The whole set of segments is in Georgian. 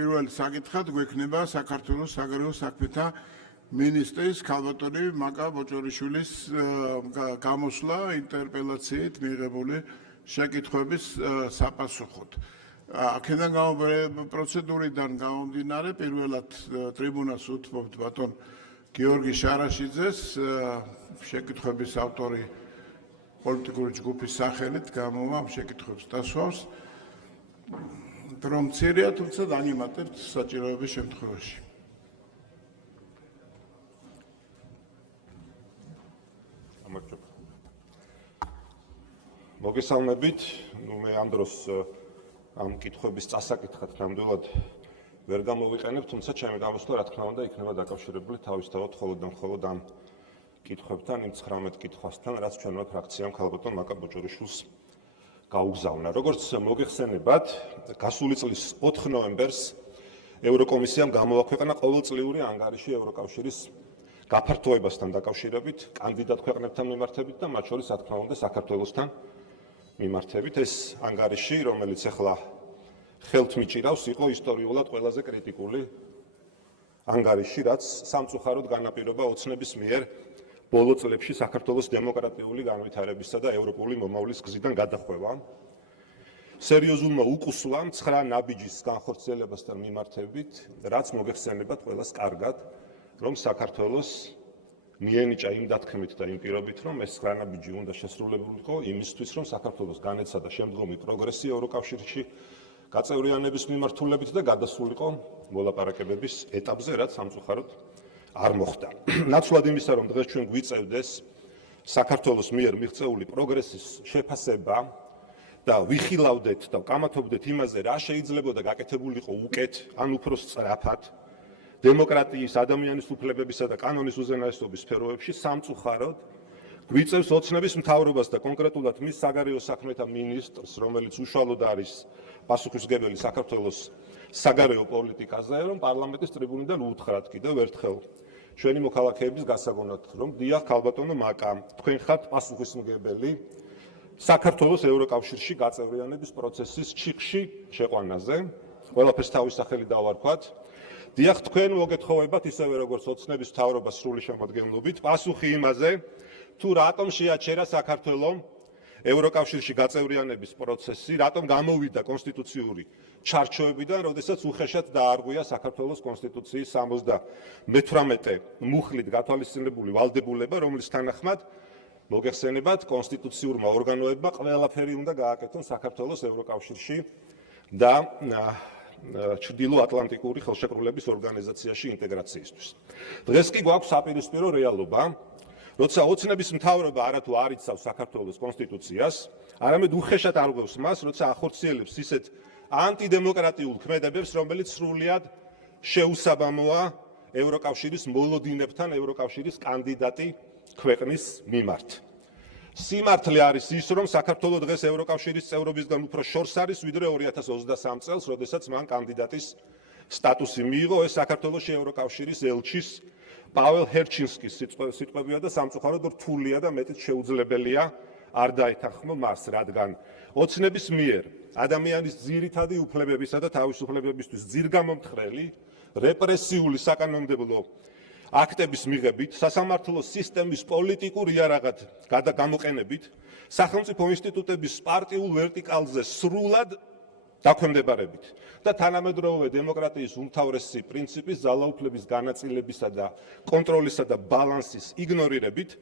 პირველ საკითხად გვექნება საქართველოს საგარეო საქმეთა მინისტრის ქალბატონი მაკა ბოჭორიშვილის გამოსვლა ინტერპელაციით მიღებული შეკითხვების საპასუხოდ. აქედან პროცედურიდან გამომდინარე პირველად ტრიბუნას უთმობთ ბატონ გიორგი შარაშიძეს, შეკითხვების ავტორი პოლიტიკური ჯგუფის სახელით გამოვა შეკითხვებს დასვავს. რომ მცირეა, თუმცა დაგიმატებთ საჭიროების შემთხვევაში. მოგესალმებით, მე ამ დროს ამ კითხვების წასაკითხად ნამდვილად ვერ გამოვიყენებ, თუმცა ჩემი გამოსვლა რა თქმა უნდა იქნება დაკავშირებული თავისთავად მხოლოდ ამ კითხვებთან, იმ 19 კითხვასთან, რაც ჩვენმა ფრაქციამ ქალბატონ მაკა ბოჭორიშვილს გაუგზავნა. როგორც მოგეხსენებათ, გასული წლის 4 ნოემბერს ევროკომისიამ გამოაქვეყნა ყოველწლიური ანგარიში ევროკავშირის გაფართოებასთან დაკავშირებით, კანდიდატ ქვეყნებთან მიმართებით და მათ შორის, რა თქმა უნდა, საქართველოსთან მიმართებით. ეს ანგარიში, რომელიც ახლა ხელთ მიჭირავს, იყო ისტორიულად ყველაზე კრიტიკული ანგარიში, რაც სამწუხაროდ განაპირობა ოცნების მიერ ბოლო წლებში საქართველოს დემოკრატიული განვითარებისა და ევროპული მომავლის გზიდან გადახვევა. სერიოზულმა უკუსლამ 9 ნაბიჯის განხორციელებასთან მიმართებით, რაც მოგეხსენებათ ყველას კარგად, რომ საქართველოს მიენიჭა იმ დათქმით და იმ პირობით, რომ ეს 9 ნაბიჯი უნდა შესრულებულიყო იმისთვის, რომ საქართველოს განეცადა შემდგომი პროგრესი ევროკავშირში გაწევრიანების მიმართულებით და გადასულიყო მოლაპარაკებების ეტაპზე, რაც სამწუხაროდ არ მოხდა. ნაცვლად იმისა, რომ დღეს ჩვენ გვიწევდეს საქართველოს მიერ მიღწეული პროგრესის შეფასება და ვიხილავდეთ და ვკამათობდეთ იმაზე, რა შეიძლებოდა გაკეთებულიყო უკეთ, ან უფრო სწრაფად დემოკრატიის, ადამიანის უფლებებისა და კანონის უზენაესობის სფეროებში, სამწუხაროდ გვიწევს ოცნების მთავრობას და კონკრეტულად მის საგარეო საქმეთა მინისტრს, რომელიც უშუალოდ არის პასუხისმგებელი საქართველოს საგარეო პოლიტიკაზე, რომ პარლამენტის ტრიბუნიდან უთხრათ კიდევ ერთხელ ჩვენი მოქალაქეების გასაგონად, რომ დიახ, ქალბატონო მაკა, თქვენ ხართ პასუხისმგებელი საქართველოს ევროკავშირში გაწევრიანების პროცესის ჩიხში შეყვანაზე. ყველაფერს თავის სახელი დავარქვათ. დიახ, თქვენ მოგეთხოვებათ ისევე როგორც ოცნების მთავრობას სრული შემოადგენლობით პასუხი იმაზე, თუ რატომ შეაჩერა საქართველომ ევროკავშირში გაწევრიანების პროცესი, რატომ გამოვიდა კონსტიტუციური ჩარჩოებიდან, როდესაც უხეშად დაარღვია საქართველოს კონსტიტუციის 78 მუხლით გათვალისწინებული ვალდებულება, რომლის თანახმად მოგეხსენებათ კონსტიტუციურმა ორგანოებმა ყველაფერი უნდა გააკეთონ საქართველოს ევროკავშირში და ჩრდილო-ატლანტიკური ხელშეკრულების ორგანიზაციაში ინტეგრაციისთვის. დღეს კი გვაქვს საპირისპირო რეალობა, როცა ოცნების მთავრობა არათუ არ იცავს საქართველოს კონსტიტუციას, არამედ უხეშად არღვევს მას, როცა ახორციელებს ისეთ ანტიდემოკრატიულ ქმედებებს, რომელიც სრულიად შეუსაბამოა ევროკავშირის მოლოდინებთან, ევროკავშირის კანდიდატი ქვეყნის მიმართ. სიმართლე არის ის, რომ საქართველოს დღეს ევროკავშირის წევრობისგან უფრო შორს არის, ვიდრე 2023 წელს, როდესაც მან კანდიდატის სტატუსი მიიღო. ეს საქართველოში ევროკავშირის ელჩის პაվել ჰერჩინსკის სიტყვებია და სამწუხაროდ რთულია და მეტიც შეუძლებელია არ დაეთანხმო მას, რადგან ოცნების მიერ ადამიანის ძირითადი უფლებებისა და თავისუფლებებისთვის ძირგამომთხრელი რეპრესიული საკანონმდებლო აქტების მიღებით, სასამართლო სისტემის პოლიტიკურ იარაღად გამოყენებით, სახელმწიფო ინსტიტუტების პარტიულ ვერტიკალზე სრულად დაქვემდებარებით და თანამედროვე დემოკრატიის უმთავრესი პრინციპის ძალაუფლების განაწილებისა და კონტროლისა და ბალანსის იგნორირებით,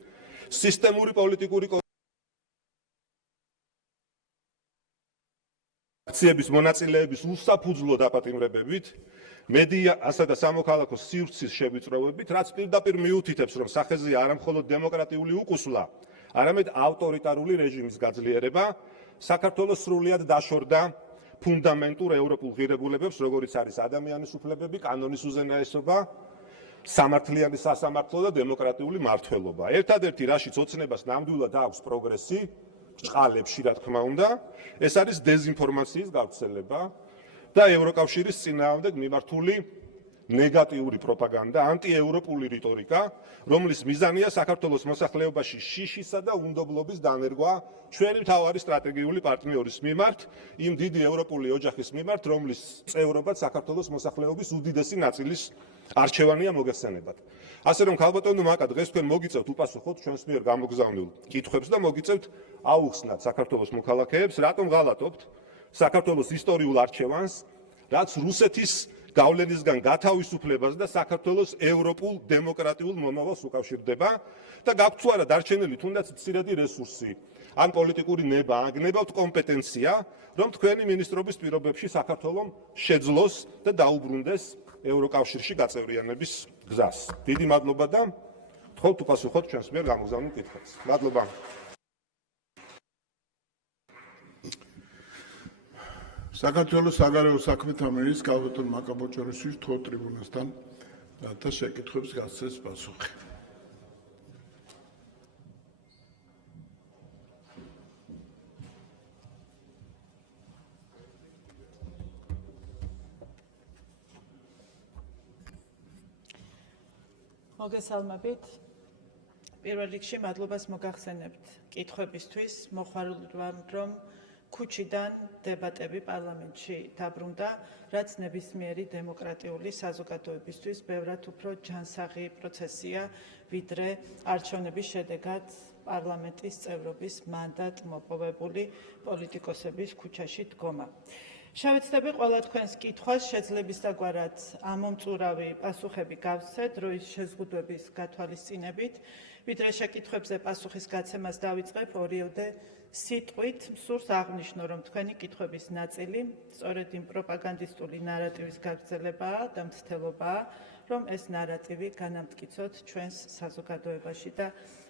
სისტემური პოლიტიკური აქციების მონაწილეების უსაფუძვლო დაპატიმრებებით, მედიასა და სამოქალაქო სივრცის შევიწროვებით, რაც პირდაპირ მიუთითებს, რომ სახეზეა არა მხოლოდ დემოკრატიული უკუსვლა, არამედ ავტორიტარული რეჟიმის გაძლიერება, საქართველოს სრულად დაშორდა ფუნდამენტურ ევროპულ ღირებულებებს, როგორიც არის ადამიანის უფლებები, კანონის უზენაესობა, სამართლიანი სასამართლო და დემოკრატიული მართლობა. ერთადერთი რაშიც ოცნებას ნამდვილად აქვს პროგრესი, ბრჭყალებში, რა თქმა უნდა, ეს არის დეზინფორმაციის გავრცელება და ევროკავშირის წინააღმდეგ მიმართული ნეგატიური პროპაგანდა, ანტიევროპული რიტორიკა, რომლის მიზანია საქართველოს მოსახლეობაში შიშისა და უნდობლობის დანერგვა ჩვენი მთავარი სტრატეგიული პარტნიორის მიმართ, იმ დიდი ევროპული ოჯახის მიმართ, რომლის წევრობაც საქართველოს მოსახლეობის უდიდესი ნაწილის არჩევანია მოგეხსენებათ. ასე რომ ქალბატონო მაკა დღეს თქვენ მოგიწევთ უპასუხოთ ჩვენს მიერ გამოგზავნილ კითხვებს და მოგიწევთ აუხსნათ საქართველოს მოქალაქეებს, რატომ ღალატობთ საქართველოს ისტორიულ არჩევანს, რაც რუსეთის გავლენისგან გათავისუფლებას და საქართველოს ევროპულ დემოკრატიულ მომავალს უკავშირდება და გაქვთ თუ არა დარჩენილი თუნდაც მცირედი რესურსი ან პოლიტიკური ნება, ან გნებავთ კომპეტენცია, რომ თქვენი მინისტრობის პირობებში საქართველოს შეძლოს და დაუბრუნდეს ევროკავშირში გაწევრიანების გზას. დიდი მადლობა და ვთხოვთ უპასუხოთ ჩვენს მიერ გამოგზავნილ კითხვებს. მადლობა. საქართველოს საგარეო საქმეთა მინისტრს ქალბატონ მაკა ბოჭორიშვილს ვთხოვთ ტრიბუნასთან და შეკითხვებს გასცეს პასუხი. მოგესალმებით. პირველ რიგში მადლობას მოგახსენებთ კითხვებისთვის. მოხარულთ რომ ქუჩიდან დებატები პარლამენტში დაბრუნდა, რაც ნებისმიერი დემოკრატიული საზოგადოებისთვის ბევრად უფრო ჯანსაღი პროცესია, ვიდრე არჩევნების შედეგად პარლამენტის წევრობის მანდატ მოპოვებული პოლიტიკოსების ქუჩაში დგომა. შევეცდები ყველა თქვენს კითხვას შეძლებისდაგვარად ამომწურავი პასუხები გავსცე დროის შეზღუდვების გათვალისწინებით, ვიდრე შეკითხვებზე პასუხის გაცემას დავიწყებ ორიოდე სიტყვით, მსურს აღნიშნო, რომ თქვენი კითხვების ნაწილი სწორედ იმ პროპაგანდისტული ნარატივის გაგრძელებაა და მცდელობაა, რომ ეს ნარატივი განამტკიცოთ ჩვენს საზოგადოებაში და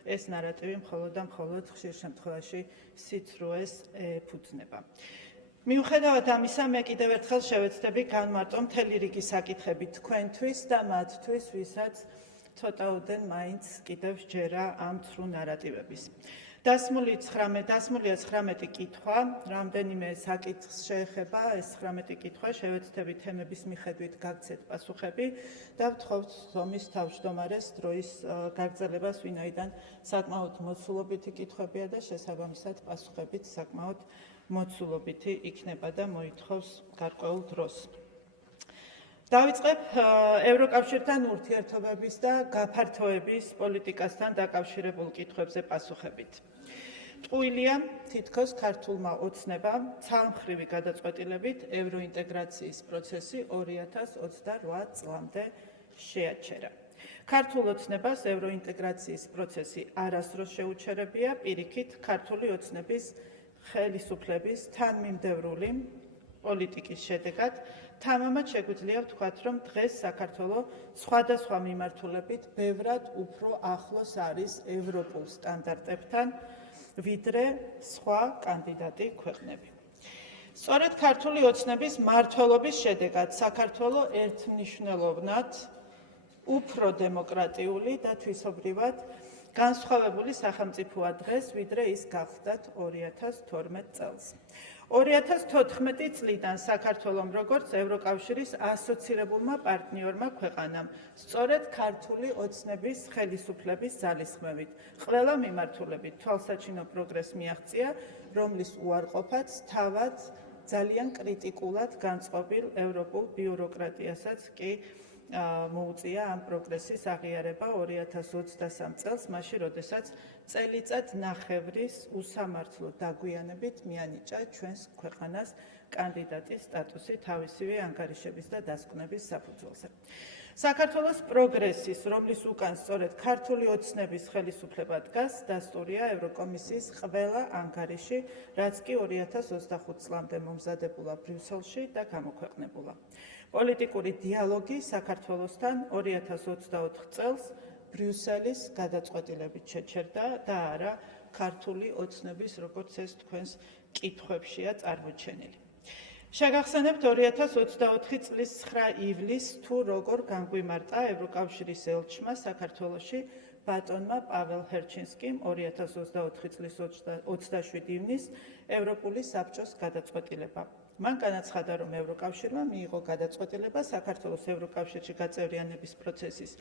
ეს ნარატივი მხოლოდ და მხოლოდ ხშირ შემთხვევაში სიცრუეს ეფუძნება. მიუხედავად ამისა, მე კიდევ ერთხელ შევეცდები განმარტო მთელი რიგი საკითხები თქვენთვის და მათთვის, ვისაც ცოტაოდენ მაინც კიდევ სჯერა ამ ცრუ ნარატივების. დასმულია 19 კითხვა, რამდენიმე საკითხს შეეხება ეს 19 კითხვა, შევეცდები თემების მიხედვით გაგცეთ პასუხები და ვთხოვთ ზომის თავმჯდომარეს დროის გაგრძელებას, ვინაიდან საკმაოდ მოცულობითი კითხვებია და შესაბამისად პასუხებიც საკმაოდ მოცულობითი იქნება და მოითხოვს გარკვეულ დროს. დავიწყებ ევროკავშირთან ურთიერთობების და გაფართოების პოლიტიკასთან დაკავშირებულ კითხვებზე პასუხებით. ტყუილია თითქოს ქართულმა ოცნებამ ცალმხრივი გადაწყვეტილებით ევროინტეგრაციის პროცესი 2028 წლამდე შეაჩერა. ქართულ ოცნებას ევროინტეგრაციის პროცესი არასდროს შეუჩერებია, პირიქით ქართული ოცნების ხელისუფლების თანმიმდევრული პოლიტიკის შედეგად თამამად შეგვიძლია ვთქვათ, რომ დღეს საქართველოს სხვადასხვა მიმართულებით ბევრად უფრო ახლოს არის ევროპულ სტანდარტებთან, ვიდრე სხვა კანდიდატი ქვეყნები. სწორედ ქართული ოცნების მმართველობის შედეგად საქართველოს ერთმნიშვნელოვნად უფრო დემოკრატიული და თვისობრივად განსხვავებული სახელმწიფოა დღეს, ვიდრე ის გახდათ 2012 წელს. 2014 წლიდან საქართველოს როგორც ევროკავშირის ასოცირებულმა პარტნიორმა ქვეყანამ, სწორედ ქართული ოცნების ხელისუფლების ძალისხმევით, ყველა მიმართულებით თვალსაჩინო პროგრესს მიაღწია, რომლის უარყოფაც თავად ძალიან კრიტიკულად განწყობილ ევროპულ ბიუროკრატიასაც კი მოუწია ამ პროგრესის აღიარება 2023 წელს, მაშინ, როდესაც წელიწად ნახევრის უსამართლო დაგვიანებით მიანიჭა ჩვენს ქვეყანას კანდიდატის სტატუსი თავისივე ანგარიშების და დასკვნების საფუძველზე. საქართველოს პროგრესის, რომლის უკან სწორედ ქართული ოცნების ხელისუფლება დგას, დასტურია ევროკომისიის ყველა ანგარიში, რაც კი 2025 წლამდე მომზადებულა ბრიუსელში და გამოქვეყნებულა. პოლიტიკური დიალოგი საქართველოსთან 2024 წელს ბრიუსელის გადაწყვეტილებით შეჩერდა და არა ქართული ოცნების, როგორც ეს თქვენს კითხვებშია წარმოჩენილი. შეგახსენებთ 2024 წლის 9 ივლისს თუ როგორ განგვიმარტა ევროკავშირის ელჩმა საქართველოში ბატონმა პაվել ჰერჩინსკიმ 2024 წლის 27 ივნისს ევროპული საბჭოს გადაწყვეტილება. მან განაცხადა, რომ ევროკავშირმა მიიღო გადაწყვეტილება საქართველოს ევროკავშირში გაწევრიანების პროცესის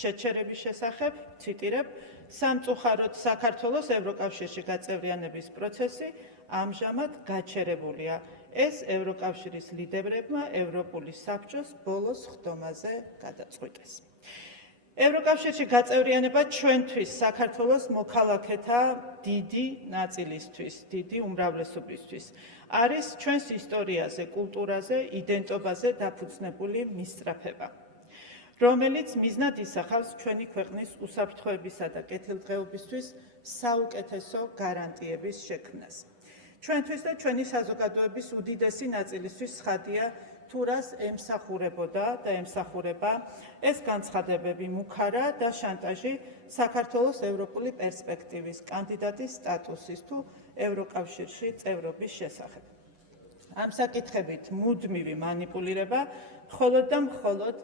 შეჩერების შესახებ, ციტირებ, სამწუხაროდ საქართველოს ევროკავშირში გაწევრიანების პროცესი ამჟამად გაჩერებულია. ეს ევროკავშირის ლიდერებმა ევროპული საბჭოს ბოლოს ხდომაზე გადაწყვიტეს. ევროკავშირში გაწევრიანება ჩვენთვის საქართველოს მოქალაქეთა დიდი ნაწილისთვის, დიდი უმრავლესობისთვის არის ჩვენს ისტორიაზე, კულტურაზე, იდენტობაზე დაფუძნებული მისწრაფება, რომელიც მიზნად ისახავს ჩვენი ქვეყნის უსაფრთხოებისა და კეთილდღეობისთვის საუკეთესო გარანტიების შექმნას. ჩვენთვის და ჩვენი საზოგადოების უდიდესი ნაწილისთვის ცხადია, თუ რას ემსახურებოდა და ემსახურება ეს განცხადებები მუქარა და შანტაჟი საქართველოს ევროპული პერსპექტივის კანდიდატის სტატუსის თუ ევროკავშირში წევრობის შესახებ. ამ საკითხებით მუდმივი მანიპულირება მხოლოდ და მხოლოდ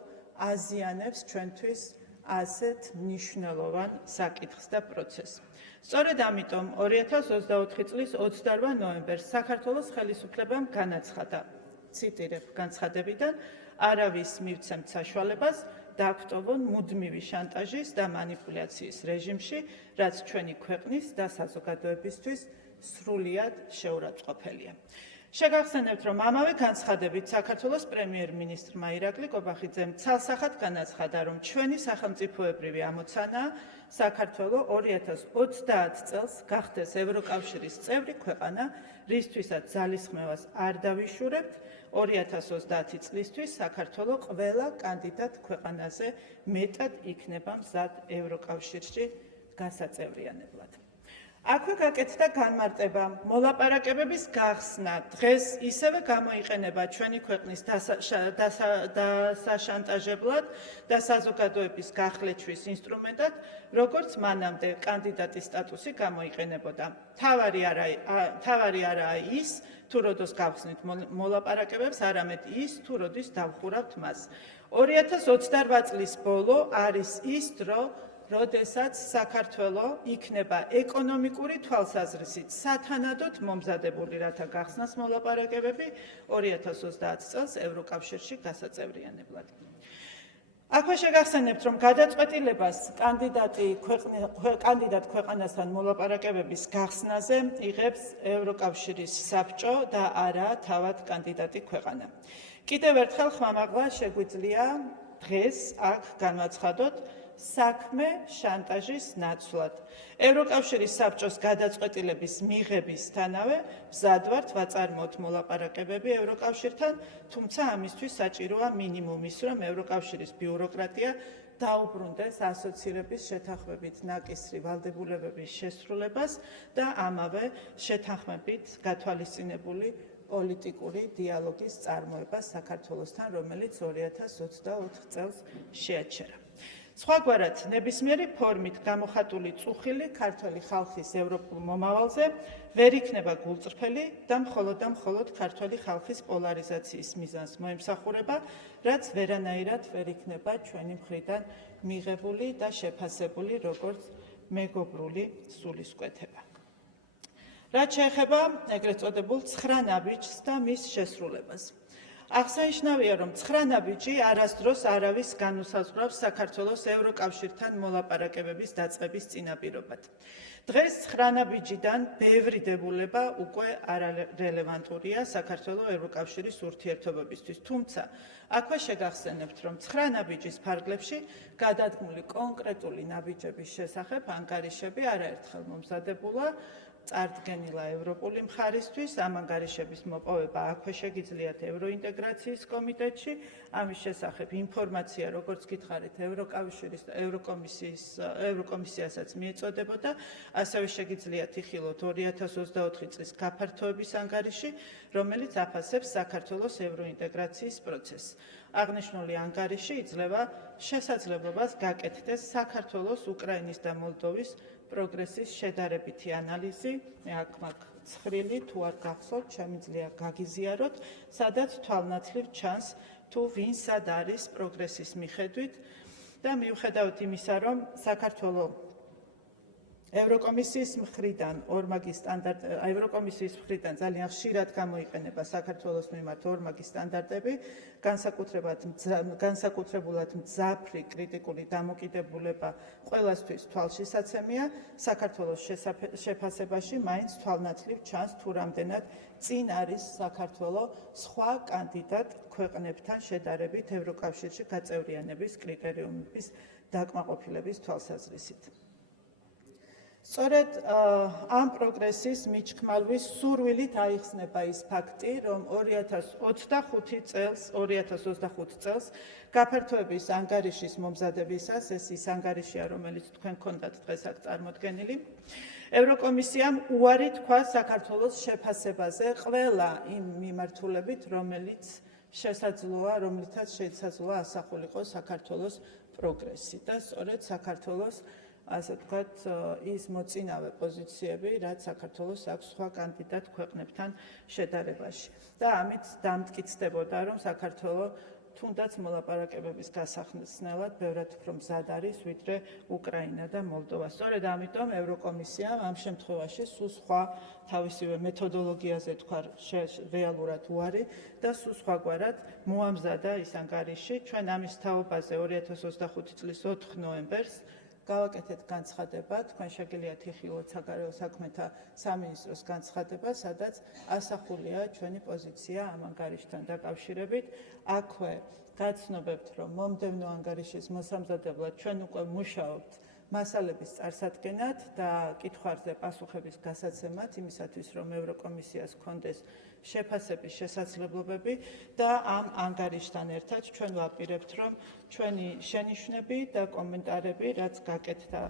აზიანებს ჩვენთვის ასეთ მნიშვნელოვან საკითხს და პროცესს. სწორედ ამიტომ 2024 წლის 28 ნოემბერს საქართველოს ხელისუფლებამ განაცხადა, ციტირებ განცხადებიდან, არავის მივცემთ საშუალებას დაგვტოვონ მუდმივი შანტაჟის და მანიპულაციის რეჟიმში, რაც ჩვენი ქვეყნის და საზოგადოებისთვის სრულიად შეურაცხყოფელია. შეგახსენებთ, რომ ამავე განცხადებით საქართველოს პრემიერ-მინისტრმა ირაკლი კობახიძემ ცალსახად განაცხადა, რომ ჩვენი სახელმწიფოებრივი ამოცანაა საქართველო 2030 წელს გახდეს ევროკავშირის წევრი ქვეყანა, რისთვისაც ძალისხმევას არ დავიშურებთ. 2030 წლისთვის საქართველო ყველა კანდიდატ ქვეყანაზე მეტად იქნება მზად ევროკავშირში გასაწევრიანებლად. აქვე გაკეთდა განმარტება მოლაპარაკებების გახსნა დღეს ისევე გამოიყენება ჩვენი ქვეყნის დასაშანტაჟებლად და საზოგადოების გახლეჩვის ინსტრუმენტად, როგორც მანამდე კანდიდატის სტატუსი გამოიყენებოდა. თავარი არაა ის, თუ როდოს გავხსნით მოლაპარაკებებს, არამედ ის, თუ როდის დავხურავთ მას. 2028 წლის ბოლო არის ის დრო, როდესაც საქართველო იქნება ეკონომიკური თვალსაზრისით სათანადოდ მომზადებული, რათა გახსნას მოლაპარაკებები 2030 წელს ევროკავშირში გასაწევრიანებლად. აქვე შეგახსენებთ, რომ გადაწყვეტილებას კანდიდატ ქვეყანასთან მოლაპარაკებების გახსნაზე იღებს ევროკავშირის საბჭო და არა თავად კანდიდატი ქვეყანა. კიდევ ერთხელ ხმამაღლა შეგვიძლია დღეს აქ განვაცხადოთ საქმე შანტაჟის ნაცვლად. ევროკავშირის საბჭოს გადაწყვეტილების მიღებისთანავე მზად ვართ ვაწარმოოთ მოლაპარაკებები ევროკავშირთან, თუმცა ამისთვის საჭიროა მინიმუმ ის, რომ ევროკავშირის ბიუროკრატია დაუბრუნდეს ასოცირების შეთანხმებით ნაკისრი ვალდებულებების შესრულებას და ამავე შეთანხმებით გათვალისწინებული პოლიტიკური დიალოგის წარმოებას საქართველოსთან, რომელიც 2024 წელს შეაჩერა. სხვაგვარად, ნებისმიერი ფორმით გამოხატული წუხილი ქართველი ხალხის ევროპულ მომავალზე ვერ იქნება გულწრფელი და მხოლოდ ქართველი ხალხის პოლარიზაციის მიზანს მოემსახურება, რაც ვერანაირად ვერ იქნება ჩვენი მხრიდან მიღებული და შეფასებული როგორც მეგობრული სულისკვეთება. რაც შეეხება ეგრეთ წოდებულ 9 ნაბიჯს და მის შესრულებას. აღსანიშნავია, რომ 9 ნაბიჯი არასდროს არავის განუსაზღვრავს საქართველოს ევროკავშირთან მოლაპარაკებების დაწყების წინაპირობად. დღეს 9 ნაბიჯიდან ბევრი დებულება უკვე არარელევანტურია საქართველოს ევროკავშირის ურთიერთობებისთვის. თუმცა, აქვე შეგახსენებთ, რომ 9 ნაბიჯის ფარგლებში გადადგმული კონკრეტული ნაბიჯების შესახებ ანგარიშები არაერთხელ მომზადებულა წარდგენილა ევროპული მხარისთვის, ამ ანგარიშების მოპოვება აქვე შეგიძლიათ ევროინტეგრაციის კომიტეტში, ამის შესახებ ინფორმაცია, როგორც გითხარით, ევროკავშირის და ევროკომისიასაც მიეწოდებოდა, ასევე შეგიძლიათ იხილოთ 2024 წლის გაფართოების ანგარიში, რომელიც აფასებს საქართველოს ევროინტეგრაციის პროცესს. აღნიშნული ანგარიში იძლევა შესაძლებლობას გაკეთდეს საქართველოს, უკრაინის და მოლდოვის პროგრესის შედარებითი ანალიზი, მე აქ მაქვს ცხრილი, თუ არ გახსოვთ, შემიძლია გაგიზიაროთ, სადაც თვალნათლივ ჩანს, თუ ვინ სად არის პროგრესის მიხედვით და მიუხედავად იმისა, რომ საქართველო ევროკომისიის მხრიდან ძალიან ხშირად გამოიყენება საქართველოს მიმართ ორმაგი სტანდარტები, განსაკუთრებულად მძაფრი კრიტიკული დამოკიდებულება ყველასთვის თვალშისაცემია, საქართველოს შეფასებაში მაინც თვალნათლივ ჩანს თუ რამდენად წინ არის საქართველო სხვა კანდიდატ ქვეყნებთან შედარებით ევროკავშირში გაწევრიანების კრიტერიუმების დაკმაყოფილების თვალსაზრისით. სწორედ ამ პროგრესის მიჩქმალვის სურვილით აიხსნება ის ფაქტი, რომ 2025 წელს გაფართოების ანგარიშის მომზადებისას, ეს ის ანგარიშია, რომელიც თქვენ გქონდათ დღეს აქ წარმოდგენილი, ევროკომისიამ უარი თქვა საქართველოს შეფასებაზე ყველა იმ მიმართულებით, რომლითაც შესაძლოა ასახულიყო საქართველოს პროგრესი და სწორედ საქართველოს ასე ვთქვათ, ის მოწინავე პოზიციები, რაც საქართველოს აქვს სხვა კანდიდატ ქვეყნებთან შედარებაში. და ამით დამტკიცდებოდა, რომ საქართველო თუნდაც მოლაპარაკებების გასახსნელად ბევრად უფრო მზად არის, ვიდრე უკრაინა და მოლდოვა. სწორედ ამიტომ ევროკომისიამ ამ შემთხვევაში სულ სხვა თავისივე მეთოდოლოგიაზე თქვა რეალურად უარი და სულ სხვაგვარად მოამზადა ის ანგარიში. ჩვენ ამის თაობაზე 2025 წლის 4 ნოემბერს გავაკეთეთ განცხადება, თქვენ შეგიძლიათ იხილოთ საგარეო საქმეთა სამინისტროს განცხადება, სადაც ასახულია ჩვენი პოზიცია ამ ანგარიშთან დაკავშირებით. აქვე გაცნობებთ, რომ მომდევნო ანგარიშის მოსამზადებლად ჩვენ უკვე მუშაობთ მასალების წარსადგენად და კითხვებზე პასუხების გასაცემად, იმისათვის, რომ ევროკომისიას ჰქონდეს შეფასების შესაძლებლობები და ამ ანგარიშთან ერთად ჩვენ ვაპირებთ, რომ ჩვენი შენიშვნები და კომენტარები, რაც გაკეთდა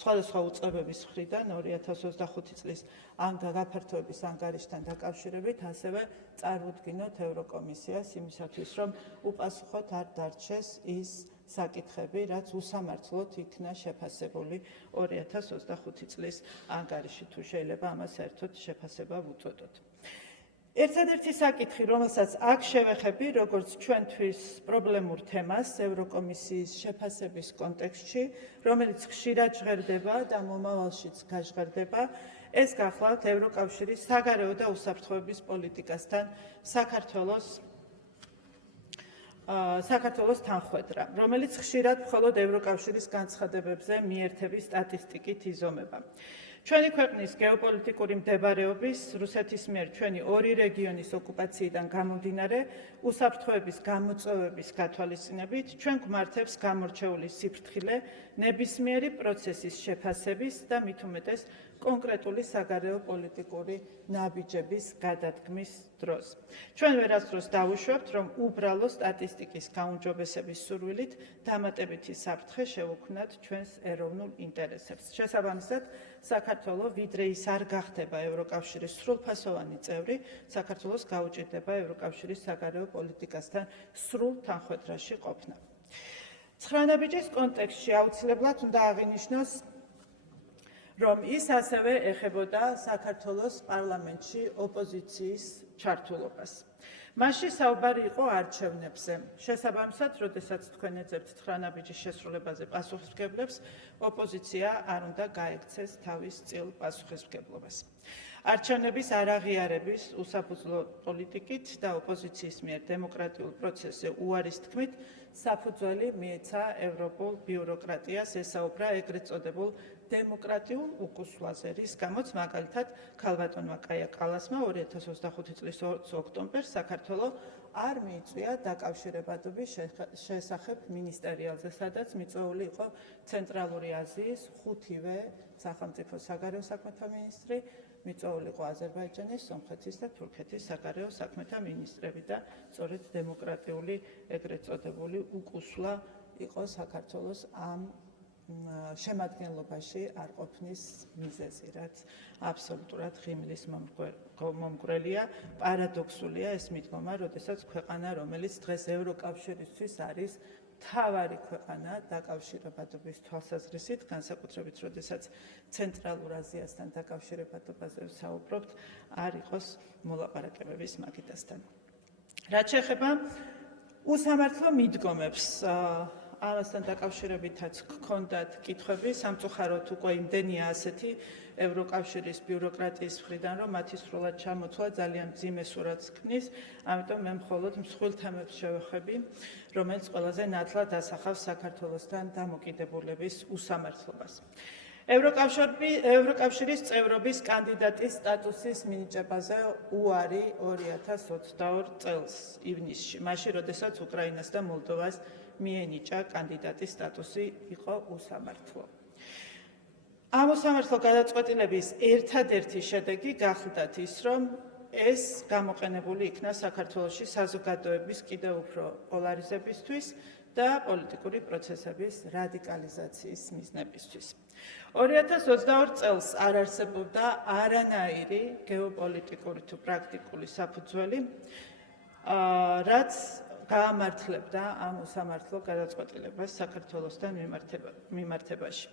სხვადასხვა უწყებების მხრიდან 2025 წლის გაფართოების ანგარიშთან დაკავშირებით, ასევე წარუდგინოთ ევროკომისიას იმისათვის, რომ უპასუხოდ არ დარჩეს ის საკითხები, რაც უსამართლოდ იქნა შეფასებული 2025 წლის ანგარიში, თუ შეიძლება ამას საერთოდ შეფასება ვუწოდოთ. ერთადერთი საკითხი, რომელსაც აქ შევეხები, როგორც ჩვენთვის პრობლემურ თემას ევროკომისიის შეფასების კონტექსტში, რომელიც ხშირად ჟღერდება და მომავალშიც გაჟღერდება, ეს გახლავთ ევროკავშირის საგარეო და უსაფრთხოების პოლიტიკასთან საქართველოს თანხმედრა, რომელიც ხშირად მხოლოდ ევროკავშირის განცხადებებზე მიერთების სტატისტიკით იზომება. ჩვენი ქვეყნის გეოპოლიტიკური მდებარეობის, რუსეთის მიერ ჩვენი ორი რეგიონის ოკუპაციიდან გამომდინარე, უსაფრთხოების გამოწვევების გათვალისწინებით, ჩვენ გვმართებს გამორჩეული სიფრთხილე ნებისმიერი პროცესის შეფასების და მით უმეტეს კონკრეტული საგარეო პოლიტიკური ნაბიჯების გადადგმის დროს. ჩვენ ვერასდროს დავუშვებთ, რომ უბრალო სტატისტიკის გაუმჯობესების სურვილით დამატებითი საფრთხე შევუქმნათ ჩვენს ეროვნულ ინტერესებს. შესაბამისად, საქართველო, ვიდრე ის არ გახდება ევროკავშირის სრულფასოვანი წევრი, საქართველოს გაუჭირდება ევროკავშირის საგარეო პოლიტიკასთან სრულ თანხმედრაში ყოფნა. ცხრანაბიჯის კონტექსტში აუცილებლად უნდა აღინიშნოს, რომ ის ასევე ეხებოდა საქართველოს პარლამენტში ოპოზიციის ჩართულობას. მასში საუბარი იყო არჩევნებზე. შესაბამისად, როდესაც თქვენ ეძებთ ცხრანაბიჯის შესრულებაზე პასუხისმგებლებს, ოპოზიცია არ უნდა გაექცეს თავის წილ პასუხისმგებლობას. არჩევნების არაღიარების უსაფუძვლო პოლიტიკით და ოპოზიციის მიერ დემოკრატიულ პროცესზე უარის თქმით, საფუძველი მიეცა ევროპულ ბიუროკრატიას, ესაუბრა ეგრეთ წოდებულ დემოკრატიულ უკუსვლაზე, რის გამოც მაგალითად ქალბატონმა კაია კალასმა 2025 წლის 20 ოქტომბერს საქართველო არ მიიწვია დაკავშირებადობის შესახებ მინისტერიალზე, სადაც მიწვეული იყო ცენტრალური აზიის 5-ვე სახელმწიფო საგარეო საქმეთა მინისტრი, მიწვეული იყო აზერბაიჯანის, სომხეთის და თურქეთის საგარეო საქმეთა მინისტრები და სწორედ დემოკრატიული ეგრეთ წოდებული უკუსვლა იყო საქართველოს ამ შემადგენლობაში არ ყოფნის მიზეზი, რაც აბსოლუტურად ღიმილის მომგვრელია, პარადოქსულია ეს მიდგომა, როდესაც ქვეყანა, რომელიც დღეს ევროკავშირისთვის არის მთავარი ქვეყანა დაკავშირებადობის თვალსაზრისით, განსაკუთრებით, როდესაც ცენტრალურ აზიასთან დაკავშირებადობაზე ვსაუბრობთ, არ იყოს მოლაპარაკებების მაგიდასთან. რაც შეეხება უსამართლო მიდგომებს, ამასთან დაკავშირებითაც გქონდათ კითხვები, სამწუხაროდ უკვე იმდენია ასეთი ევროკავშირის ბიუროკრატიის მხრიდან, რომ მათი სრულად ჩამოთვლა ძალიან მძიმე სურათს ქმნის, ამიტომ მე მხოლოდ მსხვილ თემებს შევეხები, რომელიც ყველაზე ნათლად ასახავს საქართველოსთან დამოკიდებულების უსამართლობას. ევროკავშირის წევრობის კანდიდატის სტატუსის მინიჭებაზე უარი 2022 წელს ივნისში, მაშინ როდესაც უკრაინას და მოლდოვას მიენიჭა კანდიდატის სტატუსი იყო უსამართლო. ამ უსამართლო გადაწყვეტილების ერთადერთი შედეგი გახლდათ ის, რომ ეს გამოყენებული იქნა საქართველოში საზოგადოების კიდევ უფრო პოლარიზებისთვის და პოლიტიკური პროცესების რადიკალიზაციის მიზნებისთვის. 2022 წელს არ არსებობდა არანაირი გეოპოლიტიკური თუ პრაქტიკული საფუძველი, რაც გაამართლებდა ამ უსამართლო გადაწყვეტილებას საქართველოსთან მიმართებაში.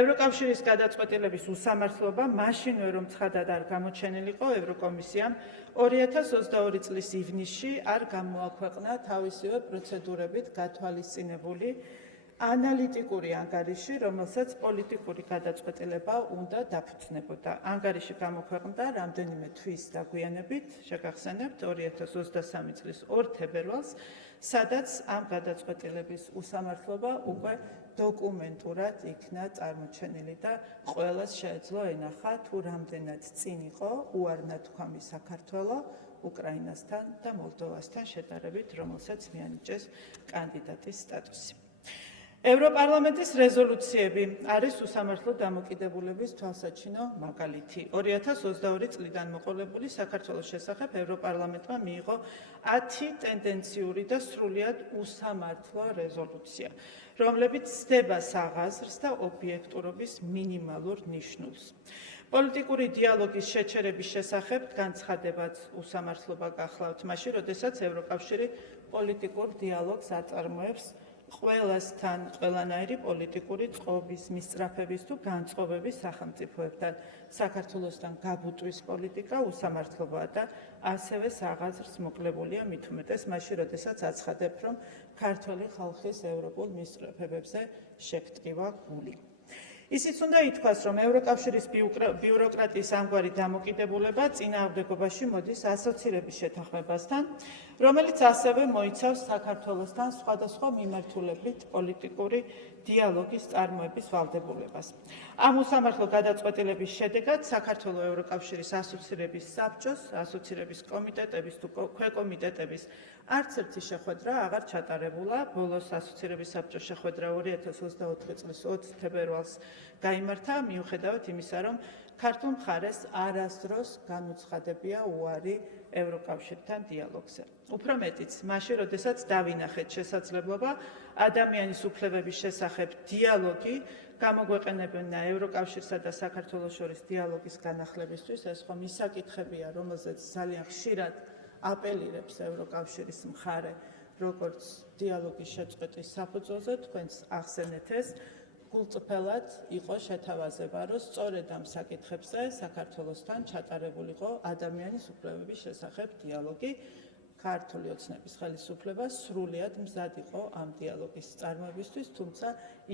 ევროკავშირის გადაწყვეტილების უსამართლობა მაშინვე რომ ცხადად არ გამოჩენილიყო, ევროკომისიამ 2022 წლის ივნისში არ გამოაქვეყნა თავისივე პროცედურებით გათვალისწინებული ანალიტიკური ანგარიში, რომელსაც პოლიტიკური გადაწყვეტილება უნდა დაფუძნებოდა. ანგარიში გამოქვეყნდა რამდენიმე თვის დაგვიანებით, შეგახსენებთ 2023 წლის 2 თებერვალს, სადაც ამ გადაწყვეტილების უსამართლობა უკვე დოკუმენტურად იქნა წარმოჩენილი და ყველას შეეძლო ენახა, თუ რამდენად წინ იყო უარნათქვამი საქართველო უკრაინასთან და მოლდოვასთან შედარებით, რომელსაც მიანიჭეს კანდიდატის სტატუსი. ევროპარლამენტის რეზოლუციები არის უსამართლო დამოკიდებულების თვალსაჩინო მაგალითი. 2022 წლიდან მოყოლებული საქართველოს შესახებ ევროპარლამენტმა მიიღო 10 ტენდენციური და სრულიად უსამართლო რეზოლუცია, რომლებიც ცდება საღაზრს და ობიექტურობის მინიმალურ ნიშნულს. პოლიტიკური დიალოგის შეჩერების შესახებ განცხადებაც უსამართლობა გახლავთ მაშინ, როდესაც ევროკავშირი პოლიტიკურ დიალოგს აწარმოებს ყველასთან, ყველანაირი პოლიტიკური წყობის, მისწრაფების თუ განწყობების სახელმწიფოებთან. საქართველოსთან გაბუტვის პოლიტიკა უსამართლობაა და ასევე საღაზრს მოკლებულია მით უმეტეს მაშინ, როდესაც აცხადებ, რომ ქართული ხალხის ევროპულ მისწრაფებებზე შეგტყივა გული. ისიც უნდა ითქვას, რომ ევროკავშირის ბიუროკრატიის ამგვარი დამოკიდებულება წინააღმდეგობაში მოდის ასოცირების შეთანხმებასთან, რომელიც ასევე მოიცავს საქართველოსთან სხვადასხვა მიმართულებით პოლიტიკური დიალოგის წარმოების ვალდებულებას. ამ უსამართლო გადაწყვეტილების შედეგად საქართველოს ევროკავშირის ასოცირების საბჭოს, ასოცირების კომიტეტების თუ ქვეკომიტეტების არც ერთი შეხვედრა აღარ ჩატარებულა. ბოლოს ასოცირების საბჭოს შეხვედრა 2024 წლის 20 თებერვალს გაიმართა, მიუხედავად იმისა, რომ ქართულ მხარეს არასდროს განუცხადებია უარი ევროკავშირთან დიალოგზე. უფრო მეტიც, მაშინ, როდესაც დავინახეთ შესაძლებლობა ადამიანის უფლებების შესახებ დიალოგი გამოგვეყენებინა ევროკავშირსა და საქართველოს შორის დიალოგის განახლებისთვის, ეს ხომ ის საკითხებია, რომელზეც ძალიან ხშირად აპელირებს ევროკავშირის მხარე, როგორც დიალოგის შეწყვეტის საფუძველზე, თქვენს ახსენეთ ეს, გულწრფელად იყო შეთავაზება, რომ სწორედ ამ საკითხებზე საქართველოსთან ჩატარებულიყო ადამიანის უფლებების შესახებ დიალოგი. ქართული ოცნების ხელისუფლება სრულიად მზად იყო ამ დიალოგის წარმოებისთვის, თუმცა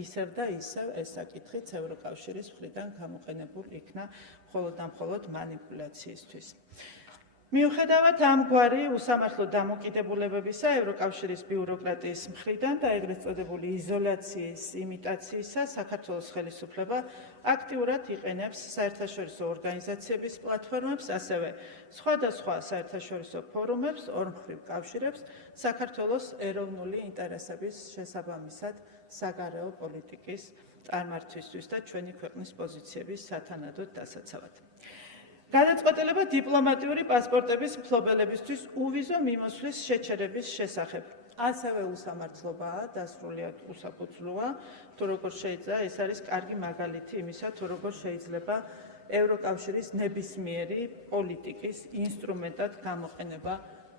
ისევ და ისევ ეს საკითხიც ევროკავშირის მხრიდან გამოყენებულ იქნა მხოლოდ და მხოლოდ მანიპულაციისთვის. მიუხედავად ამგვარი უსამართლო დამოკიდებულებებისა, ევროკავშირის ბიუროკრატიის მხრიდან და ეგრეთ წოდებული იზოლაციის იმიტაციისა, საქართველოს ხელისუფლება აქტიურად იყენებს საერთაშორისო ორგანიზაციების პლატფორმებს, ასევე სხვადასხვა საერთაშორისო ფორუმებს, ორმხრივ კავშირებს საქართველოს ეროვნული ინტერესების შესაბამისად საგარეო პოლიტიკის წარმართვისთვის და ჩვენი ქვეყნის პოზიციების სათანადოდ დასაცავად. გადაწყვეტილება დიპლომატიური პასპორტების მფლობელებისთვის უვიზო მიმოსვლის შეჩერების შესახებ. ასევე უსამართლობაა და სრულიად უსაფუძვლოა, თუ როგორ შეიძლება, ეს არის კარგი მაგალითი იმისა, თუ როგორ შეიძლება ევროკავშირის ნებისმიერი პოლიტიკის ინსტრუმენტად გამოყენება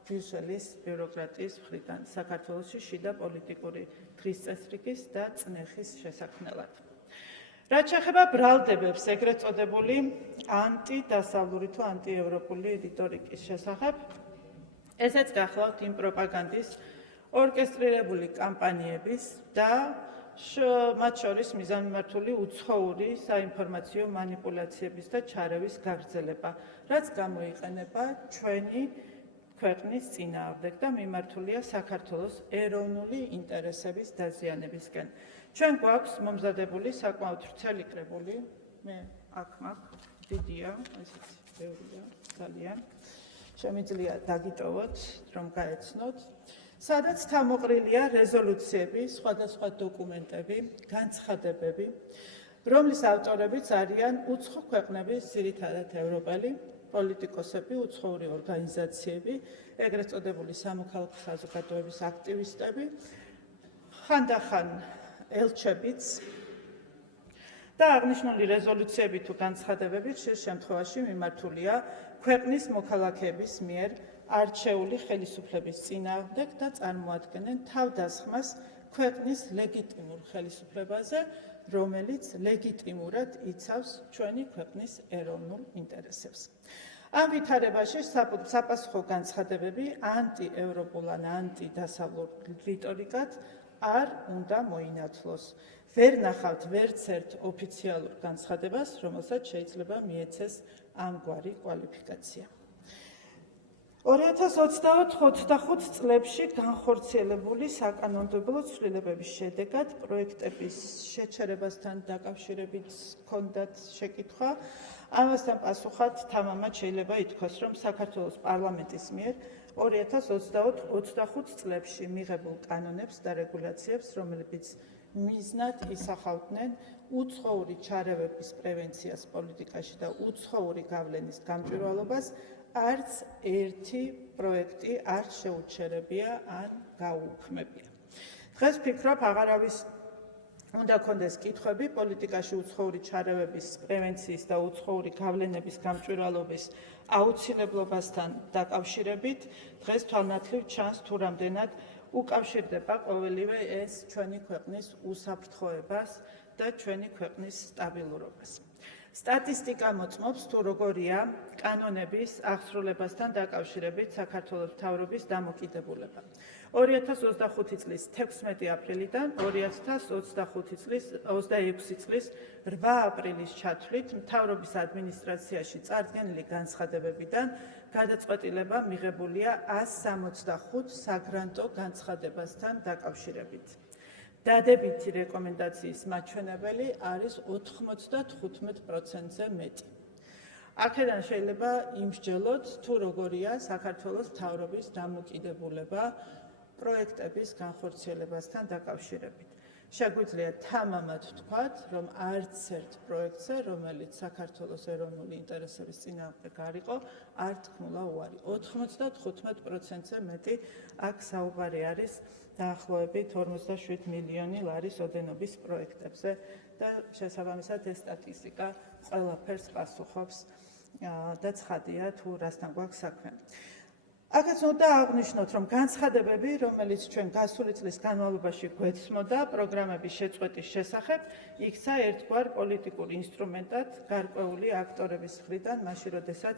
ბრიუსელის ბიუროკრატიის მხრიდან საქართველოში შიდა პოლიტიკური დღისწესრიგის და წნეხის შესაქმნელად. რაც შეეხება ბრალდებებს, ეგრეთ წოდებული ანტიდასავლური თუ ანტიევროპული რიტორიკის შესახებ, ესეც გახლავთ იმ პროპაგანდის ორკესტრირებული კამპანიების და მათ შორის მიზანმიმართული უცხოური საინფორმაციო манипуляციების და ჩარევის გაგრძელება, რაც გამოიყენება ჩვენი ქვეყნის წინააღმდეგ და მიმართულია საქართველოს ეროვნული ინტერესების დაზიანებისკენ. ჩვენ გვაქვს მომზადებული საკმაოდ ვრცელი კრებული, მე აქ მაქვს, დიდია, ესეც ბევრია, ძალიან. შემიძლია დაგიტოვოთ, რომ გაეცნოთ. სადაც თავმოყრილია რეზოლუციები, სხვადასხვა დოკუმენტები, განცხადებები, რომლის ავტორებიც არიან უცხო ქვეყნების, ძირითადად ევროპელი პოლიტიკოსები, უცხოური ორგანიზაციები, ეგრეთ წოდებული სამოქალაქო საზოგადოების აქტივისტები, ხანდახან ელჩებიც და აღნიშნული რეზოლუციები თუ განცხადებები ხშირ შემთხვევაში მიმართულია ქვეყნის მოქალაქეების მიერ არჩეული ხელისუფლების წინააღმდეგ და წარმოადგენენ თავდასხმას ქვეყნის ლეგიტიმურ ხელისუფლებაზე, რომელიც ლეგიტიმურად იცავს ჩვენი ქვეყნის ეროვნულ ინტერესებს. ამ ვითარებაში საპასუხო განცხადებები ანტიევროპულ ან ანტიდასავლურ რიტორიკად არ უნდა მოინათლოს. ვერ ნახავთ ვერც ერთ ოფიციალურ განცხადებას, რომელსაც შეიძლება მიეცეს ამგვარი კვალიფიკაცია. 2024-25 წლებში განხორციელებული საკანონმდებლო ცვლილებების შედეგად პროექტების შეჩერებასთან დაკავშირებით ჰქონდათ შეკითხვა. ამასთან პასუხად თამამად შეიძლება ითქვას, რომ საქართველოს პარლამენტის მიერ 2024-25 წლებში მიღებულ კანონებს და რეგულაციებს, რომლებიც მიზნად ისახავდნენ უცხოური ჩარევების პრევენციას პოლიტიკაში და უცხოური გავლენის გამჭვირვალობას, არც ერთი პროექტი არ შეუჩერებია ან გაუუქმებია. დღეს ვფიქრობ, აღარავის უნდა კონდეს კითხვები პოლიტიკაში უცხოური ჩარევების პრევენციის და უცხოური გავლენების გამჭვირვალობის აუცილებლობასთან დაკავშირებით. დღეს თვალნათლივ ჩანს თუ რამდენად უკავშირდება ყოველივე ეს ჩვენი ქვეყნის უსაფრთხოებას და ჩვენი ქვეყნის სტაბილურობას. სტატისტიკა მოწმობს, თუ როგორია კანონების აღსრულებასთან დაკავშირებით საქართველოს მთავრობის დამოკიდებულება. 2025 წლის 16 აპრილიდან 2025 წლის 26 წლის 8 აპრილის ჩათვლით მთავრობის ადმინისტრაციაში წარდგენილი განცხადებებიდან გადაწყვეტილება მიღებულია 165 საგრანტო განცხადებასთან დაკავშირებით. დადებითი რეკომენდაციის მაჩვენებელი არის 95%-ზე მეტი. აქედან შეიძლება იმსჯელოთ, თუ როგორია საქართველოს მთავრობის დამოკიდებულება პროექტების განხორციელებასთან დაკავშირებით. შეგვიძლია თამამად ვთქვათ, რომ არც ერთ პროექტზე, რომელიც საქართველოს ეროვნული ინტერესების წინააღმდეგ არ იყო, არ თქმულა უარი. 95%-ზე მეტი აქ საუბარი არის დაახლოებით 47 მილიონი ლარის ოდენობის პროექტებზე და შესაბამისად ეს სტატისტიკა ყველაფერს პასუხობს და ცხადია თუ რასთან გვაქვს საქმე. აქაც უნდა აღვნიშნოთ, რომ განცხადებები, რომელიც ჩვენ გასული წლის განმავლობაში გვეცმოდა პროგრამების შეწყვეტის შესახებ, იქცა ერთგვარ პოლიტიკურ ინსტრუმენტად გარკვეული აქტორების მხრიდან, მაშინ როდესაც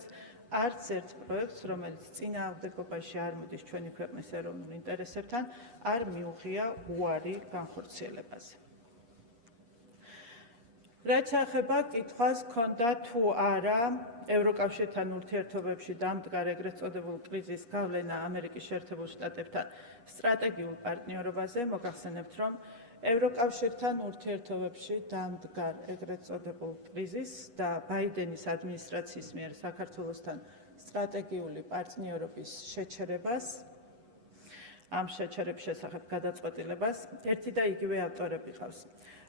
არც ერთ პროექტს, რომელიც წინააღმდეგობაში არ მოდის ჩვენი ქვეყნის ეროვნულ ინტერესებთან, არ მიუღია უარი განხორციელებაზე. რაც შეეხება კითხვას, ჰქონდა თუ არა ევროკავშირთან ურთიერთობებში დამდგარ ეგრეთ წოდებულ კრიზისის გავლენა ამერიკის შეერთებულ შტატებთან სტრატეგიულ პარტნიორობაზე, მოგახსენებთ, რომ ევროკავშირთან ურთიერთობებში დამდგარ ეგრეთ წოდებულ კრიზისს და ბაიდენის ადმინისტრაციის მიერ საქართველოსთან სტრატეგიული პარტნიორობის შეჩერებას, ამ შეჩერების შესახებ გადაწყვეტილებას ერთი და იგივე ავტორები ყავს,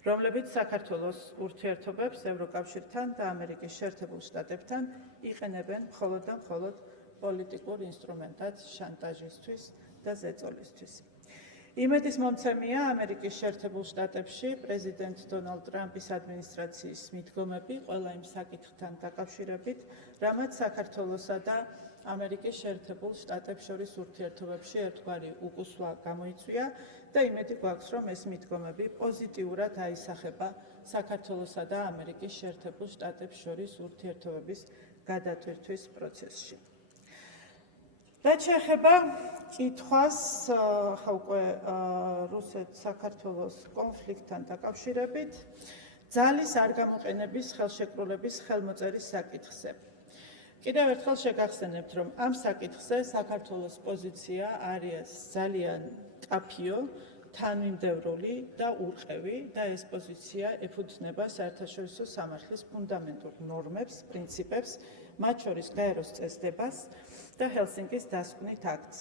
რომლებიც საქართველოს ურთიერთობებს ევროკავშირთან და ამერიკის შეერთებულ შტატებთან იყენებენ მხოლოდ და მხოლოდ პოლიტიკურ ინსტრუმენტად შანტაჟისთვის და ზეწოლისთვის. იმედის მომცემია ამერიკის შეერთებულ შტატებში პრეზიდენტ დონალდ ტრამპის ადმინისტრაციის მიდგომები ყველა იმ საკითხთან დაკავშირებით, რამაც საქართველოსა და ამერიკის შეერთებულ შტატებს შორის ურთიერთობებში ერთგვარი უკუსვლა გამოიწვია და იმედი გვაქვს, რომ ეს მიდგომები პოზიტიურად აისახება საქართველოსა და ამერიკის შეერთებულ შტატებს შორის ურთიერთობების გადატვირთვის პროცესში. რაც შეეხება კითხვას ხა უკვე რუსეთ-საქართველოს კონფლიქტთან დაკავშირებით ძალის არ გამოყენების ხელშეკრულების ხელმოწერის საკითხზე. კიდევ ერთხელ შეგახსენებთ, რომ ამ საკითხზე საქართველოს პოზიცია არის ძალიან კაფიო, თანმიმდევრული და ურყევი და ეს პოზიცია ეფუძნება საერთაშორისო სამართლის ფუნდამენტურ ნორმებს, პრინციპებს, მათ შორის გაეროს წესდებას და ჰელსინკის დასკვნით აქტს.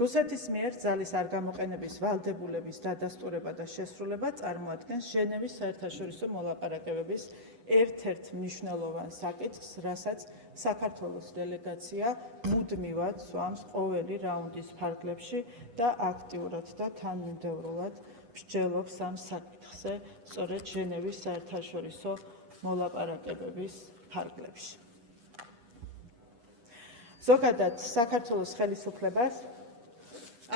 რუსეთის მიერ ძალის არ გამოყენების ვალდებულების დადასტურება და შესრულება წარმოადგენს ჟენევის საერთაშორისო მოლაპარაკებების ერთ-ერთ მნიშვნელოვან საკითხს, რასაც საქართველოს დელეგაცია მუდმივად სვამს ყოველი რაუნდის ფარგლებში და აქტიურად და თანმიმდევრულად მსჯელობს ამ საკითხზე, სწორედ ჟენევის საერთაშორისო მოლაპარაკებების ფარგლებში. ზოგადად საქართველოს ხელისუფლებას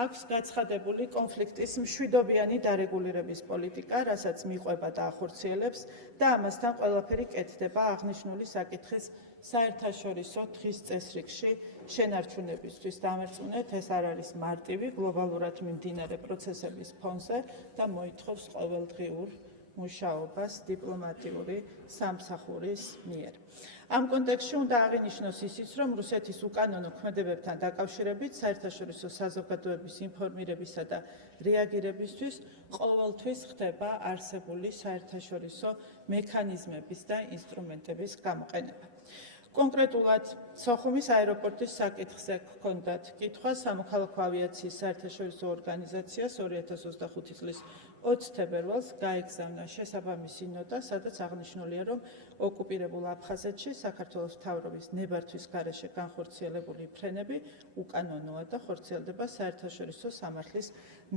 აქვს გაცხადებული კონფლიქტის მშვიდობიანი დარეგულირების პოლიტიკა, რასაც მიყვება და ახორციელებს და ამასთან ყველაფერი კეთდება აღნიშნული საკითხის საერთაშორისო დღის წესრიგში შენარჩუნებისთვის. დამერწმუნეთ, ეს არ არის მარტივი გლობალურად მიმდინარე პროცესების ფონზე და მოითხოვს ყოველდღიურ მუშაობას დიპლომატიური სამსახურის მიერ. ამ კონტექსტში უნდა აღინიშნოს ისიც, რომ რუსეთის უკანონო ქმედებებთან დაკავშირებით საერთაშორისო საზოგადოების ინფორმირებისა და რეაგირებისთვის ყოველთვის ხდება არსებული საერთაშორისო მექანიზმების და ინსტრუმენტების გამოყენება. კონკრეტულად, სოხუმის აეროპორტის საკითხზე გქონდათ კითხვა სამოქალაქო ავიაციის საერთაშორისო ორგანიზაციას 2025 წლის 20 თებერვალს გაეგზავნა შესაბამისი ნოტა, სადაც აღნიშნულია, რომ ოკუპირებულ აფხაზეთში საქართველოს მთავრობის ნებართვის გარეშე განხორციელებული ფრენები უკანონოა და ხორციელდება საერთაშორისო სამართლის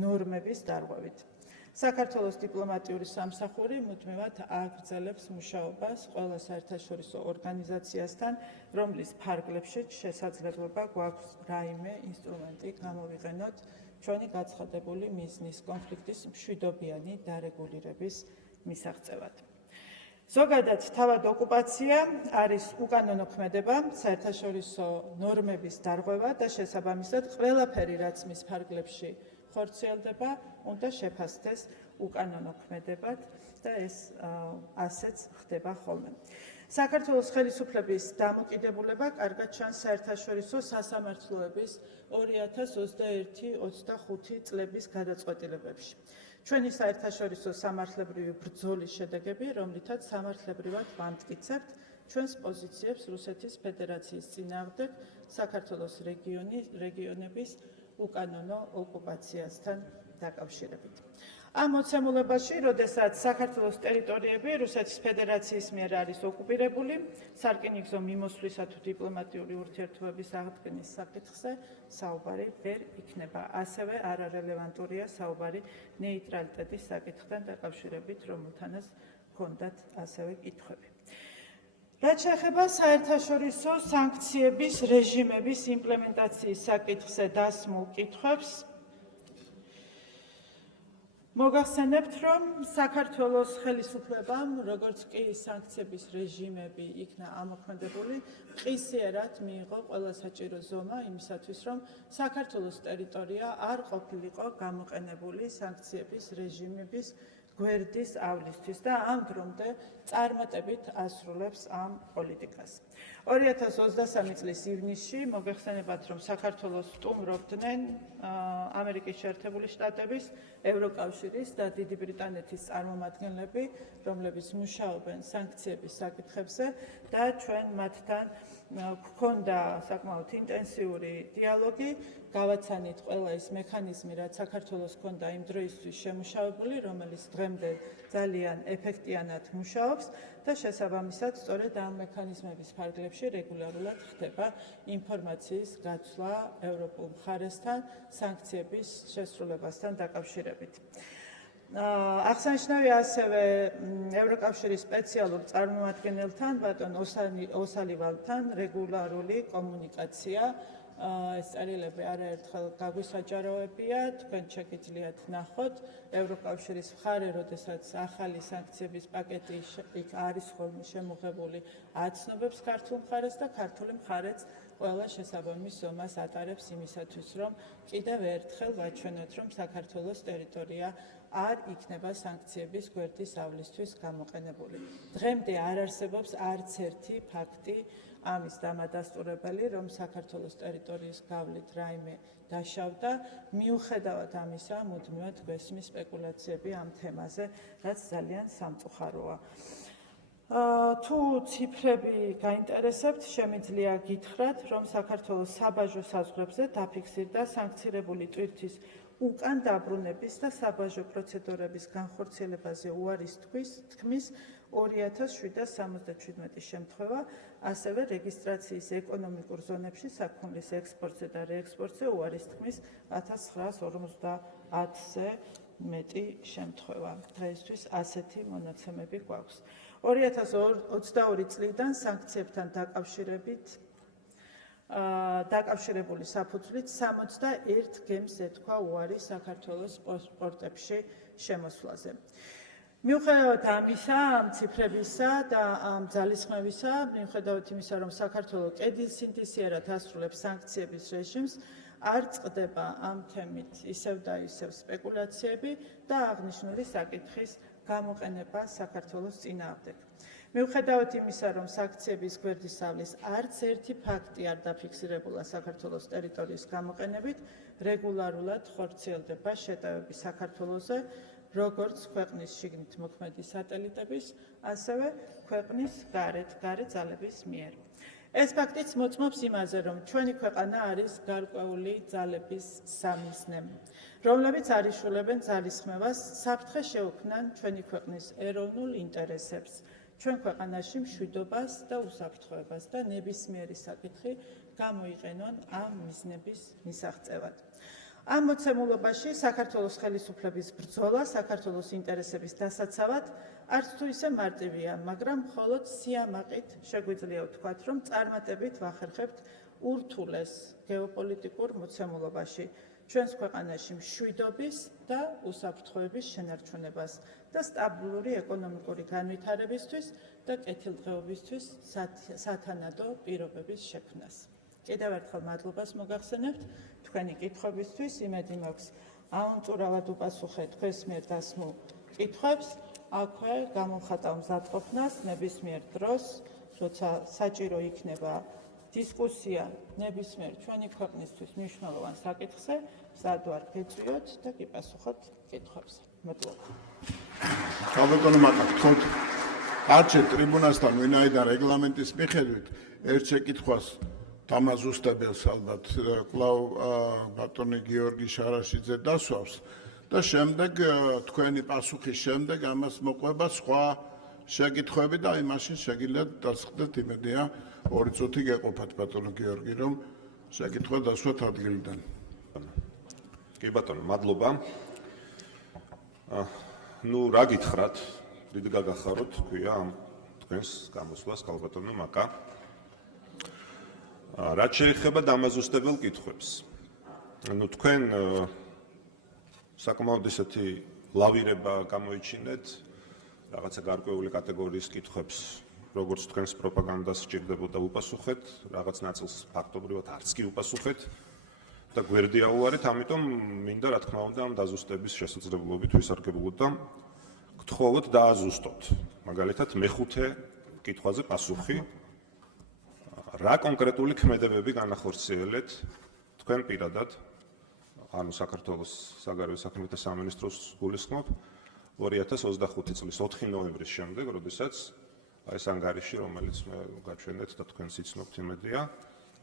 ნორმების დარღვევით. საქართველოს დიპლომატიური სამსახური მუდმივად აგრძელებს მუშაობას ყველა საერთაშორისო ორგანიზაციასთან, რომლის ფარგლებშიც შესაძლებლობა გვაქვს რაიმე ინსტრუმენტი გამოვიყენოთ ჩვენი გაცხადებული მიზნის კონფლიქტის მშვიდობიანი დარეგულირების მისაღწევად. ზოგადად, თავად ოკუპაცია არის უკანონო ქმედება, საერთაშორისო ნორმების დარღვევა და შესაბამისად ყველაფერი, რაც მის ფარგლებში ხორციელდება, უნდა შეფასდეს უკანონო ქმედებად და ეს ასეც ხდება ხოლმე. საქართველოს ხელისუფლების დამოკიდებულება კარგად ჩანს საერთაშორისო სასამართლოების 2021-25 წლების გადაწყვეტილებებში. ჩვენი საერთაშორისო სამართლებრივი ბრძოლის შედეგები, რომლითაც სამართლებრივად ვამტკიცებთ ჩვენს პოზიციებს რუსეთის ფედერაციის წინააღმდეგ საქართველოს რეგიონების უკანონო ოკუპაციასთან დაკავშირებით. ამ მოცემულებაში, როდესაც საქართველოს ტერიტორიები რუსეთის ფედერაციის მიერ არის ოკუპირებული, სარკინიგზო მიმოსვლისა თუ დიპლომატიური ურთიერთობების აღდგენის საკითხზე საუბარი ვერ იქნება. ასევე არარელევანტურია საუბარი ნეიტრალიტეტის საკითხთან დაკავშირებით, რომელთანაც ჰქონდათ ასევე კითხვები. რაც შეეხება საერთაშორისო სანქციების რეჟიმების იმპლემენტაციის საკითხზე დასმულ კითხვებს, მოგახსენებთ, რომ საქართველოს ხელისუფლებამ, როგორც კი სანქციების რეჟიმები იქნა ამოქმედებული, მყისიერად მიიღო ყველა საჭირო ზომა იმისათვის, რომ საქართველოს ტერიტორია არ ყოფილიყო გამოყენებული სანქციების რეჟიმების გვერდისავლისთვის და ამ დრომდე წარმატებით ასრულებს ამ პოლიტიკას. 2023 წლის ივნისში მოგეხსენებათ, რომ საქართველოს სტუმრობდნენ ამერიკის შეერთებული შტატების, ევროკავშირის და დიდი ბრიტანეთის წარმომადგენლები, რომლებიც მუშაობენ სანქციების საკითხებზე და ჩვენ მათთან გვქონდა საკმაოდ ინტენსიური დიალოგი, გავაცანით ყველა ის მექანიზმი, რაც საქართველოს ჰქონდა იმ დროისთვის შემუშავებული, რომელიც დღემდე ძალიან ეფექტიანად მუშაობს და შესაბამისად სწორედ ამ მექანიზმების ფარგლებში რეგულარულად ხდება ინფორმაციის გაცვლა ევროპულ მხარესთან სანქციების შესრულებასთან დაკავშირებით. აღსანიშნავია ასევე ევროკავშირის სპეციალურ წარმომადგენელთან, ბატონ ოსალივალთან რეგულარული კომუნიკაცია. ეს წერილები არაერთხელ გაგვისაჯაროებია, თქვენ შეგიძლიათ ნახოთ ევროკავშირის მხარე, როდესაც ახალი სანქციების პაკეტი იქ არის ხოლმე შემოღებული აცნობებს ქართულ მხარეს და ქართული მხარეც ყველა შესაბამის ზომას ატარებს იმისათვის, რომ კიდევ ერთხელ ვაჩვენოთ, რომ საქართველოს ტერიტორია არ იქნება სანქციების გვერდის ავლისთვის გამოყენებული. დღემდე არ არსებობს არც ერთი ფაქტი ამის დამადასტურებელი, რომ საქართველოს ტერიტორიის გავლით რაიმე დაშავდა, მიუხედავად ამისა, მუდმივად გვესმის სპეკულაციები ამ თემაზე, რაც ძალიან სამწუხაროა. თუ ციფრები გაინტერესებთ, შემიძლია გითხრათ, რომ საქართველოს საბაჟო საზღვრებზე დაფიქსირდა სანქცირებული ტვირთის უკან დაბრუნების და საბაჟო პროცედურების განხორციელებაზე უარის თქმის 2777 შემთხვევა, ასევე რეგისტრაციის ეკონომიკურ ზონებში საქონლის ექსპორტზე და რეექსპორტზე უარის თქმის 1950-ზე მეტი შემთხვევა. დღეისთვის ასეთი მონაცემები გვაქვს. 2022 წლიდან სანქციებთან დაკავშირებული საფუძვლით 61 გემს ეთქვა უარი საქართველოს პორტებში შემოსვლაზე. მიუხედავად ამისა, ამ ციფრებისა და ამ ძალისხმევისა, მიუხედავად იმისა, რომ საქართველო კედილსინდისიერად ასრულებს სანქციების რეჟიმს, არ წყდება ამ თემით ისევ და ისევ სპეკულაციები და აღნიშნული საკითხის გამოყენება საქართველოს წინააღმდეგ. მიუხედავად იმისა, რომ სანქციების გვერდისავლის არც ერთი ფაქტი არ დაფიქსირებულა საქართველოს ტერიტორიის გამოყენებით, რეგულარულად ხორციელდება შეტევები საქართველოზე, როგორც ქვეყნის შიგნით მოქმედი სატელიტების, ასევე ქვეყნის გარე ძალების მიერ. ეს ფაქტიც მოწმობს იმაზე, რომ ჩვენი ქვეყანა არის გარკვეული ძალების სამიზნე, რომლებიც არიშულებენ ძალისხმევას, საფრთხე შეუქმნან ჩვენი ქვეყნის ეროვნულ ინტერესებს, ჩვენ ქვეყანაში მშვიდობას და უსაფრთხოებას და ნებისმიერი საკითხი გამოიყენონ ამ მიზნების მისაღწევად. ამ მოცემულობაში საქართველოს ხელისუფლების ბრძოლა საქართველოს ინტერესების დასაცავად არც თუ ისე მარტივია, მაგრამ მხოლოდ სიამაყით შეგვიძლია ვთქვათ, რომ წარმატებით ვახერხებთ ურთულეს გეოპოლიტიკურ მოცემულობაში ჩვენს ქვეყანაში მშვიდობის და უსაფრთხოების შენარჩუნებას და სტაბილური ეკონომიკური განვითარებისთვის და კეთილდღეობისთვის სათანადო პირობების შექმნას. კიდევ ერთხელ მადლობას მოგახსენებთ თქვენი კითხვებისთვის, იმედი მაქვს აუნწურავად უპასუხე თქვენს მიერ დასმულ კითხვებს, აქვე გამოვხატავ მზადყოფნას ნებისმიერ დროს, როცა საჭირო იქნება დისკუსია ნებისმიერ ჩვენი ქვეყნისთვის მნიშვნელოვან საკითხზე, მზად ვარ გეწვიოთ და გიპასუხოთ კითხვებზე. მადლობა. ქალბატონო მაკა, არჩე ტრიბუნასთან ვინაიდან რეგლამენტის მიხედვით ერთ შეკითხვას დამაზუსტებელს ალბათ კვლავ ბატონი გიორგი შარაშიძე დასვავს და შემდეგ თქვენი პასუხის შემდეგ ამას მოყვება სხვა შეკითხვები და აი მაშინ შეგიძლიათ დასხდეთ იმედია 2 წუთი გეყოფათ ბატონო გიორგი რომ შეკითხვა დასვათ ადგილიდან. კი ბატონო, მადლობა. ნუ რა გითხრათ, დიდი გაგახაროთ თქვია ამ თქვენს გამოსვლას ქალბატონო მაკა. რაც შეეხება დამაზუსტებელ კითხვებს. ნუ თქვენ საკმაოდ ისეთი ლავირება გამოიჩინეთ რაღაცა გარკვეული კატეგორიის კითხვებს, როგორც თქვენს პროპაგანდას სჭირდებოდა უპასუხეთ, რაღაც ნაწილს ფაქტობრივად არც კი უპასუხეთ და გვერდი აუარეთ, ამიტომ მინდა რა თქმა უნდა ამ დაზუსტების შესაძლებლობით ვისარგებლოთ და გთხოვოთ დააზუსტოთ. მაგალითად მეხუთე კითხვაზე პასუხი. რა კონკრეტული ქმედებები განახორციელეთ თქვენ პირადად, ანუ საქართველოს საგარეო საქმეთა სამინისტროს გულისხმობ 2025 წლის 4 ნოემბრის შემდეგ, როდესაც ეს ანგარიში, რომელიც მე გაჩვენეთ და თქვენს იცნობთ იმედია,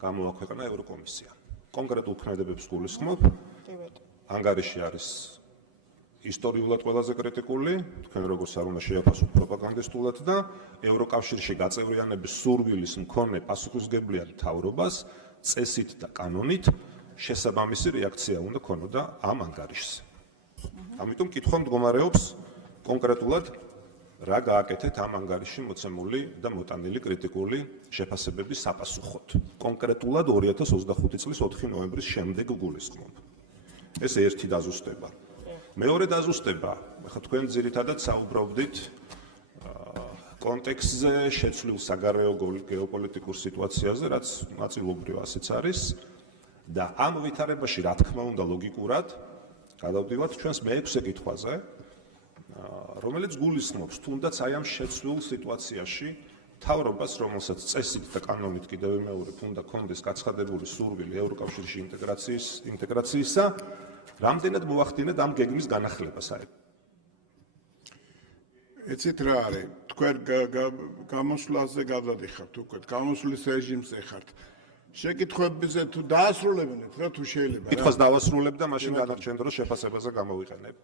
გამოაქვეყნა ევროკომისია. კონკრეტულ ქმედებებს გულისხმობ. ანგარიში არის ისტორიულად ყველაზე კრიტიკული, თქვენ როგორც არ უნდა შეაფასოთ პროპაგანდისტულად და ევროკავშირში გაწევრიანების სურვილის მქონე პასუხისმგებლიან მთავრობას წესით და კანონით შესაბამისი რეაქცია უნდა ქონოდა ამ ანგარიშზე. ამიტომ კითხვა მდგომარეობს კონკრეტულად რა გააკეთეთ ამ ანგარიში მოცემული და მოტანილი კრიტიკული შეფასებების საპასუხოდ. კონკრეტულად 2025 წლის 4 ნოემბრის შემდეგ გულისხმობ. ეს ერთი დაზუსტება. მეორე დაზუსტება, ახლა თქვენ ძირითადად საუბრობდით კონტექსტზე შეცვლილ საგარეო გეოპოლიტიკურ სიტუაციაზე, რაც ნაწილობრივ ასეც არის და ამ ვითარებაში, რა თქმა უნდა, ლოგიკურად გადავდივართ ჩვენს მე-6 კითხვაზე, რომელიც გულისხმობს თუნდაც აი ამ შეცვლილ სიტუაციაში მთავრობას, რომელსაც წესით და კანონით კიდევ მეორედ უნდა კონდეს გაცხადებული სურვილი ევროკავშირში ინტეგრაციისა, რამდენად მოახდინეთ ამ გეგმის განახლება საერთოდ. ეცით რა არის? თქვენ გამოსვლაზე გადადიხართ უკვე, გამოსვლის რეჟიმზე ხართ. შეკითხვებზე თუ დაასრულებინეთ, რა თუ შეიძლება. კითხვას დავასრულებ და მაშინ გადარჩენ დროს შეფასებაზე გამოვიყენებ.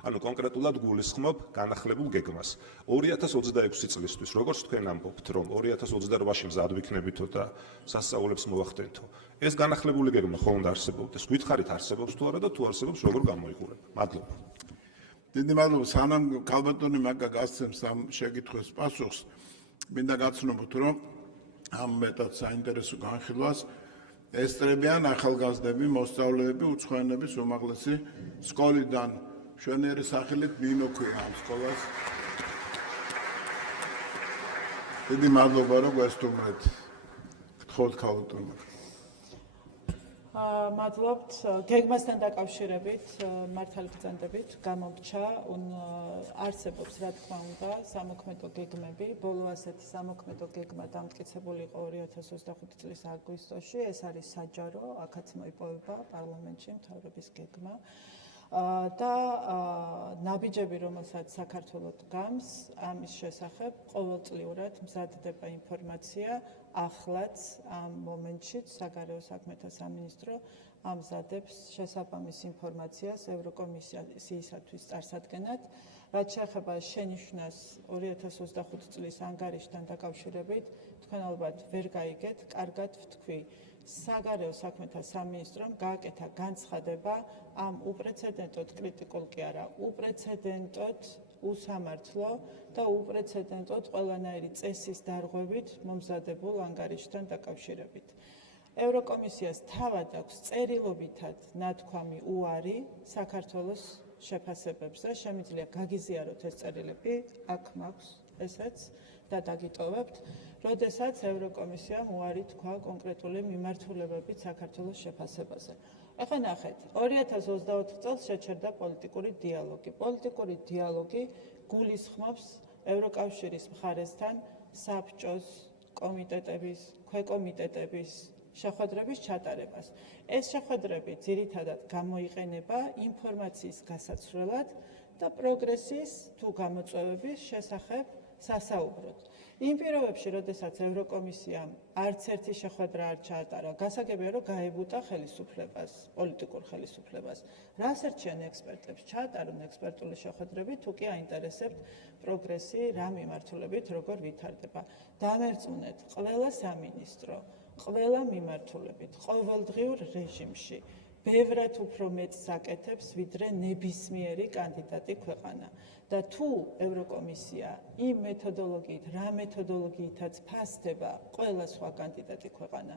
ანუ კონკრეტულად გულისხმობ განახლებულ გეგმას. 2026 წლისთვის, როგორც თქვენ ამბობთ, რომ 2028-ში მზად ვიქნებითო და სასწაულებს მოახდენთო, ეს განახლებული გეგმა ხო უნდა არსებობდეს? გითხარით არსებობს თუ არა და თუ არსებობს, როგორ გამოიყურება? მადლობა. დიდი მადლობა, სანამ ქალბატონი მაგა გასცემს ამ შეკითხვის პასუხს, მინდა გაცნობოთ, რომ ამ მეტად საინტერესო განხილვას ესწრებიან ახალგაზრდები, მოსწავლეები, უცხოენების უმაღლესი სკოლიდან. შვენიერი სახელით ნინო ქვია ამ სკოლას. დიდი მადლობა, რომ გვესტუმრეთ. გთხოვთ ქალბატონო. მადლობთ. გეგმასთან დაკავშირებით, მართალი ბრძანდებით, გამომრჩა, არსებობს, რა თქმა უნდა, სამოქმედო გეგმები. ბოლო ასეთი სამოქმედო გეგმა დამტკიცებული იყო 2025 წლის აგვისტოში. ეს არის საჯარო, აქაც მოიპოვება პარლამენტში მთავრობის გეგმა. და ნაბიჯები, რომელსაც საქართველოს გams, ამის შესახებ ყოველწლიურად მზადდება ინფორმაცია, ახლაც ამ მომენტშიც საგარეო საქმეთა სამინისტრო ამზადებს შესაბამის ინფორმაციას ევროკომისიისათვის წარსადგენად, რაც შეეხება შენიშვნას 2025 წლის ანგარიშთან დაკავშირებით, თქვენ ალბათ ვერ გაიგეთ, კარგად ვთქვი. საგარეო საქმეთა სამინისტრომ გააკეთა განცხადება ამ უპრეცედენტოდ კრიტიკულ კი არა, უპრეცედენტოდ უსამართლო და უპრეცედენტოდ ყველანაირი წესის დარღვევით მომზადებულ ანგარიშთან დაკავშირებით. ევროკომისიას თავად აქვს წერილობითად ნათქვამი უარი საქართველოს შეფასებებზე, შემიძლია გაგიზიაროთ ეს წერილები, აქ მაქვს ესეც და დაგიტოვებთ. როდესაც ევროკომისიამ უარი თქვა კონკრეტული მიმართულებებით საქართველოს შეფასებაზე. ახლა ნახეთ, 2024 წელს შეჩერდა პოლიტიკური დიალოგი. პოლიტიკური დიალოგი გულისხმობს ევროკავშირის მხარესთან საბჭოს, კომიტეტების, ქვეკომიტეტების შეხვედრების ჩატარებას. ეს შეხვედრები ძირითადად გამოიყენება ინფორმაციის გასაცვლელად და პროგრესის თუ გამოწვევების შესახებ სასაუბროდ. იმ პირობებში, როდესაც ევროკომისიამ არც ერთი შეხვედრა არ ჩაატარა, გასაგებია, რომ გაებუტა ხელისუფლებას, პოლიტიკურ ხელისუფლებას. რას ერჩიან ექსპერტებს? ჩაატარონ ექსპერტული შეხვედრები, თუ კი აინტერესებთ პროგრესი, რა მიმართულებით, როგორ ვითარდება. დამერწმუნეთ, ყველა სამინისტრო, ყველა მიმართულებით, ყოველდღიურ რეჟიმში, ბევრად უფრო მეტს აკეთებს, ვიდრე ნებისმიერი კანდიდატი ქვეყანა. და თუ ევროკომისია იმ მეთოდოლოგიით, რა მეთოდოლოგიითაც ფასდება ყველა სხვა კანდიდატი ქვეყანა,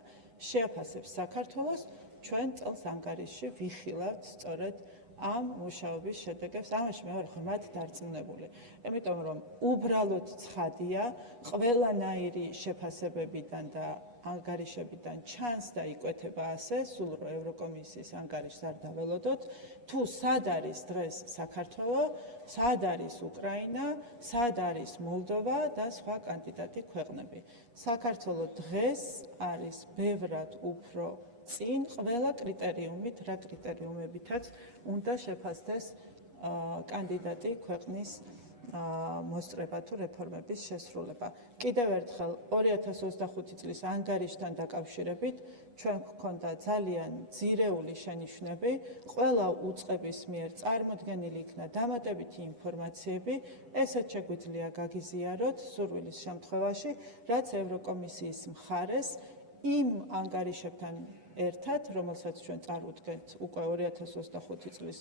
შეაფასებს საქართველოს, ჩვენ წელს ანგარიშში ვიხილავთ სწორედ ამ მუშაობის შედეგებს. ამაში მე ვარ ღრმად დარწმუნებული. იმიტომ რომ უბრალოდ ცხადია, ყველანაირი შეფასებებიდან და ანგარიშებიდან ჩანს და იკვეთება ასე, სულ რო ევროკომისიის ანგარიშს არ დაველოდოთ, თუ სად არის დღეს საქართველო, სად არის უკრაინა, სად არის მოლდოვა და სხვა კანდიდატი ქვეყნები. საქართველო დღეს არის ბევრად უფრო წინ ყველა კრიტერიუმით, რა კრიტერიუმებითაც უნდა შეფასდეს კანდიდატი ქვეყნის მოსწრება თუ რეფორმების შესრულება. კიდევ ერთხელ 2025 წლის ანგარიშთან დაკავშირებით ჩვენ გვქონდა ძალიან ძირეული შენიშვნები, ყველა უწყების მიერ წარმოდგენილი იქნა დამატებითი ინფორმაციები, ესეც შეგვიძლია გაგიზიაროთ სურვილის შემთხვევაში, რაც ევროკომისიის მხარეს იმ ანგარიშებთან ერთად, რომელსაც ჩვენ წარუდგენთ უკვე 2025 წლის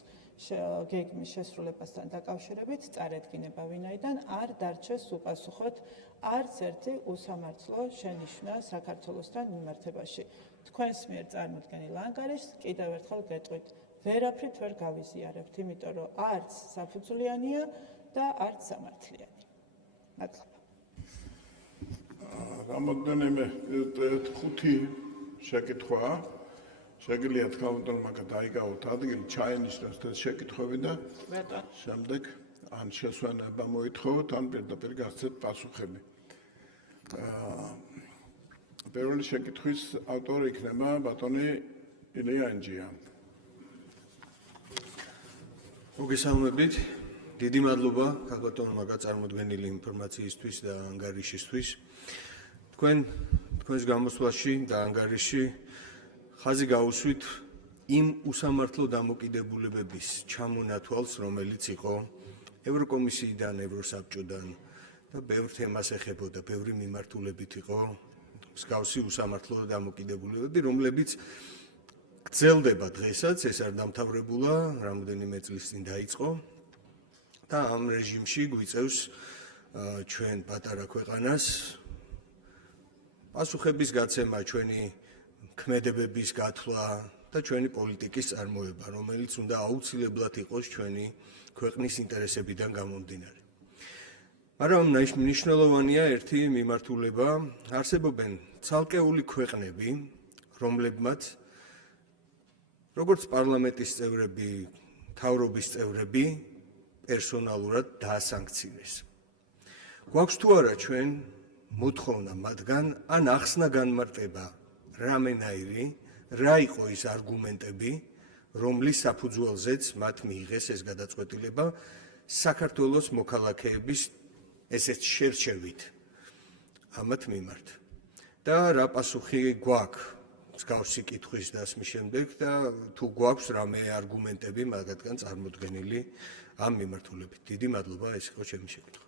გეგმის შესრულებასთან დაკავშირებით, წარედგინება ვინაიდან არ დარჩეს უპასუხოთ არც ერთი უსამართლო შენიშვნა საქართველოსთან მიმართებაში. თქვენს მიერ წარმოდგენილ ანგარიშს კიდევ ერთხელ გეტყვით, ვერაფრით ვერ გავიზიარებთ, იმიტომ რომ არც საფუძვლიანია და არც სამართლიანი. მადლობა. რამოდენიმე ხუთი შეკითხვაა. შეგიძლიათ ქალბატონმა დაიკავოთ ადგილი, ჩაენიშნოს ეს შეკითხვები და ბატონო. შემდეგ ან შესვენება მოითხოვოთ, ან პირდაპირ გასცეთ პასუხები. პირველი შეკითხვის ავტორი იქნება ბატონი ილია ანჯია. მოგესალმებით. დიდი მადლობა ქალბატონმა გაწარმოდგენილი ინფორმაციისთვის და ანგარიშისთვის. თქვენს გამოსვლაში და ანგარიში ხაზი გაუსვით იმ უსამართლო დამოკიდებულებების ჩამონათვალს, რომელიც იყო ევროკომისიიდან, ევროსაბჭოდან და ბევრ თემას ეხებოდა, ბევრი მიმართულებით იყო მსგავსი უსამართლო დამოკიდებულებები, რომლებიც გრძელდება დღესაც, ეს არ დამთავრებულა, რამოდენიმე წლის წინ დაიწყო და ამ რეჟიმში გვიწევს ჩვენ პატარა ქვეყანას პასუხების გაცემა, ჩვენი ქმედებების გათვლა და ჩვენი პოლიტიკის წარმოება, რომელიც უნდა აუცილებლად იყოს ჩვენი ქვეყნის ინტერესებიდან გამომდინარე. მაგრამ მნიშვნელოვანია ერთი მიმართულება, არსებობენ ცალკეული ქვეყნები, რომლებმაც როგორც პარლამენტის წევრები, მთავრობის წევრები პერსონალურად დაასანქციონეს. გვაქვს თუ არა ჩვენ მოთხოვნა მათგან ან ახსნა განმარტება რამენაირი, რა იყო ის არგუმენტები, რომლის საფუძველზეც მათ მიიღეს ეს გადაწყვეტილება საქართველოს მოქალაქეების ესეც შერჩევით ამათ მიმართ. და რა პასუხი გვაქვს მსგავსი კითხვის დასმის შემდეგ და თუ გვაქვს რამე არგუმენტები მაგათგან წარმოდგენილი ამ მიმართულებით. დიდი მადლობა, ეს იყო ჩემი შეკითხვა.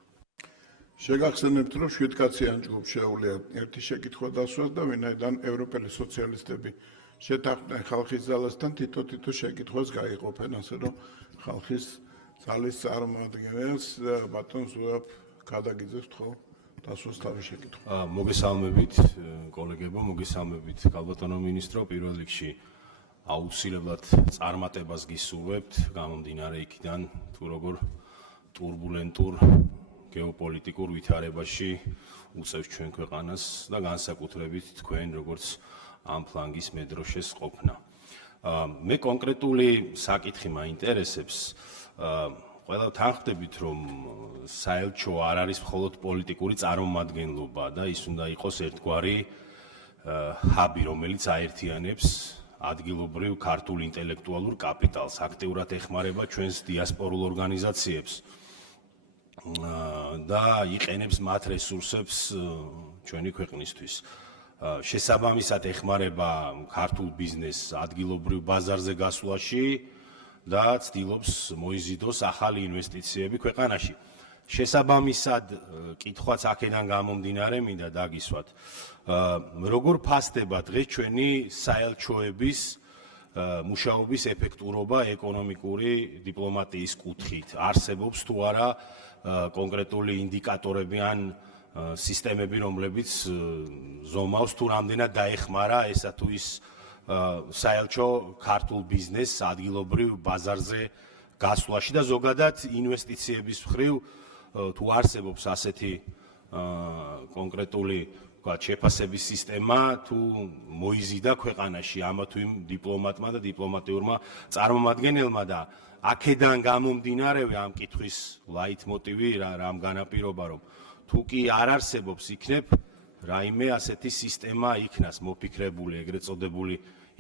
შეგახსენებთ, რომ 7 კაციან ჯგუფს შეუძლია ერთი შეკითხვა დასვას და ვინაიდან ევროპელი სოციალისტები შეთანხმდნენ ხალხის ძალასთან, თითო შეკითხვას გაიყოფენ, ასე რომ ხალხის ძალის წარმომადგენელს ბატონ ზურაბ გადაგიძებს თქო დასვას თავი შეკითხვა. მოგესალმებით, კოლეგებო, მოგესალმებით, ქალბატონო მინისტრო, პირველ რიგში აუცილებლად წარმატებას გისურვებთ, გამომდინარე იქიდან, თუ როგორ ტურბულენტურ გეოპოლიტიკურ ვითარებაში უწევს ჩვენ ქვეყანას და განსაკუთრებით თქვენ როგორც ამ ფლანგის მედროშეს ყოფნა. მე კონკრეტული საკითხი მაინტერესებს. ყველა თანხმდებით, რომ საელჩო არ არის მხოლოდ პოლიტიკური წარმომადგენლობა და ის უნდა იყოს ერთგვარი ჰაბი, რომელიც აერთიანებს ადგილობრივ ქართულ ინტელექტუალურ კაპიტალს, აქტიურად ეხმარება ჩვენს დიასპორულ ორგანიზაციებს და იყენებს მათ რესურსებს ჩვენი ქვეყნისთვის. შესაბამისად ეხმარება ქართულ ბიზნესს ადგილობრივ ბაზარზე გასვლაში და ცდილობს მოიზიდოს ახალი ინვესტიციები ქვეყანაში. შესაბამისად, კითხვაც აქედან გამომდინარე მინდა დაგისვათ. როგორ ფასდება დღეს ჩვენი საელჩოების მუშაობის ეფექტურობა ეკონომიკური დიპლომატიის კუთხით? არსებობს თუ არა კონკრეტული ინდიკატორები ან სისტემები, რომლებიც ზომავს თუ რამდენად დაეხმარა ესა თუ ის საელჩო ქართულ ბიზნესს ადგილობრივ ბაზარზე გასვლაში და ზოგადად ინვესტიციების მხრივ თუ არსებობს ასეთი კონკრეტული შეფასების სისტემა თუ მოიზიდა ქვეყანაში ამა თუ იმ დიპლომატმა და დიპლომატიურმა წარმომადგენელმა და აქედან გამომდინარე ამ კითხვის ლაითმოტივი რამ განაპირობა რომ თუ კი არ არსებობს იქნებ რაიმე ასეთი სისტემა იქნას მოფიქრებული ეგრეთ წოდებული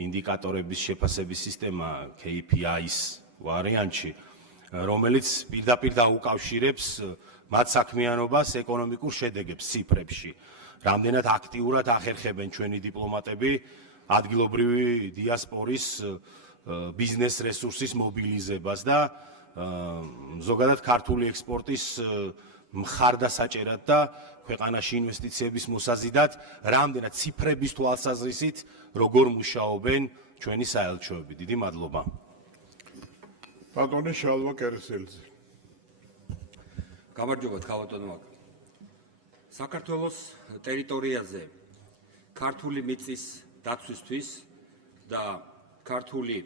ინდიკატორების შეფასების სისტემა KPI-ის ვარიანტში რომელიც პირდაპირ დაუკავშირებს მათ საქმიანობას ეკონომიკურ შედეგებს ციფრებში რამდენად აქტიურად ახერხებენ ჩვენი დიპლომატები ადგილობრივი დიასპორის ბიზნეს რესურსის მობილიზებას და ზოგადად ქართული ექსპორტის მხარდასაჭერად და ქვეყანაში ინვესტიციების მოსაზიდად რამდენად ციფრების თვალსაზრისით როგორ მუშაობენ ჩვენი საელჩოები. დიდი მადლობა. ბატონი შალვა კერესელიძე. გამარჯობათ ქალბატონო. საქართველოს ტერიტორიაზე ქართული მიწის დაცვისთვის და ქართული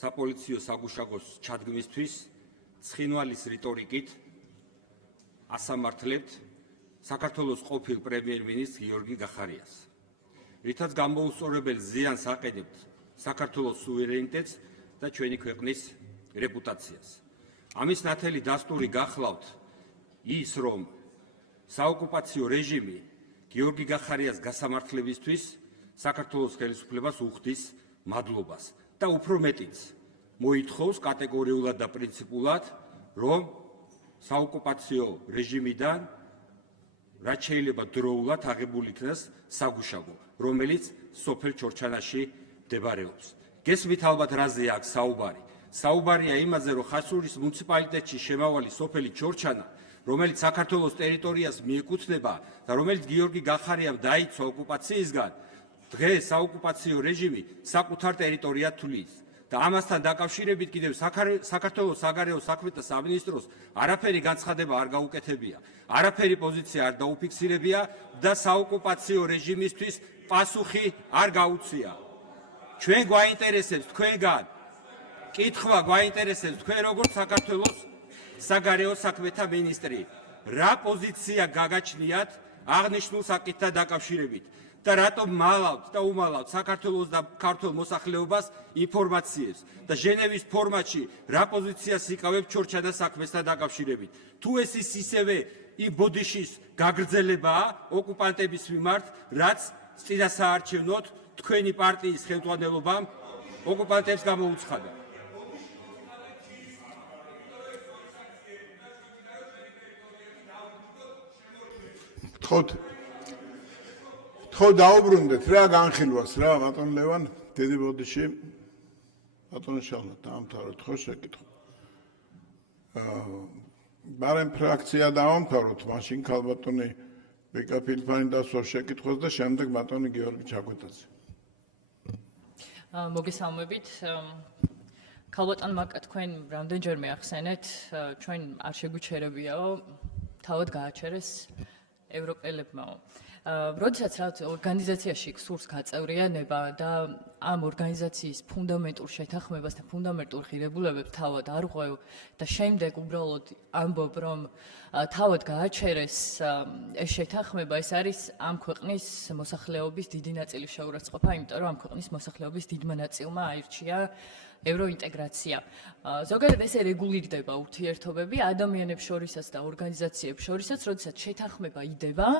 საპოლიციო საგუშაგოს ჩადგმისთვის ცხინვალის რიტორიკით ასამართლებთ საქართველოს ყოფილ პრემიერ-მინისტრ გიორგი გახარიას, რითაც გამოუსწორებელ ზიანს აყენებთ საქართველოს სუვერენიტეტს და ჩვენი ქვეყნის რეპუტაციას. ამის ნათელი დასტური გახლავთ ის, რომ საოკუპაციო რეჟიმი გიორგი გახარიას გასამართლებისთვის საქართველოს ხელისუფლებას უხდის მადლობას და უფრო მეტიც მოითხოვს კატეგორიულად და პრინციპულად, რომ საოკუპაციო რეჟიმიდან რაც შეიძლება დროულად აღებული იქნას საგუშაგო, რომელიც სოფელ ჩორჩანაში მდებარეობს. გესმით ალბათ რაზე აქვს საუბარი. საუბარია იმაზე, რომ ხასურის მუნიციპალიტეტში შემავალი სოფელი ჩორჩანა, რომელიც საქართველოს ტერიტორიას მიეკუთვნება და რომელიც გიორგი გახარიამ დაიცვა ოკუპაციისგან, დღეს საოკუპაციო რეჟიმი საკუთარ ტერიტორიად თვლის. და ამასთან დაკავშირებით კიდევ საქართველოს საგარეო საქმეთა სამინისტროს არაფერი განცხადება არ გაუკეთებია, არაფერი პოზიცია არ დაუფიქსირებია და საოკუპაციო რეჟიმისთვის პასუხი არ გაუწია. ჩვენ გვაინტერესებს თქვენგან კითხვა გვაინტერესებს თქვენ როგორც საქართველოს საგარეო საქმეთა მინისტრი, რა პოზიცია გაგაჩნიათ აღნიშნულ საკითხთან დაკავშირებით და რატომ მალავთ და უმალავთ საქართველოს და ქართულ მოსახლეობას ინფორმაციებს და ჟენევის ფორმატში რა პოზიციას იკავებთ ჩორჩანას საქმესთან დაკავშირებით. თუ ეს ისევე ბოდიშის გაგრძელებაა ოკუპანტების მიმართ, რაც წინასაარჩევნოდ თქვენი პარტიის ხელმძღვანელობამ ოკუპანტებს გამოუცხადა. ხო დაუბრუნდეთ რა განხილვას რა ბატონ ლევან დიდი ბოდიში ბატონ შალმა დაამთავრეთ ხო შეკითხვა ბარემ ფრაქცია დაამთავროთ მაშინ ქალბატონი ბეკა ფილფანი დასვარ შეკითხვას და შემდეგ ბატონი გიორგი ჩაგვეტაძე მოგესალმებით ქალბატონ მაკა თქვენ რამდენჯერმე ახსენეთ ჩვენ არ შეგვიჩერებიაო თავად გააჩერეს ევროპელებმაო როდესაც რაც ორგანიზაციაში სურს გაწევრიანება და ამ ორგანიზაციის ფუნდამენტურ შეთანხმებას და ფუნდამენტურ ღირებულებებს თავად არ ღვევ და შემდეგ უბრალოდ ამბობ რომ თავად გააჩერეს ეს შეთანხმება ეს არის ამ ქვეყნის მოსახლეობის დიდი ნაწილის შეურაცხყოფა იმიტომ რომ ამ ქვეყნის მოსახლეობის დიდმა ნაწილმა აირჩია ევროინტეგრაცია. ზოგადად ესე რეგულირდება ურთიერთობები ადამიანებს შორისაც და ორგანიზაციებს შორისაც, როდესაც შეთანხმება იდება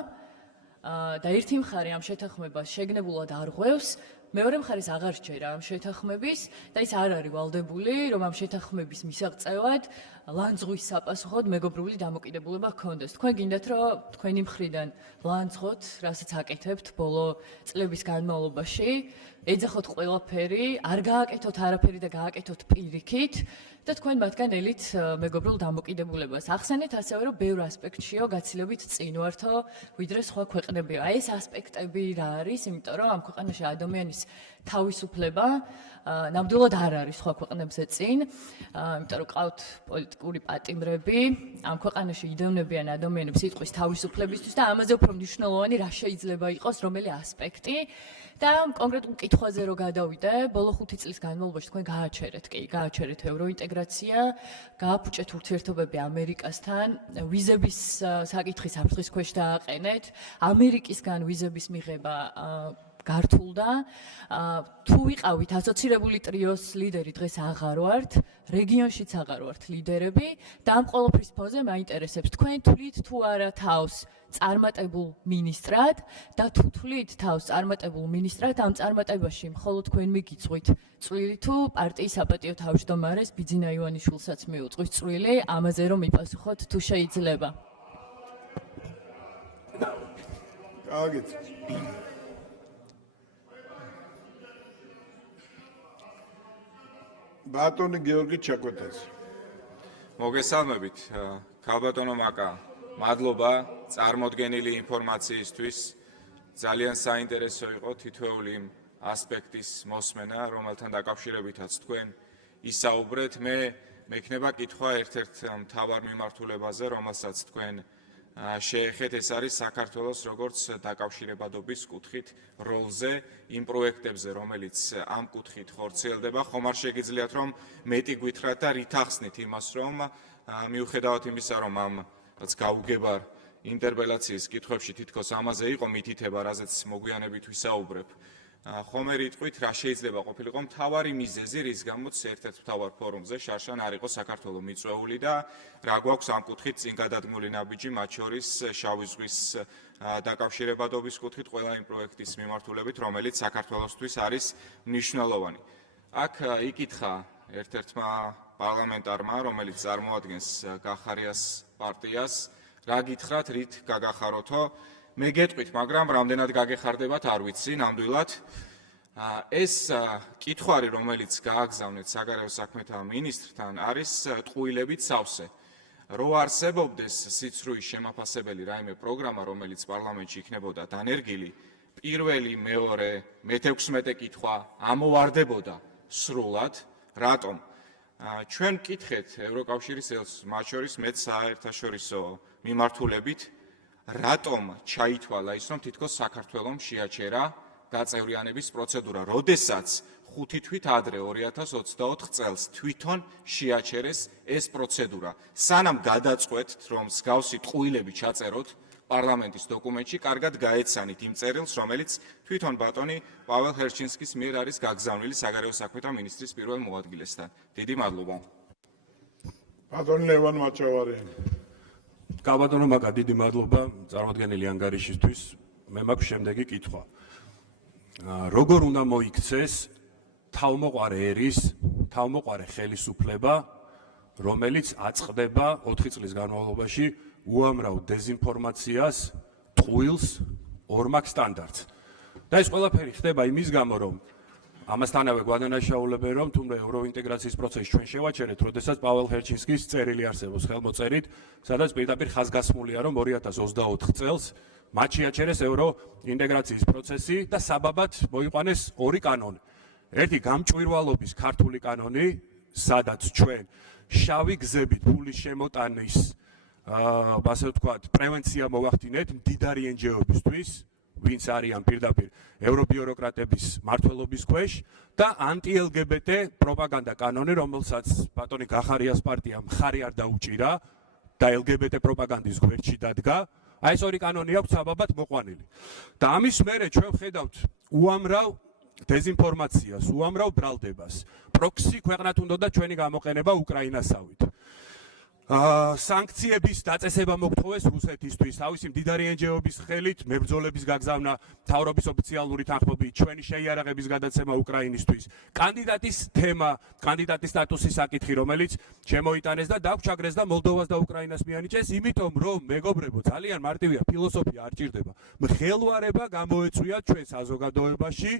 და ერთი მხარე ამ შეთანხმებას შეგნებულად არ ღვევს, მეორე მხარეს აღარ სჯერა ამ შეთანხმების და ის არ არის ვალდებული, რომ ამ შეთანხმების მისაღწევად ლანძღვის საპასუხოდ მეგობრული დამოკიდებულება ჰქონდეს. თქვენ გინდათ, რომ თქვენი მხრიდან ლანძღოთ, რასაც აკეთებთ ბოლო წლების განმავლობაში, ეძახოთ ყველაფერი, არ გააკეთოთ არაფერი და გააკეთოთ პირიქით და თქვენ მათგან ელით მეგობრულ დამოკიდებულებას. ახსენეთ ასევე, რომ ბევრ ასპექტშიო გაცილებით წინ ვართო, ვიდრე სხვა ქვეყნებია. აი ეს ასპექტები რა არის, იმიტომ რომ ამ ქვეყანაში ადამიანის თავისუფლება ნამდვილად არ არის სხვა ქვეყნებზე წინ, იმიტომ რომ ყავთ პოლიტიკური პატიმრები, ამ ქვეყანაში იდევნებიან ადამიანებს სიტყვის თავისუფლებისთვის და ამაზე უფრო მნიშვნელოვანი რა შეიძლება იყოს რომელი ასპექტი და კონკრეტულ კითხვაზე რო გადავიდე, ბოლო 5 წლის განმავლობაში თქვენ გააჩერეთ ევროინტეგრაცია, გააფუჭეთ ურთიერთობები ამერიკასთან, ვიზების საკითხი საფრთხის ქვეშ დააყენეთ, ამერიკისგან ვიზების მიღება გართულდა. თუ ვიყავით ასოცირებული ტრიოს ლიდერი, დღეს აღარ ვართ, რეგიონშიც აღარ ვართ ლიდერები და ამ ყოველფრის ფონზე მაინტერესებს თქვენ თვლით თუ არა თავს წარმატებულ მინისტრად და თუ თვლით თავს წარმატებულ მინისტრად ამ წარმატებაში მხოლოდ თქვენ მიგიწვით წვლილი თუ პარტიის საპატიო თავმჯდომარეს ბიძინა ივანიშვილსაც მიუძღვის წვლილი ამაზე რომ მიპასუხოთ თუ შეიძლება. კარგით. ბატონი გიორგი ჩაკვეტაძე. მოგესალმებით, ქალბატონო მაკა. მადლობა წარმოდგენილი ინფორმაციისთვის. ძალიან საინტერესო იყო თითოეული ასპექტის მოსმენა, რომელთან დაკავშირებითაც თქვენ ისაუბრეთ. მე მექნება კითხვა ერთ-ერთ მთავარ მიმართულებაზე, რომელსაც თქვენ შეეხეთ, ეს არის საქართველოს როგორც დაკავშირებადობის კუთხით როლზე იმ პროექტებზე, რომელიც ამ კუთხით ხორციელდება. ხომ არ შეგიძლიათ რომ მეტი გვითხრათ და რით ახსნით იმას, რომ მიუხედავად იმისა, რომ ამ გაუგებარ ინტერპელაციის კითხვებში თითქოს ამაზე იყო მითითება, რაზეც მოგვიანებით ვისაუბრებ. ხომერ იტყვით, რა შეიძლება ყოფილიყო მთავარი მიზეზი, რის გამოც ერთ-ერთ მთავარ ფორუმზე შარშან არ იყო საქართველოს მიწვეული და რა გვაქვს ამ კუთხით წინ გადადგმული ნაბიჯი, მათ შორის შავი ზღვის დაკავშირებადობის კუთხით ყველა იმ პროექტის მიმართულებით, რომელიც საქართველოსთვის არის მნიშვნელოვანი. აქ იკითხა ერთ-ერთმა პარლამენტარმა, რომელიც წარმოადგენს გახარიას პარტიას, რა გითხრათ, რით გაგახაროთო? მე გეტყვით, მაგრამ რამდენად გაგეხარდებათ, არ ვიცი, ნამდვილად. ეს კითხვარი, რომელიც გააგზავნეთ საგარეო საქმეთა მინისტრთან, არის ტყუილებით სავსე. რო არსებობდეს სიცრუის შემაფასებელი რაიმე პროგრამა, რომელიც პარლამენტში იქნებოდა დანერგილი, პირველი, მეორე, მე-16 კითხვა ამოვარდებოდა სრულად, რატომ? ჩვენ ვკითხეთ ევროკავშირის ელს, მათ შორის მეც საერთაშორისო მიმართულებით, რატომ ჩაითვალა ის, რომ თითქოს საქართველომ შეაჩერა გაწევრიანების პროცედურა, როდესაც 5 თვით ადრე 2024 წელს თვითონ შეაჩერეს ეს პროცედურა. სანამ გადაწყვეტთ, რომ მსგავსი ტყუილები ჩაწეროთ პარლამენტის დოკუმენტში, კარგად გაეცანით იმ წერილს, რომელიც თვითონ ბატონი პაվել ჰერჩინსკის მიერ არის გაგზავნილი საგარეო საქმეთა მინისტრის პირველ მოადგილესთან. დიდი მადლობა. ბატონ ლევან მაჭავარი. კაბატონო მაკა, დიდი მადლობა წარმოადგენელი ანგარიშისთვის. მე მაქვს შემდეგი კითხვა. როგორ უნდა მოიქცეს თავმოყარე ერის, თავმოყარე ხელისუფლება, რომელიც აწყდება 4 წლის განმავლობაში უამრავ დეზინფორმაციას, ტყუილს, ორმაგ სტანდარტს. და ეს ყველაფერი ხდება იმის გამო, რომ ამასთანავე გვადანაშაულებენ, რომ თუმცა ევროინტეგრაციის პროცესს ჩვენ შევაჩერეთ, როდესაც პაվել ჰერჩინსკის წერილი არსებობს ხელმოწერით, სადაც პირდაპირ ხაზგასმულია, რომ 2024 წელს მათ შეაჩერეს ევროინტეგრაციის პროცესი და საბაბად მოიყვანეს ორი კანონი. ერთი გამჭვირვალობის ქართული კანონი, სადაც ჩვენ შავი გზებით ფულის შემოტანის ასე ვთქვათ, პრევენცია მოვახდინეთ მდიდარი NGO-ებისთვის, ვინც არიან პირდაპირ ევრობიუროკრატების მმართველობის ქვეშ და ანტი-LGBT პროპაგანდა კანონი, რომელსაც ბატონი გახარიას პარტია მხარი არ დაუჭირა და LGBT პროპაგანდის გვერდში დადგა. აი ეს ორი კანონი აქვს საბაბად მოყვანილი. და ამის მერე ჩვენ ვხედავთ უამრავ დეზინფორმაციას, უამრავ ბრალდებას. პროქსი ქვეყნად უნდა ჩვენი გამოყენება უკრაინასავით. სანქციების დაწესება მოგთხოვეს რუსეთისთვის, თავისი მდიდარი NGO-ების ხელით, მებრძოლების გაგზავნა მთავრობის ოფიციალური თანხმობით, ჩვენი შეიარაღების გადაცემა უკრაინისთვის. კანდიდატის თემა, კანდიდატის სტატუსის საკითხი, რომელიც შემოიტანეს და დაგვჩაგრეს და მოლდოვას და უკრაინას მიანიჭეს, იმიტომ რომ მეგობრებო, ძალიან მარტივია, ფილოსოფია არ ჭირდება. მხელვარება გამოეწვია ჩვენ საზოგადოებაში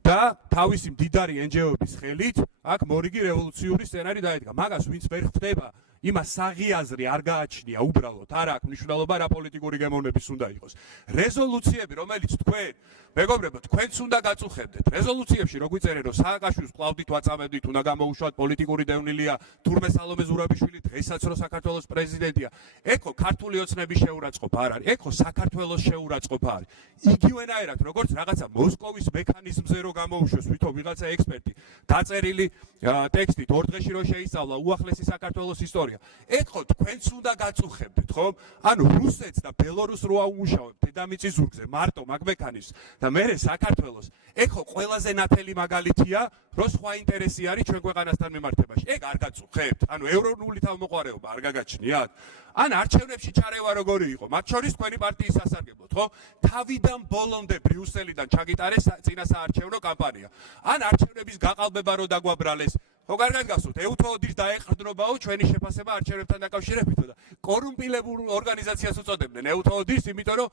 და თავისი მდიდარი NGO-ების ხელით აქ მორიგი რევოლუციური სცენარი დაედგა. მაგას ვინც ვერ ხვდება, იმას საღიაზრი არ გააჩნია უბრალოდ, არ აქვს მნიშვნელობა რა პოლიტიკური გემოვნების უნდა იყოს. რეზოლუციები, რომელიც თქვენ, მეგობრებო, თქვენც უნდა გაწუხებდეთ. რეზოლუციებში რო გვიწერენ, რომ სააკაშვილის კლავდით ვაწამებდით, უნდა გამოუშვათ, პოლიტიკური დევნილია, თურმე სალომე ზურაბიშვილი დღესაც რო საქართველოს პრეზიდენტია. ეკო ქართული ოცნების შეურაცხყოფა არ არის, ეკო საქართველოს შეურაცხყოფა არის. იგივენაირად, როგორც რაღაცა მოსკოვის მექანიზმზე რო გამოუშვეს თვითონ ვიღაცა ექსპერტი, დაწერილი ტექსტით 2 დღეში რო შეისწავლა უახლესი საქართველოს ისტორია. ეკო თქვენც უნდა გაწუხებდეთ, ხო? ანუ რუსეთს და ბელორუსს რო აუმუშავებთ დედამიწის ზურგზე მარტო მაგ მექანიზმს და მერე საქართველოს, ეკო ყველაზე ნათელი მაგალითია, რომ სხვა ინტერესი არის ჩვენ ქვეყანასთან მიმართებაში. ეგ არ გაწუხებთ? ანუ ევროპული თავმოყარეობა არ გაგაჩნიათ? ან არჩევნებში ჩარევა როგორი იყო? მათ შორის თქვენი პარტიის სასარგებლოდ, ხო? თავიდან ბოლომდე ბრიუსელიდან ჩაგიტარეს წინასაარჩევნო კამპანია. ან არჩევნების გაყალბება რო დაგვაბრალეს. ხო, კარგად გახსოვთ, ეუთოოდის დაეყრდნობაო ჩვენი შეფასება არჩევნებთან დაკავშირებით და კორუმპილებულ ორგანიზაციას უწოდებდნენ ეუთოოდის, იმიტომ რომ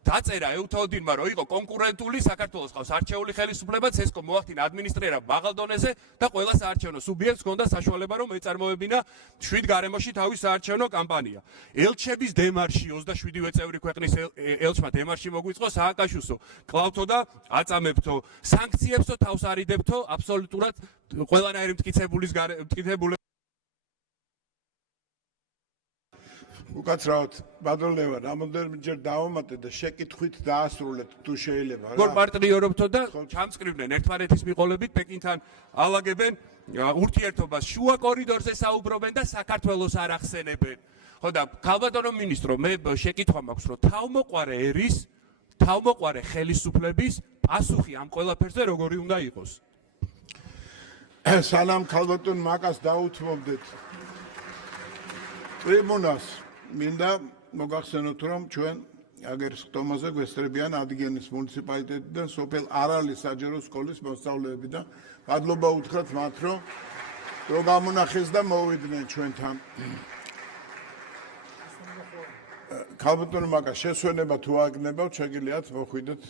დაწერა ეუთოოდინმა, რომ იყო კონკურენტული საქართველოს ყავს არჩეული ხელისუფლება, ცესკომ მოახდინა ადმინისტრირება მაღალ დონეზე და ყველა საარჩევნო სუბიექტს ჰქონდა საშუალება, რომ ეწარმოებინა 7 გარემოში თავის საარჩევნო კამპანია. ელჩების დემარში 27 წევრი ქვეყნის ელჩმა დემარში მოგვიწყო სააკაშვილო, კლავთო და აწამებთო, სანქციებსო თავს არიდებთო, აბსოლუტურად ყველანაირი მტკიცებული უკაცრავად, ბატონ ლევან, რამოდენჯერ დავამატე და შეკითხვით დაასრულეთ თუ შეიძლება რა. როგორ პარტნიორობთო და ჩამწკრივდნენ ერთმანეთის მიყოლებით, პეკინთან ალაგებენ ურთიერთობას შუა კორიდორზე საუბრობენ და საქართველოს არ ახსენებენ. ხო და ქალბატონო მინისტრო, მე შეკითხვა მაქვს, რომ თავმოყვარე ერის, თავმოყვარე ხელისუფლების პასუხი ამ ყველაფერზე როგორი უნდა იყოს? სალამ ქალბატონ მაკას დაუთმობდეთ. ტრიბუნას მინდა მოგახსენოთ, რომ ჩვენ აგერ ხტომაზე გვესწრებიან ადგენის მუნიციპალიტეტიდან სოფელ არალის საჯარო სკოლის მოსწავლეები და მადლობა უთხრათ მათ, რომ გამონახეს და მოვიდნენ ჩვენთან. ქალბატონ მაკა შესვენება თუ აგნებავთ, შეგიძლიათ მოხვიდეთ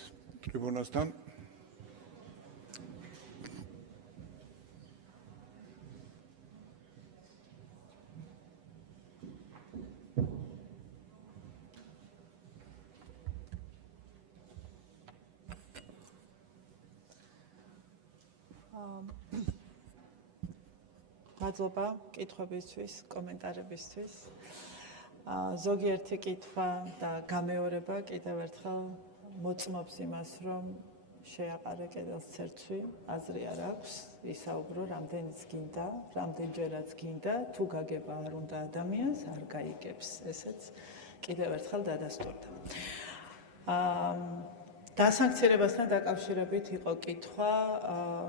ტრიბუნასთან. მადლობა კითხვებისთვის, კომენტარებისთვის. ზოგიერთი კითხვა და გამეორება კიდევ ერთხელ მოწმობს იმას, რომ შეაყარე კედელს ცერცვი, აზრი არ აქვს, ისაუბრო რამდენიც გინდა, რამდენჯერაც გინდა, თუ გაგება არ უნდა ადამიანს, არ გაიგებს. ესეც კიდევ ერთხელ დადასტურდა. დასანქცირებასთან დაკავშირებით იყო კითხვა,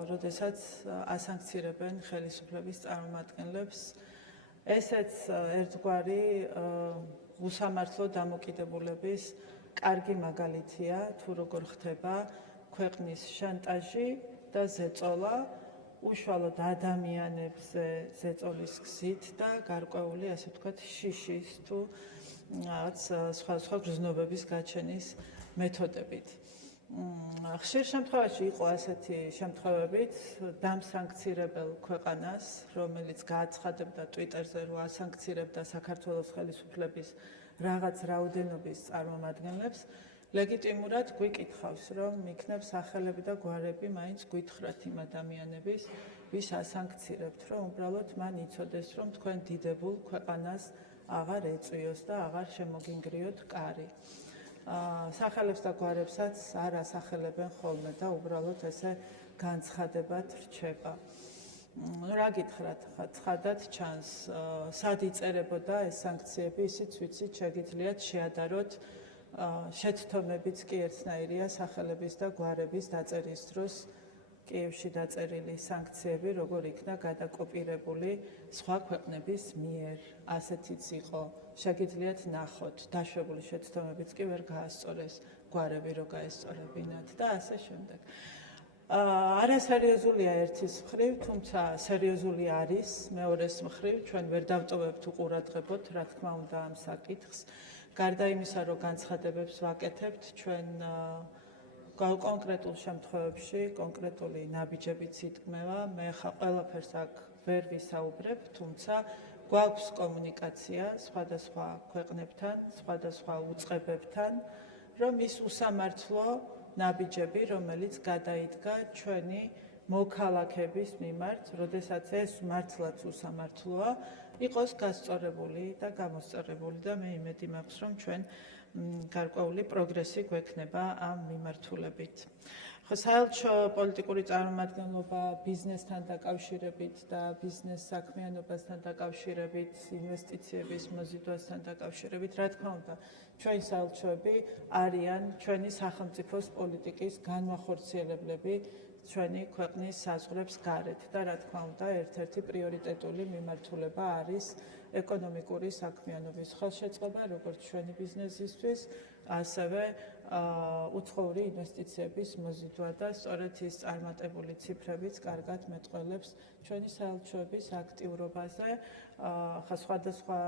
როდესაც ასანქცირებენ ხელისუფლების წარმომადგენლებს. ესეც ერთგვარი უსამართლო დამოკიდებულების კარგი მაგალითია, თუ როგორ ხდება ქვეყნის შანტაჟი და ზეწოლა უშუალოდ ადამიანებზე ზეწოლის გზით და გარკვეული, ასე ვთქვათ, შიშის თუ რაღაც სხვა გრძნობების გაჩენის მეთოდებით. ხშირ შემთხვევაში იყო ასეთი შემთხვევებით დამსანქცირებელ ქვეყანას, რომელიც გააცხადებდა Twitter-ზე, რომ ასანქცირებდა საქართველოს ხელისუფლების რაღაც რაოდენობის წარმომადგენლებს, ლეგიტიმურად გვიკითხავს, რომ იქნებ სახელები და გვარები მაინც გვითხრათ იმ ადამიანების, ვის ასანქცირებთ, რომ უბრალოდ მან იცოდეს, რომ თქვენ დიდებულ ქვეყანას აღარ ეწვიოს და აღარ შემოგინგრიოთ კარი. სახელებს და გვარებსაც არ ასახელებენ ხოლმე და უბრალოდ ესე განცხადებად რჩება. რა გითხრათ, ცხადად ჩანს, სად იწერებოდა ეს სანქციები, ისიც ვიცით, შეგიძლიათ შეადაროთ შეცდომებიც კი ერთნაირია სახელების და გვარების დაწერის დროს კიევში დაწერილი სანქციები, როგორ იქნა გადაკოპირებული სხვა ქვეყნების მიერ. ასეთიც იყო. შეგიძლიათ ნახოთ, დაშვებული შეცდომებიც კი ვერ გაასწორეს, გვარები რო გაესწორებინათ და ასე შემდეგ. არასერიოზულია ერთის მხრივ, თუმცა სერიოზული არის მეორეს მხრივ, ჩვენ ვერ დავტოვებთ უყურადღებოთ, რა თქმა უნდა, ამ საკითხს. გარდა იმისა, რომ განცხადებებს ვაკეთებთ, ჩვენ კონკრეტულ შემთხვევებში კონკრეტული ნაბიჯებიც იტკმევა. მე ხა ყველაფერს აქ ვერ ვისაუბრებ, თუმცა გვაქვს კომუნიკაცია სხვადასხვა ქვეყნებთან, სხვადასხვა უწყებებთან, რომ ის უსამართლო ნაბიჯები, რომელიც გადაიდგა ჩვენი მოქალაქების მიმართ, როდესაც ეს მართლაც უსამართლოა, იყოს გასწორებული და გამოსწორებული და მე იმედი მაქვს, რომ ჩვენ გარკვეული პროგრესი გვექნება ამ მიმართულებით. ხო, საელჩო პოლიტიკური წარმომადგენლობა ბიზნესთან დაკავშირებით და ბიზნეს საქმიანობასთან დაკავშირებით, ინვესტიციების მოზიდვასთან დაკავშირებით, რა თქმა უნდა, ჩვენი საელჩოები არიან ჩვენი სახელმწიფოს პოლიტიკის განმახორციელებლები ჩვენი ქვეყნის საზღვრებს გარეთ და რა თქმა უნდა, ერთ-ერთი პრიორიტეტული მიმართულება არის ეკონომიკური საქმიანობის ხელშეწყობა, როგორც ჩვენი ბიზნესისთვის, ასევე უცხოური ინვესტიციების მოზიდვა და სწორედ ის წარმატებული ციფრებიც კარგად მეტყველებს ჩვენი საელჩოების აქტიურობაზე. ხა სხვადასხვა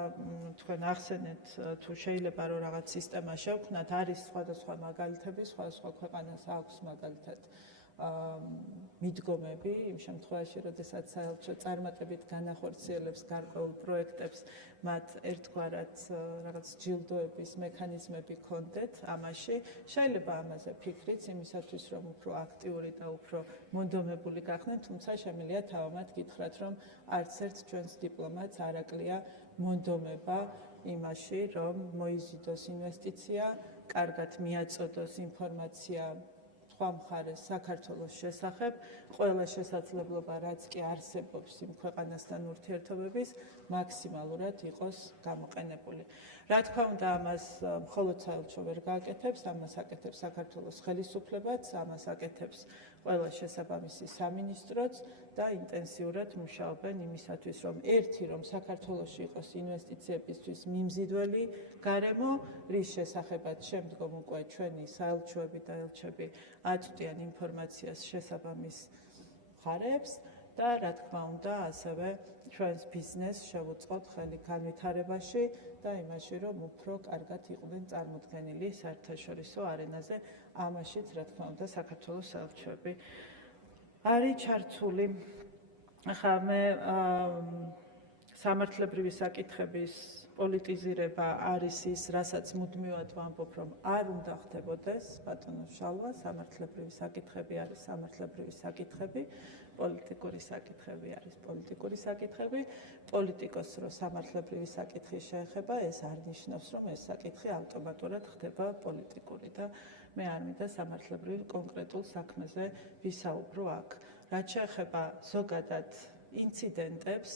თქვენ ახსენეთ, თუ შეიძლება რომ რაღაც სისტემა შევქმნათ, არის სხვადასხვა მაგალითები, სხვადასხვა ქვეყანას აქვს მაგალითად მიდგომები იმ შემთხვევაში, როდესაც საელჩო წარმატებით განახორციელებს გარკვეულ პროექტებს, მათ ერთგვარად რაღაც ჯილდოების მექანიზმები ჰქონდეთ ამაში. შეიძლება ამაზე ფიქრიც იმისათვის, რომ უფრო აქტიური და უფრო მონდომებული გახდნენ, თუმცა შემიძლია თავად გითხრათ, რომ არც ერთ ჩვენს დიპლომატს არ აკლია მონდომება იმაში, რომ მოიზიდოს ინვესტიცია, კარგად მიაწოდოს ინფორმაცია სხვა მხარეს საქართველოს შესახებ, ყველა შესაძლებლობა, რაც კი არსებობს იმ ქვეყანასთან ურთიერთობების, მაქსიმალურად იყოს გამოყენებული. Რა თქმა უნდა, ამას მხოლოდ საელჩო ვერ გააკეთებს, ამას აკეთებს საქართველოს ხელისუფლებაც, ამას აკეთებს ყველა შესაბამისი სამინისტროც და ინტენსიურად მუშაობენ იმისათვის, რომ რომ საქართველოში იყოს ინვესტიციებისთვის მიმზიდველი გარემო, რის შესახებაც შემდგომ უკვე ჩვენი საელჩოები და ელჩები აწვდიან ინფორმაციას შესაბამის მხარეებს და რა თქმა უნდა, ასევე ჩვენს ბიზნესს შევუწყოთ ხელი განვითარებაში და იმაში, რომ უფრო კარგად იყვნენ წარმოდგენილი საერთაშორისო არენაზე, ამაშიც რა თქმა უნდა საქართველოს საელჩოები არის ჩართული. ახლა მე სამართლებრივი საკითხების პოლიტიზირება არის ის, რასაც მუდმივად ვამბობ, რომ არ უნდა ხდებოდეს, ბატონო შალვა, სამართლებრივი საკითხები არის სამართლებრივი საკითხები, პოლიტიკური საკითხები არის პოლიტიკური საკითხები, პოლიტიკოსს რო სამართლებრივი საკითხი შეეხება, ეს არ ნიშნავს, რომ ეს საკითხი ავტომატურად ხდება პოლიტიკური და მე არ მინდა სამართლებრივ კონკრეტულ საქმეზე ვისაუბრო აქ. რაც შეეხება ზოგადად ინციდენტებს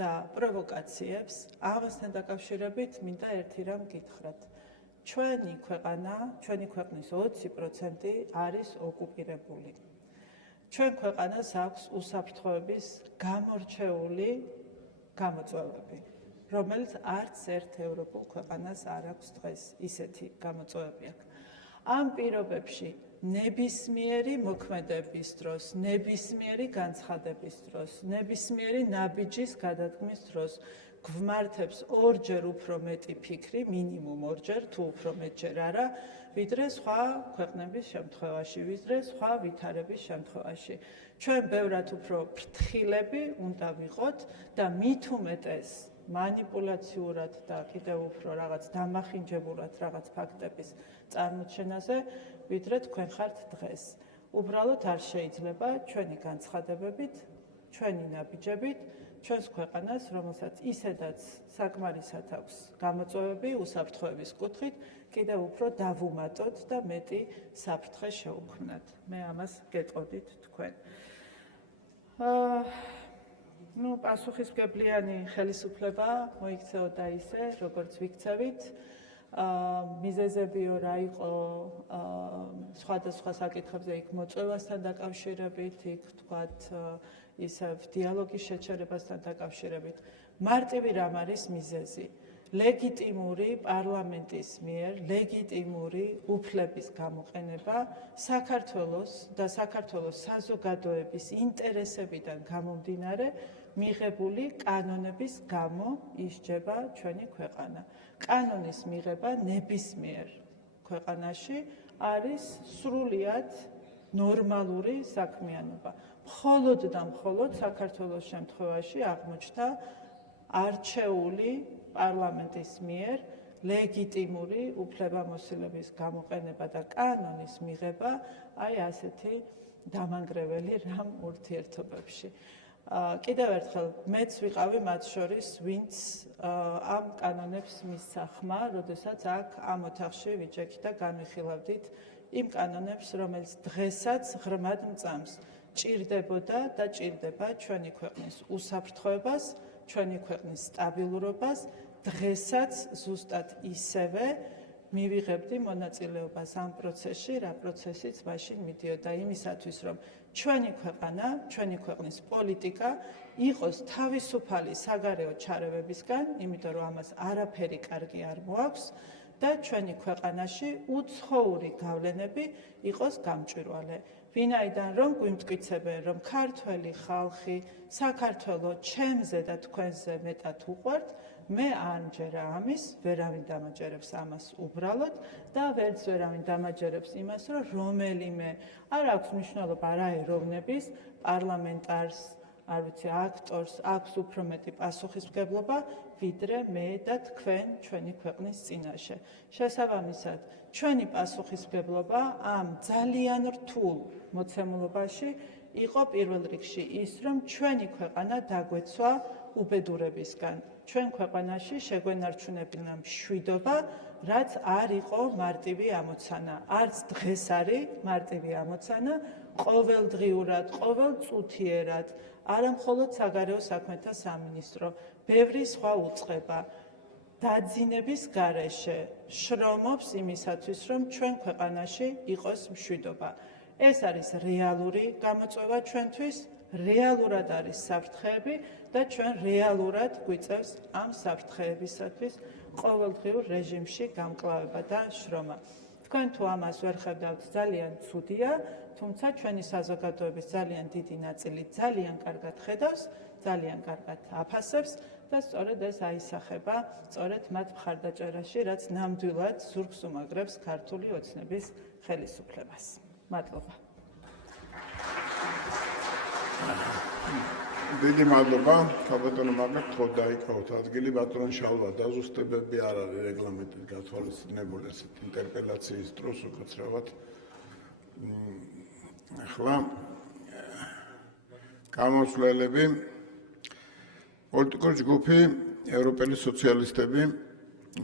და პროვოკაციებს, ამასთან დაკავშირებით მინდა ერთი რამ გითხრათ. ჩვენი ქვეყანა, ჩვენი ქვეყნის 20% არის ოკუპირებული. ჩვენ ქვეყანას აქვს უსაფრთხოების გამორჩეული გამოწვევები, რომელიც არც ერთ ევროპულ ქვეყანას არ აქვს დღეს ისეთი გამოწვევები აქვს. ამ პირობებში ნებისმიერი მოქმედების დროს, ნებისმიერი განცხადების დროს, ნებისმიერი ნაბიჯის გადადგმის დროს გვმართებს ორჯერ უფრო მეტი ფიქრი, მინიმუმ ორჯერ, თუ უფრო მეტჯერ არა, ვიდრე სხვა ქვეყნების შემთხვევაში, ვიდრე სხვა ვითარების შემთხვევაში. ჩვენ ბევრად უფრო ფრთხილები უნდა ვიყოთ და მით უმეტეს манипуляციურად და კიდევ უფრო რაღაც დამახინჯებულად რაღაც ფაქტების წარმოჩენაზე, ვიდრე თქვენ ხართ დღეს. უბრალოდ არ შეიძლება ჩვენი განცხადებებით, ჩვენი ნაბიჯებით, ჩვენს ქვეყანას, რომელსაც ისედაც საკმარისად აქვს გამოწვევები უსაფრთხოების კუთხით, კიდევ უფრო დავუმატოთ და მეტი საფრთხე შევუქმნათ. მე ამას გეტყოდით თქვენ. პასუხისმგებლიანი ხელისუფლება მოიქცეოდა ისე, როგორც ვიქცევით. მიზეზებიო რა იყო სხვადასხვა საკითხებზე იქ მოწვევასთან დაკავშირებით, იქ თქვათ ისევ დიალოგის შეჩერებასთან დაკავშირებით. მარტივი რამ არის მიზეზი? ლეგიტიმური პარლამენტის მიერ ლეგიტიმური უფლების გამოყენება საქართველოს და საქართველოს საზოგადოების ინტერესებიდან გამომდინარე მიღებული კანონების გამო ისჯება ჩვენი ქვეყანა. კანონის მიღება ნებისმიერ ქვეყანაში არის სრულიად ნორმალური საქმიანობა. მხოლოდ და მხოლოდ საქართველოს შემთხვევაში აღმოჩნდა არჩეული პარლამენტის მიერ ლეგიტიმური უფლებამოსილების გამოყენება და კანონის მიღება აი ასეთი დამანგრეველი რამ ურთიერთობებში. კიდევ ერთხელ მეც ვიყავი მათ შორის, ვინც ამ კანონებს მისცა ხმა, როდესაც აქ ამ ოთახში ვიჯექით და განვიხილავდით იმ კანონებს, რომელიც დღესაც ღრმად მწამს ჭირდებოდა და ჭირდება ჩვენი ქვეყნის უსაფრთხოებას, ჩვენი ქვეყნის სტაბილურობას, დღესაც ზუსტად ისევე მივიღებდი მონაწილეობას ამ პროცესში, რა პროცესიც მაშინ მიდიოდა იმისათვის, რომ ჩვენი ქვეყანა, ჩვენი ქვეყნის პოლიტიკა იყოს თავისუფალი საგარეო ჩარევებისგან, იმიტომ რომ ამას არაფერი კარგი არ მოაქვს და ჩვენი ქვეყანაში უცხოური გავლენები იყოს გამჭვირვალე. ვინაიდან რომ გვიმტკიცებენ, რომ ქართველი ხალხი საქართველოს ჩემზე და თქვენზე მეტად უყვართ, მე არ მჯერა ამის, ვერავინ დამაჯერებს ამას უბრალოდ და ვერც ვერავინ დამაჯერებს იმას, რომ რომელიმე არ აქვს მნიშვნელობა რა ეროვნების პარლამენტარს, არ ვიცი, აქტორს აქვს უფრო მეტი პასუხისმგებლობა, ვიდრე მე და თქვენ ჩვენი ქვეყნის წინაშე. შესაბამისად, ჩვენი პასუხისმგებლობა ამ ძალიან რთულ მოცემულობაში იყო პირველ რიგში ის, რომ ჩვენი ქვეყანა დაგვეცვა უბედურებისგან. ჩვენ ქვეყანაში შეგვენარჩუნებინა მშვიდობა, რაც არ იყო მარტივი ამოცანა. არც დღეს არის მარტივი ამოცანა, ყოველდღიურად, ყოველწუთიერად, არა მხოლოდ საგარეო საქმეთა სამინისტრო, ბევრი სხვა უწყება დაძინების გარეშე შრომობს იმისათვის, რომ ჩვენ ქვეყანაში იყოს მშვიდობა. ეს არის რეალური გამოწვევა ჩვენთვის, რეალურად არის საფრთხეები და ჩვენ რეალურად გვიწევს ამ საფრთხეებისათვის ყოველდღიურ რეჟიმში გამკლავება და შრომა. თქვენ თუ ამას ვერ ხედავთ, ძალიან ცუდია, თუმცა ჩვენი საზოგადოების ძალიან დიდი ნაწილი ძალიან კარგად ხედავს, ძალიან კარგად აფასებს და სწორედ ეს აისახება სწორედ მათ მხარდაჭერაში, რაც ნამდვილად ზურგს უმაგრებს ქართული ოცნების ხელისუფლებას. მადლობა. დიდი მადლობა, ქალბატონო მაგარ თქო დაიკავოთ ადგილი, ბატონო შალვა, დაზუსტებები არ არის რეგლამენტით გათვალისწინებული ესეთ ინტერპელაციის დროს უკაცრავად. ახლა გამოსვლელები პოლიტიკური ჯგუფი ევროპელი სოციალისტები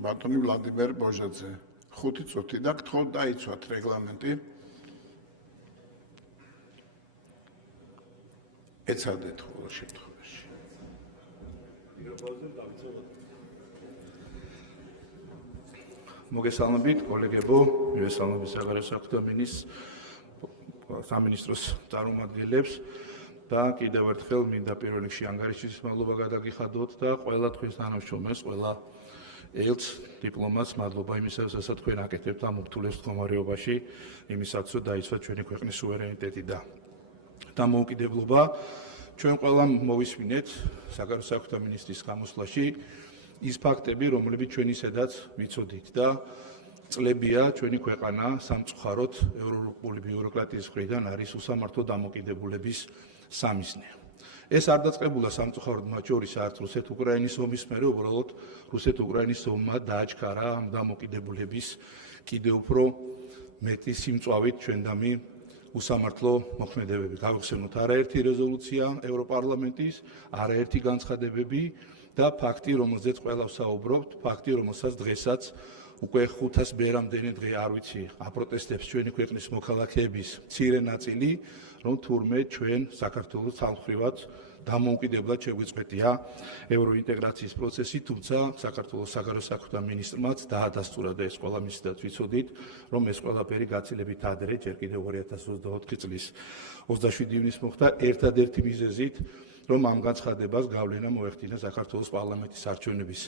ბატონი ვლადიმერ ბოჟაძე 5 წუთი და გთხოვთ დაიცვათ რეგლამენტი. ეცადეთ ყოველ შემთხვევაში. მოგესალმებით, კოლეგებო, მივესალმებით საგარეო საქმეთა სამინისტროს წარმომადგენლებს და კიდევ ერთხელ მინდა პირველ რიგში ანგარიშის მადლობა გადაგიხადოთ და ყველა თქვენს თანამშრომელს, ყველა ელჩს, დიპლომატს მადლობა იმისათვის, რასაც თქვენ აკეთებთ ამ ურთულეს მდგომარეობაში, იმისათვის, რომ დაიცვათ ჩვენი ქვეყნის სუვერენიტეტი და დამოუკიდებლობა. ჩვენ ყველამ მოვისმინეთ საგარეო საქმეთა მინისტრის გამოსვლაში ის ფაქტები, რომლებიც ჩვენ ისედაც ვიცოდით და წლებია ჩვენი ქვეყანა სამწუხაროდ ევროპული ბიუროკრატიის მხრიდან არის უსამართლო დამოკიდებულების სამიზნე. ეს არ დაწყებულა სამწუხაროდ მათ შორის არც რუსეთ-უკრაინის ომის მერე, უბრალოდ რუსეთ-უკრაინის ომმა დააჩქარა ამ დამოკიდებულების კიდევ უფრო მეტი სიმწვავით ჩვენდამი უსამართლო მოქმედებები. გავიხსენოთ არაერთი რეზოლუცია ევროპარლამენტის, არაერთი განცხადებები და ფაქტი, რომელზეც ყველა ვსაუბრობთ, ფაქტი, რომელსაც დღესაც უკვე 500 ბერამდენი დღე არ ვიცი, აპროტესტებს ჩვენი ქვეყნის მოქალაქეების მცირე ნაწილი, რომ თურმე ჩვენ საქართველოს ცალმხრივად დამოუკიდებლად შეგვიწყვეტია ევროინტეგრაციის პროცესი, თუმცა საქართველოს საგარეო საქმეთა მინისტრმაც დაადასტურა და ეს ყველა მისდაც ვიცოდით, რომ ეს ყველაფერი გაცილებით ადრე, ჯერ კიდევ 2024 წლის 27 ივნისს მოხდა ერთადერთი მიზეზით, რომ ამ განცხადებას გავლენა მოეხდინა საქართველოს პარლამენტის არჩევნების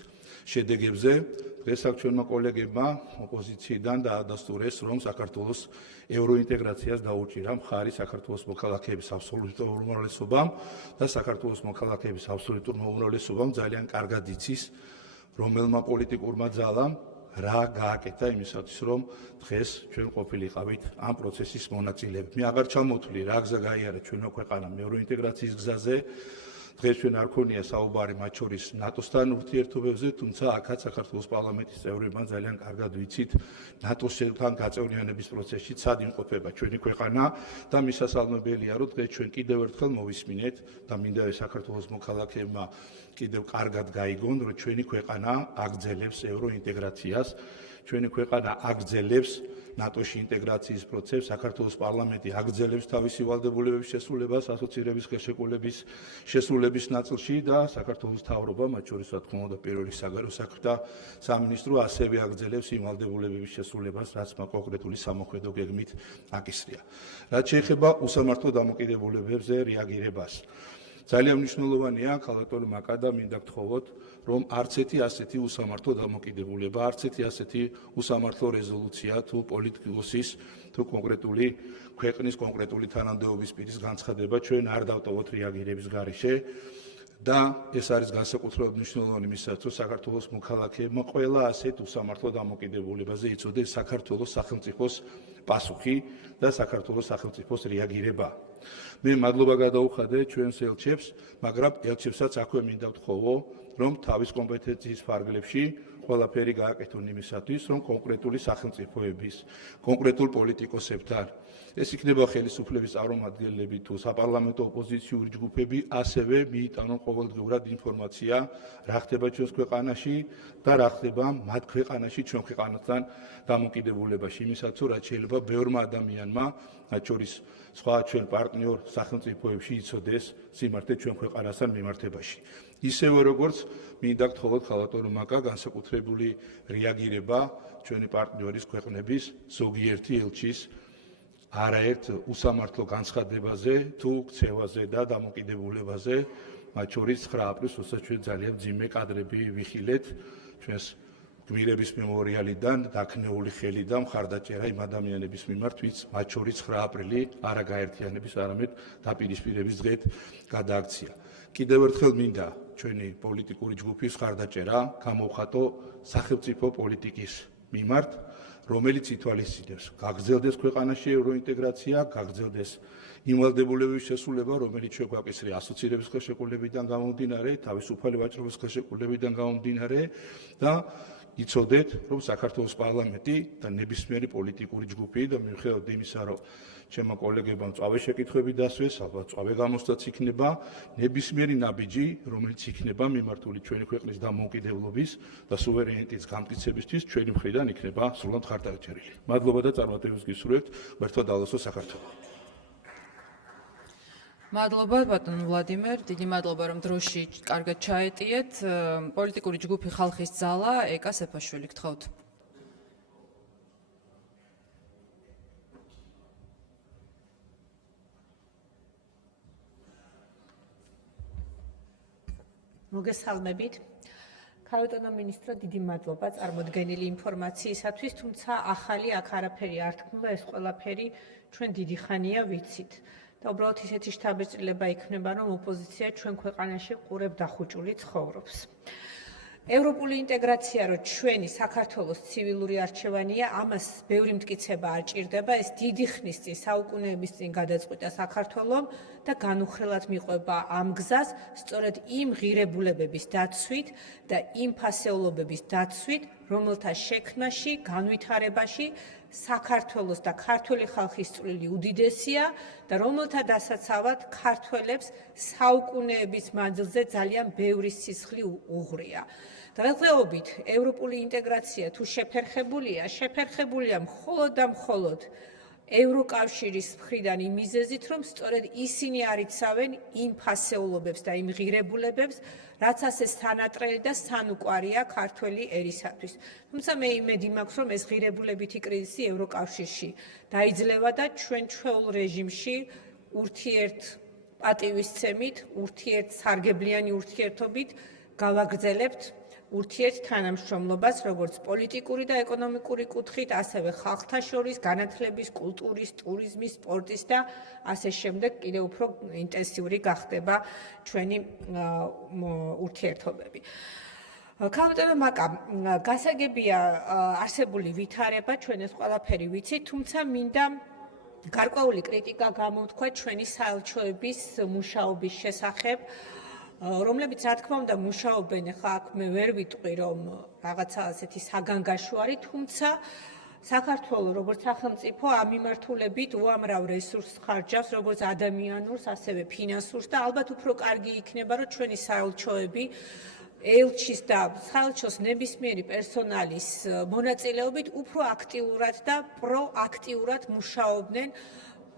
შედეგებზე. დღეს ჩვენმა კოლეგებმა ოპოზიციიდან დაადასტურეს, რომ საქართველოს ევროინტეგრაციას დაუჭირა მხარი საქართველოს მოქალაქეების აბსოლუტურ უმრავლესობამ და საქართველოს მოქალაქეების აბსოლუტურ უმრავლესობამ ძალიან კარგად იცის, რომელმა პოლიტიკურმა ძალამ რა გააკეთა იმისათვის, რომ დღეს ჩვენ ყოფილიყავით ამ პროცესის მონაწილეები. მე აღარ ჩამოთვლი, რა გზა გაიარა ჩვენო ქვეყანამ ევროინტეგრაციის გზაზე. დღეს ჩვენ არ ქონია საუბარი მათ შორის ნატოსთან ურთიერთობებზე, თუმცა აქაც საქართველოს პარლამენტის წევრებმა ძალიან კარგად ვიცით ნატოსთან გაწევრიანების პროცესში სად იმყოფება ჩვენი ქვეყანა და მისასალმებელია, რომ დღეს ჩვენ კიდევ ერთხელ მოვისმინეთ და მინდა საქართველოს მოქალაქეებმა კიდევ კარგად გაიგონ, რომ ჩვენი ქვეყანა აგრძელებს ევროინტეგრაციას, ჩვენი ქვეყანა აგრძელებს ნატოში ინტეგრაციის პროცესს, საქართველოს პარლამენტი აგრძელებს თავისი ვალდებულებების შესრულებას, ასოცირების ხელშეკრულების შესრულების ნაწილში და საქართველოს მთავრობა, მათ შორის რა თქმა უნდა პირველი საგარეო საქმეთა სამინისტრო ასევე აგრძელებს იმ ვალდებულებების შესრულებას, რაც კონკრეტული სამოქმედო გეგმით აკისრია. რაც შეეხება უსამართლო დამოკიდებულებებზე რეაგირებას. ძალიან მნიშვნელოვანია ქალბატონო მაკადა მინდა გთხოვოთ, რომ არც ერთი ასეთი უსამართლო დამოკიდებულება, არც ერთი ასეთი უსამართლო რეზოლუცია თუ პოლიტიკოსის თუ კონკრეტული ქვეყნის კონკრეტული თანამდებობის პირის განცხადება ჩვენ არ დავტოვოთ რეაგირების გარეშე და ეს არის განსაკუთრებით მნიშვნელოვანი იმისათვის, რომ საქართველოს მოქალაქეებმა ყველა ასეთ უსამართლო დამოკიდებულებაზე იცოდეს საქართველოს სახელმწიფოს პასუხი და საქართველოს სახელმწიფოს რეაგირება. მე მადლობა გადაუხადე ჩვენს ელჩებს, მაგრამ ელჩებსაც აქვე მინდა ვთხოვო, რომ თავის კომპეტენციის ფარგლებში ყველაფერი გააკეთონ იმისათვის, რომ კონკრეტული სახელმწიფოების, კონკრეტულ პოლიტიკოსებთან ეს იქნება ხელისუფლების წარმომადგენლები თუ საპარლამენტო ოპოზიციური ჯგუფები, ასევე მიიტანონ ყოველდღიურად ინფორმაცია, რა ხდება ჩვენს ქვეყანაში და რა ხდება მათ ქვეყანაში, ჩვენ ქვეყანასთან დამოკიდებულებაში, იმისაც რაც შეიძლება ბევრმა ადამიანმა, მათ შორის სხვა ჩვენ პარტნიორ სახელმწიფოებში იცოდეს სიმართლე ჩვენ ქვეყანასთან მიმართებაში. ისევე როგორც მინდა გთხოვოთ ხალატონო მაკა განსაკუთრებული რეაგირება ჩვენი პარტნიორის ქვეყნების ზოგიერთი ელჩის არაერთ უსამართლო განცხადებაზე თუ ქცევაზე და დამოკიდებულებაზე, მათ შორის 9 აპრილს, როდესაც ჩვენ ძალიან მძიმე კადრები ვიხილეთ ჩვენს გმირების მემორიალიდან დაქნეული ხელი და მხარდაჭერა იმ ადამიანების მიმართ, ვინც მათ შორის 9 აპრილი არა გაერთიანების, არამედ დაპირისპირების დღედ გადააქცია. კიდევ ერთხელ მინდა ჩვენი პოლიტიკური ჯგუფის მხარდაჭერა გამოვხატო სახელმწიფო პოლიტიკის მიმართ, რომელიც ითვალისწინებს გაგრძელდეს ქვეყანაში ევროინტეგრაცია, გაგრძელდეს იმალდებულების შესრულება, რომელიც შეგვაკისრია ასოცირების ხელშეკრულებიდან გამომდინარე, თავისუფალი ვაჭრობის ხელშეკრულებიდან გამომდინარე და იცოდეთ, რომ საქართველოს პარლამენტი და ნებისმიერი პოლიტიკური ჯგუფი და მიუხედავად იმისა, რომ ჩემო კოლეგებმა მწვავე შეკითხვები დასვეს, ალბათ მწვავე გამოსვლაც იქნება, ნებისმიერი ნაბიჯი, რომელიც იქნება მიმართული ჩვენი ქვეყნის დამოუკიდებლობის და სუვერენიტეტის გამტკიცებისთვის, ჩვენი მხრიდან იქნება სრულად მხარდაჭერილი. მადლობა და წარმატებებს გისურვებთ, მართლა დალოცოს საქართველო. მადლობა ბატონ ვლადიმერ, დიდი მადლობა რომ დროში კარგად ჩაეტიეთ. პოლიტიკური ჯგუფი ხალხის ძალა, ეკა სეფაშვილი, გთხოვთ. მოგესალმებით. ქალბატონო მინისტრო, დიდი მადლობა წარმოდგენილი ინფორმაციისათვის, თუმცა ახალი აქ არაფერი არ თქმულა, ეს ყველაფერი ჩვენ დიდი ხანია ვიცით. და უბრალოდ ისეთი შთაბეჭდილება იქნება, რომ ოპოზიცია ჩვენ ქვეყანაში ყურებ დახუჭული ცხოვრობს. ევროპული ინტეგრაცია, რომ ჩვენი საქართველოს ცივილური არჩევანია, ამას ბევრი მტკიცება არ ჭირდება, ეს დიდი ხნის წინ, საუკუნეების წინ გადაწყვიტა საქართველომ და განუხრელად მიყვება ამ გზას, სწორედ იმ ღირებულებების დაცვით და იმ ფასეულობების დაცვით, რომელთა შექმნაში, განვითარებაში საქართველოს და ქართველი ხალხის წვლილი უდიდესია და რომელთა დასაცავად ქართველებს საუკუნეების მანძილზე ძალიან ბევრი სისხლი უღრია. დღესდღეობით ევროპული ინტეგრაცია თუ შეფერხებულია მხოლოდ და მხოლოდ ევროკავშირის მხრიდან იმ მიზეზით, რომ სწორედ ისინი არიცავენ იმ ფასეულობებს და იმ ღირებულებებს, რაც ასე სანატრელი და სანუკვარია ქართველი ერისათვის. თუმცა მე იმედი მაქვს, რომ ეს ღირებულებითი კრიზისი ევროკავშირში დაიძლევა და ჩვენ ჩვეულ რეჟიმში ურთიერთ პატივისცემით, ურთიერთ სარგებლიანი ურთიერთობით გავაგრძელებთ ურთიერთ თანამშრომლობას, როგორც პოლიტიკური და ეკონომიკური კუთხით, ასევე ხალხთა შორის განათლების, კულტურის, ტურიზმის, სპორტის და ასე შემდეგ კიდევ უფრო ინტენსიური გახდება ჩვენი ურთიერთობები. ქალბატონო მაკა, გასაგებია არსებული ვითარება, ჩვენ ეს ყველაფერი ვიცით, თუმცა მინდა გარკვეული კრიტიკა გამოვთქვა ჩვენი საელჩოების მუშაობის შესახებ, რომლებიც რა თქმა უნდა მუშაობენ, ხა აქ მე ვერ ვიტყვი, რომ რაღაცა ასეთი საგანგაშო არის, თუმცა საქართველოს როგორც სახელმწიფო ამ მიმართულებით უამრავ რესურსს ხარჯავს, როგორც ადამიანურს, ასევე ფინანსურს და ალბათ უფრო კარგი იქნება, რომ ჩვენი საელჩოები ელჩის და საელჩოს ნებისმიერი პერსონალის მონაწილეობით უფრო აქტიურად და პროაქტიურად მუშაობდნენ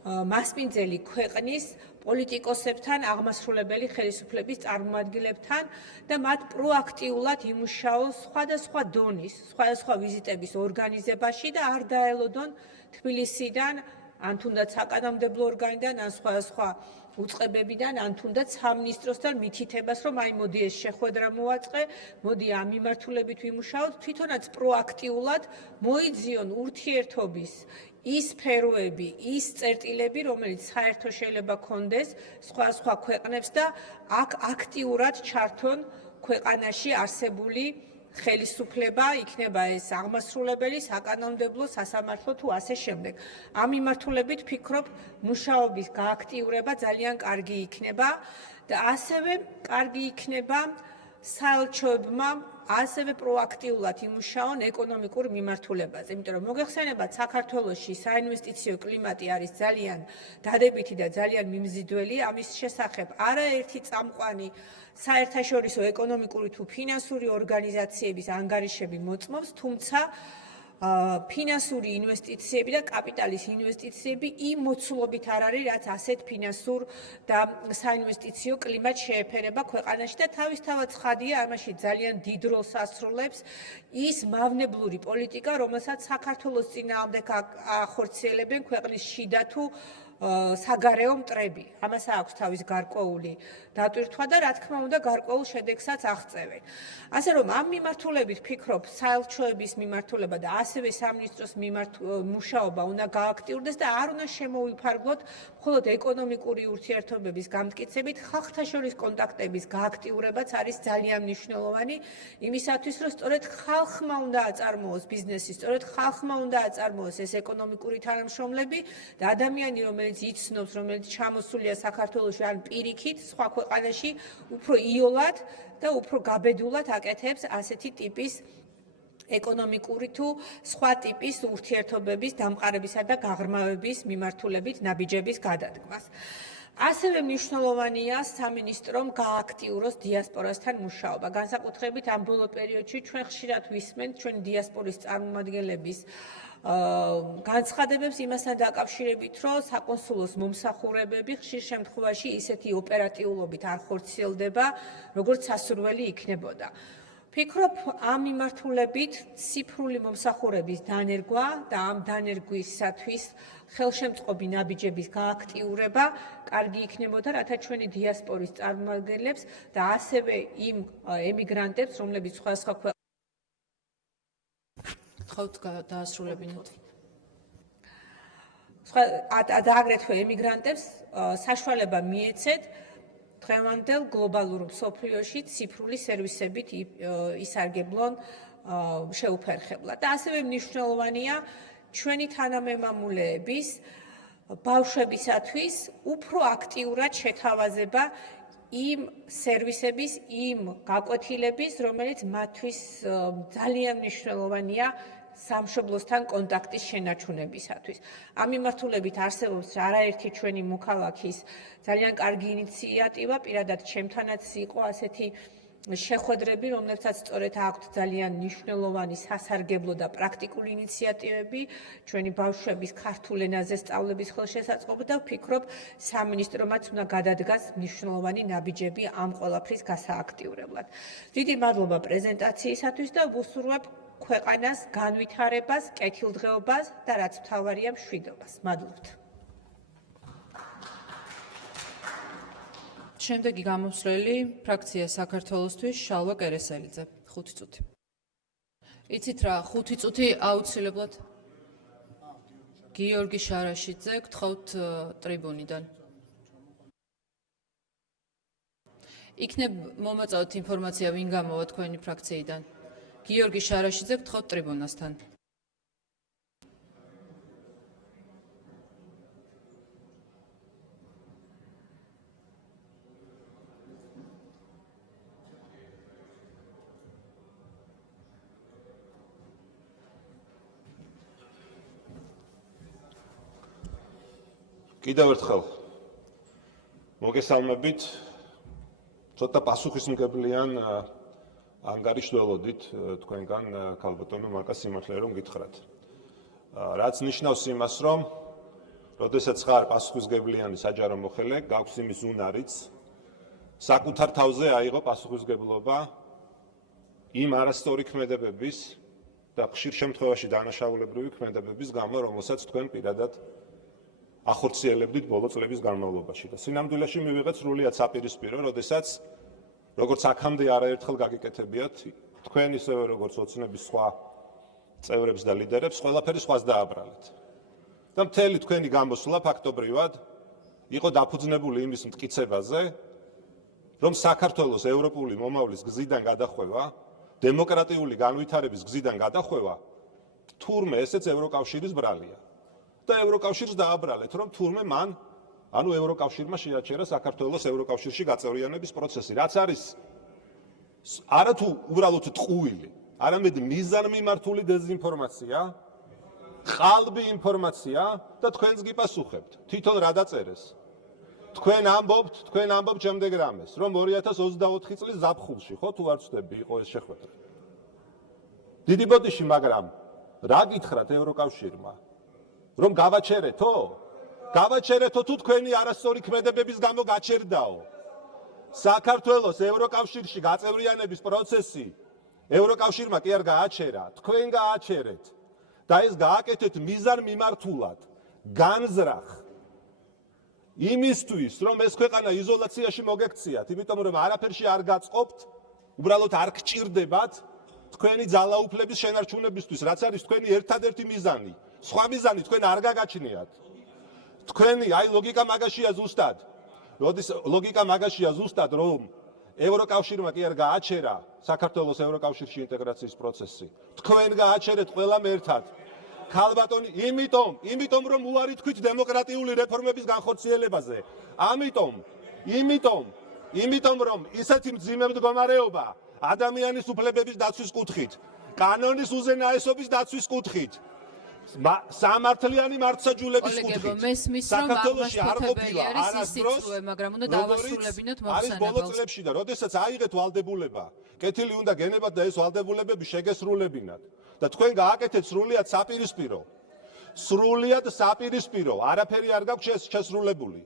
მასპინძელი ქვეყნის პოლიტიკოსებთან, აღმასრულებელი ხელისუფლების წარმომადგენლებთან და მათ პროაქტიულად იმუშაოს სხვადასხვა დონის, სხვადასხვა ვიზიტების ორგანიზებაში და არ დაელოდონ თბილისიდან, ან თუნდაც საკანონმდებლო ორგანოდან, ან სხვადასხვა უწყებებიდან, ან თუნდაც სამინისტროსთან მითითებას, რომ აი მოდი ეს შეხვედრა მოვაწყე, მოდი ამ მიმართულებით ვიმუშაოთ, თვითონაც პროაქტიულად მოიძიონ ურთიერთობის ის სფეროები, ის წერტილები, რომელიც საერთო შეიძლება კონდეს სხვა ქვეყნებს და აქ აქტიურად ჩართონ ქვეყანაში არსებული ხელისუფლება, იქნება ეს აღმასრულებელი, საკანონმდებლო, სასამართლო თუ ასე შემდეგ. ამ მიმართულებით ვფიქრობ, მუშაობის გააქტიურება ძალიან კარგი იქნება და ასევე კარგი იქნება საელჩოებმა ასევე პროაქტიულად იმუშაონ ეკონომიკურ მიმართულებაზე. იმიტომ რომ მოგეხსენებათ, საქართველოში საინვესტიციო კლიმატი არის ძალიან დადებითი და ძალიან მიმზიდველი. ამის შესახებ არაერთი წამყვანი საერთაშორისო ეკონომიკური თუ ფინანსური ორგანიზაციების ანგარიშები მოწმობს, თუმცა ფინანსური ინვესტიციები და კაპიტალის ინვესტიციები იმ მოცულობით არ არის, რაც ასეთ ფინანსურ და საინვესტიციო კლიმატს შეეფერება ქვეყანაში და თავისთავად ცხადია, ამაში ძალიან დიდ როლს ასრულებს ის მავნებლური პოლიტიკა, რომელსაც საქართველოს წინააღმდეგ ახორციელებენ ქვეყნის შიდა თუ საგარეო მტრები. ამას აქვს თავის გარკვეული დატვირთვა და რა თქმა უნდა გარკვეულ შედეგსაც აღწევენ. ასე რომ ამ მიმართულებით ვფიქრობ, საელჩოების მიმართულება და ასევე სამინისტროს მუშაობა უნდა გააქტიურდეს და არ უნდა შემოვიფარგლოთ მხოლოდ ეკონომიკური ურთიერთობების გამტკიცებით, ხალხთა შორის კონტაქტების გააქტიურებაც არის ძალიან მნიშვნელოვანი იმისათვის, რომ სწორედ ხალხმა უნდა აწარმოოს ბიზნესი, სწორედ ხალხმა უნდა აწარმოოს ეს ეკონომიკური თანამშრომლები და ადამიანი, რომელიც იცნობს, რომელიც ჩამოსულია საქართველოში ან პირიქით სხვა ქვეყანაში, უფრო იოლად და უფრო გაბედულად აკეთებს ასეთი ტიპის ეკონომიკური თუ სხვა ტიპის ურთიერთობების დამყარებისა და გაღრმავების მიმართულებით ნაბიჯების გადადგმას. ასევე მნიშვნელოვანია სამინისტრომ გააქტიუროს დიასპორასთან მუშაობა. განსაკუთრებით ამ ბოლო პერიოდში ჩვენ ხშირად ვისმენთ ჩვენ დიასპორის წარმომადგენლების განცხადებებს იმასთან დაკავშირებით, რომ საკონსულოს მომსახურებები ხშირ შემთხვევაში ისეთი ოპერატიულობით არ ხორციელდება, როგორც სასურველი იქნებოდა. ვფიქრობ, ამ მიმართულებით ციფრული მომსახურების დანერგვა და ამ დანერგვისათვის ხელშემწყობი ნაბიჯების გააქტიურება კარგი იქნებოდა, რათა ჩვენი დიასპორის წარმომადგენლებს და ასევე იმ ემიგრანტებს, რომლებიც სხვადასხვა ხავთ დაასრულებინოთ. და აგრეთვე ემიგრანტებს საშუალება მიეცეთ დღევანდელ გლობალურ მსოფლიოში ციფრული სერვისებით ისარგებლონ შეუფერხებლად. და ასევე მნიშვნელოვანია ჩვენი თანამემამულეების ბავშვებისათვის უფრო აქტიურად შეთავაზება იმ სერვისების, იმ გაკვეთილების, რომელიც მათთვის ძალიან მნიშვნელოვანია სამშობლოსთან კონტაქტის შენარჩუნებისათვის. ამ მიმართულებით არსებობს არაერთი ჩვენი მოქალაქის ძალიან კარგი ინიციატივა, პირადად ჩემთანაც იყო ასეთი შეხვედრები, რომლებსაც სწორედ აქვთ ძალიან მნიშვნელოვანი სასარგებლო და პრაქტიკული ინიციატივები ჩვენი ბავშვების ქართულ ენაზე სწავლების ხელშესაწყობად და ვფიქრობ, სამინისტრომაც უნდა გადადგას მნიშვნელოვანი ნაბიჯები ამ ყველაფრის გასააქტიურებლად. დიდი მადლობა პრეზენტაციისათვის და ვუსურვებ ქვეყანას განვითარებას, კეთილდღეობას და რაც მთავარია მშვიდობას. მადლობთ. შემდეგი გამოსვლელი ფრაქცია საქართველოსთვის შალვა კერესელიძე 5 წუთი. იცით რა, 5 წუთი აუცილებლად გიორგი შარაშიძე გთხოვთ ტრიბუნიდან. იქნებ მომაწავთ ინფორმაცია ვინ გამოვა თქვენი ფრაქციიდან. გიორგი შარაშიძე გთხოვთ ტრიბუნასთან. კიდევ ერთხელ მოგესალმებით, ცოტა პასუხისმგებლიან ანგარიშველოდით თქვენგან ქალბატონო მაკა სიმართლე რომ გითხრათ. რაც ნიშნავს იმას, რომ როდესაც ხარ პასუხისმგებლიანი საჯარო მოხელე, გაქვს იმის უნარიც საკუთარ თავზე აიღო პასუხისმგებლობა იმ არასწორი ქმედებების და ხშირ შემთხვევაში დანაშაულებრივი ქმედებების გამო, რომელსაც თქვენ პირადად ახორციელებდით ბოლო წლების განმავლობაში და სინამდვილეში მივიღეთ სრულიად საპირისპირო, როდესაც როგორც აქამდე არაერთხელ გაგიკეთებიათ თქვენ ისევე როგორც ოცნების სხვა წევრებს და ლიდერებს ყველაფერი სხვას დააბრალეთ. და მთელი თქვენი გამოსვლა ფაქტობრივად იყო დაფუძნებული იმის მტკიცებაზე, რომ საქართველოს ევროპული მომავლის გზიდან გადახვევა, დემოკრატიული განვითარების გზიდან გადახვევა თურმე ესეც ევროკავშირის ბრალია. და ევროკავშირს დააბრალეთ, რომ თურმე მან, ანუ ევროკავშირმა შეაჩერა საქართველოს ევროკავშირში გაწევრიანების პროცესი, რაც არის არა თუ უბრალოდ ტყუილი, არამედ მიზანმიმართული დეზინფორმაცია, ყალბი ინფორმაცია და თქვენს გიპასუხებთ. თვითონ რა დაწერეს? თქვენ ამბობთ შემდეგ რამეს, რომ 2024 წლის ზაფხულში, ხო თუ არ ვცდები, იყო ეს შეხვედრა. დიდი ბოდიში, მაგრამ რა გითხრათ ევროკავშირმა? რომ გავაჩერეთო? გავაჩერეთო თუ თქვენი არასწორი ქმედებების გამო გაჩერდაო. საქართველოს ევროკავშირში გაწევრიანების პროცესი ევროკავშირმა კი არ გააჩერა, თქვენ გააჩერეთ და ეს გააკეთეთ მიზანმიმართულად, განზრახ იმისთვის, რომ ეს ქვეყანა იზოლაციაში მოგექციათ, იმიტომ რომ არაფერში არ გაწყობთ, უბრალოდ არ გჭირდებათ თქვენი ძალაუფლების შენარჩუნებისთვის, რაც არის თქვენი ერთადერთი მიზანი. სხვა მიზანი თქვენ არ გაგაჩნიათ. თქვენი აი ლოგიკა მაგაშია ზუსტად. ლოგიკა მაგაშია ზუსტად, რომ ევროკავშირმა კი არ გააჩერა საქართველოს ევროკავშირში ინტეგრაციის პროცესი. თქვენ გააჩერეთ ყველამ ერთად. ქალბატონი, იმიტომ რომ უარი თქვით დემოკრატიული რეფორმების განხორციელებაზე. იმიტომ რომ ისეთი მძიმე მდგომარეობა ადამიანის უფლებების დაცვის კუთხით, კანონის უზენაესობის დაცვის კუთხით, სამართლიანი მართლმსაჯულების კუთხით საქართველოში არ ყოფილა არასდროს, მაგრამ უნდა დავასრულებინოთ არის ბოლო წლებში და როდესაც აიღეთ ვალდებულება, კეთილი უნდა გენებათ და ეს ვალდებულებები შეგესრულებინათ და თქვენ გააკეთეთ სრულიად საპირისპირო, არაფერი არ გაქვთ შესრულებული.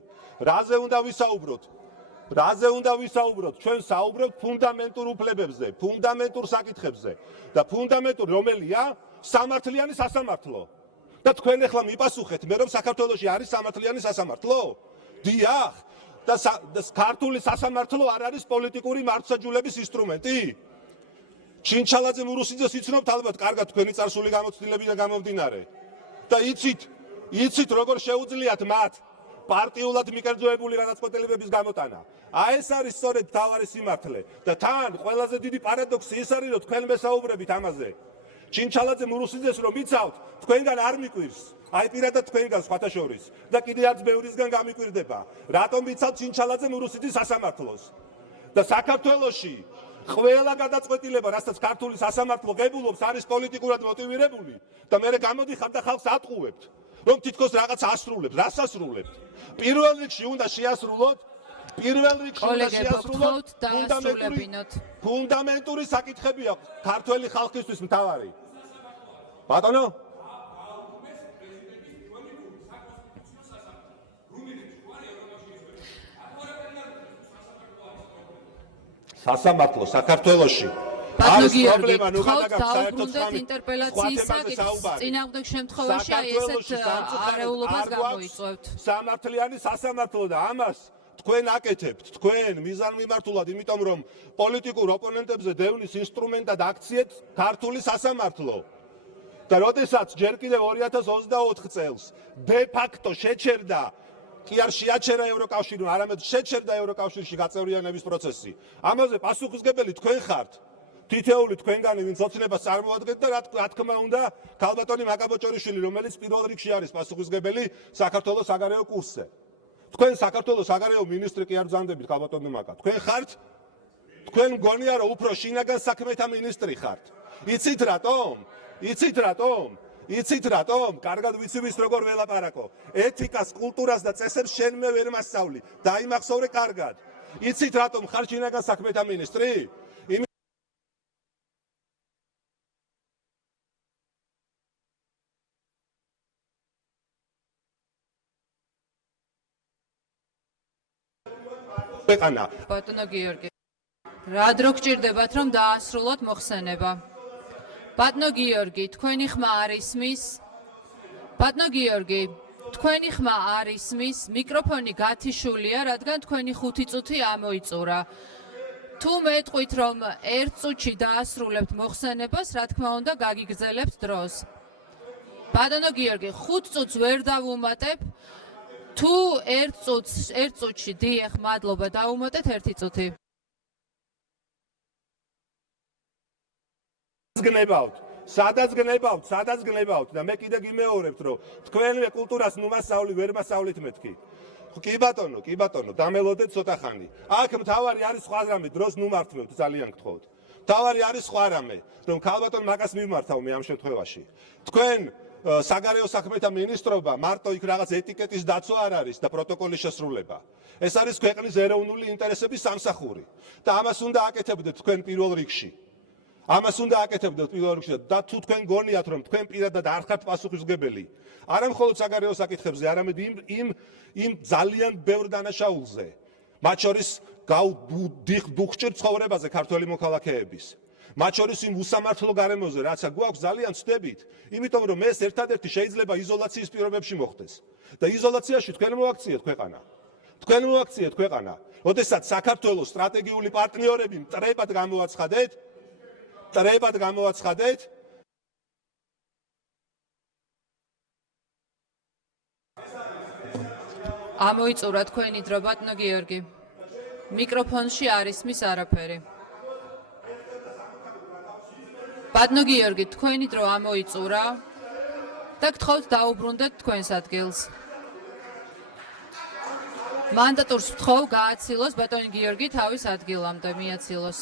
რაზე უნდა ვისაუბროთ? ჩვენ საუბრობთ ფუნდამენტურ უფლებებზე, ფუნდამენტურ საკითხებზე და ფუნდამენტური რომელია? სამართლიანი სასამართლო. და თქვენ ახლა მიპასუხეთ მე რომ საქართველოში არის სამართლიანი სასამართლო? დიახ, და ქართული სასამართლო არ არის პოლიტიკური მართლმსაჯულების ინსტრუმენტი? ჩინჩალაძე მურუსიძეს იცნობთ ალბათ კარგად თქვენი წარსული გამოცდილებიდან გამომდინარე. და იცით როგორ შეუძლიათ მათ პარტიულად მიკერძოებული გადაწყვეტილებების გამოტანა. ეს არის სწორედ თავარი სიმართლე და თან ყველაზე დიდი პარადოქსი ის არის რომ თქვენ მესაუბრებით ამაზე. ჩინჩალაძე მურუსიძეს რომ იცავთ, თქვენგან არ მიკვირს. აი პირადად თქვენგან სხვათა შორის და კიდე არც ბევრისგან გამიკვირდება. რატომ იცავთ ჩინჩალაძე მურუსიძის სასამართლოს? და საქართველოში ყველა გადაწყვეტილება, რასაც ქართული სასამართლო ღებულობს, არის პოლიტიკურად მოტივირებული და მე გამოდიხარ და ხალხს ატყუებთ, რომ თითქოს რაღაც ასრულებთ. რას ასრულებთ? პირველ რიგში უნდა შეასრულოთ ფუნდამენტური საკითხები აქვს ქართველი ხალხისთვის მთავარი. ბატონო? სასამართლო საქართველოში ბატონო გიორგი, თქვენ დაუბრუნდეთ ინტერპელაციის საკითხს, წინააღმდეგ შემთხვევაში აი ესეთ არეულობას გამოიწვევთ. სამართლიანი სასამართლო და ამას თქვენ აკეთებთ, თქვენ მიზანმიმართულად, იმიტომ რომ პოლიტიკურ ოპონენტებზე დევნის ინსტრუმენტად აქციეთ ქართული სასამართლო. და როდესაც ჯერ კიდევ 2024 წელს დე ფაქტო შეჩერდა, კი არ შეაჩერა ევროკავშირმა, არამედ შეჩერდა ევროკავშირში გაწევრიანების პროცესი. ამაზე პასუხისმგებელი თქვენ ხართ. თითოეული თქვენგანი ვინც ოცნებას წარმოადგენთ და რა თქმა უნდა ქალბატონი მაკაბოჭორიშვილი, რომელიც პირველ რიგში არის პასუხისმგებელი საქართველოს საგარეო კურსზე. თქვენ საქართველოს საგარეო მინისტრი კი არ ბრძანდებით ქალბატონი მაკა. თქვენ ხართ, თქვენ მგონია რომ უფრო შინაგან საქმეთა მინისტრი ხართ. იცით რატომ? კარგად ვიცი ვის როგორ ველაპარაკო. ეთიკას, კულტურას და წესებს შენმე ვერ მასწავლი. დაიმახსოვრე კარგად. იცით რატომ ხარ შინაგან საქმეთა მინისტრი? ბატონო გიორგი, რა დრო გჭირდებათ რომ დაასრულოთ მოხსენება? ბატონო გიორგი, თქვენი ხმა არ ისმის? ბატონო გიორგი, თქვენი ხმა არ ისმის? მიკროფონი გათიშულია, რადგან თქვენი 5 წუთი ამოიწურა. თუ მეტყვით რომ 1 წუთში დაასრულებთ მოხსენებას, რა თქმა უნდა გაგიგრძელებთ დროს. ბატონო გიორგი, 5 წუთს ვერ დავუმატებ. თუ 1 წუთში დიახ, მადლობა, დაუმატეთ 1 წუთი. სადაც გნებავთ და მე კიდე გიმეორებთ რომ თქვენ კულტურას ნუ მასწავლი ვერ მასწავლით მეთქი. კი ბატონო, დამელოდეთ ცოტა ხანი. აქ მთავარი არის სხვა რამე, დროს ნუ მართლობთ, ძალიან გთხოვთ. მთავარი არის სხვა რამე, რომ ქალბატონ მაკას მიმართავ მე ამ შემთხვევაში. თქვენ საგარეო საქმეთა მინისტრობა მარტო იქ რაღაც ეტიკეტის დაცვა არ არის და პროტოკოლის შესრულება. ეს არის ქვეყნის ეროვნული ინტერესების სამსახური და ამას უნდა აკეთებდეთ თქვენ პირველ რიგში. და თუ თქვენ გონიათ რომ თქვენ პირადად არ ხართ პასუხისმგებელი, არა მხოლოდ საგარეო საკითხებზე, არამედ იმ ძალიან ბევრ დანაშაულზე, მათ შორის დუხჭირ ცხოვრებაზე ქართველი მოქალაქეების. მათ შორის იმ უსამართლო გარემოზე, რაცა გვაქვს, ძალიან ვწდებით, იმიტომ რომ ეს ერთადერთი შეიძლება იზოლაციის პირობებში მოხდეს. და იზოლაციაში თქვენ მოაქციეთ ქვეყანა. როდესაც საქართველოს სტრატეგიული პარტნიორები მტრებად გამოაცხადეთ, ამოიწურა თქვენი დრო, ბატონო გიორგი. მიკროფონში არ ისმის არაფერი. ბატონო გიორგი, თქვენი დრო ამოიწურა და გთხოვთ დაუბრუნდეთ თქვენს ადგილს. მანდატურს ვთხოვ გააცილოს ბატონი გიორგი თავის ადგილამდე მიაცილოს.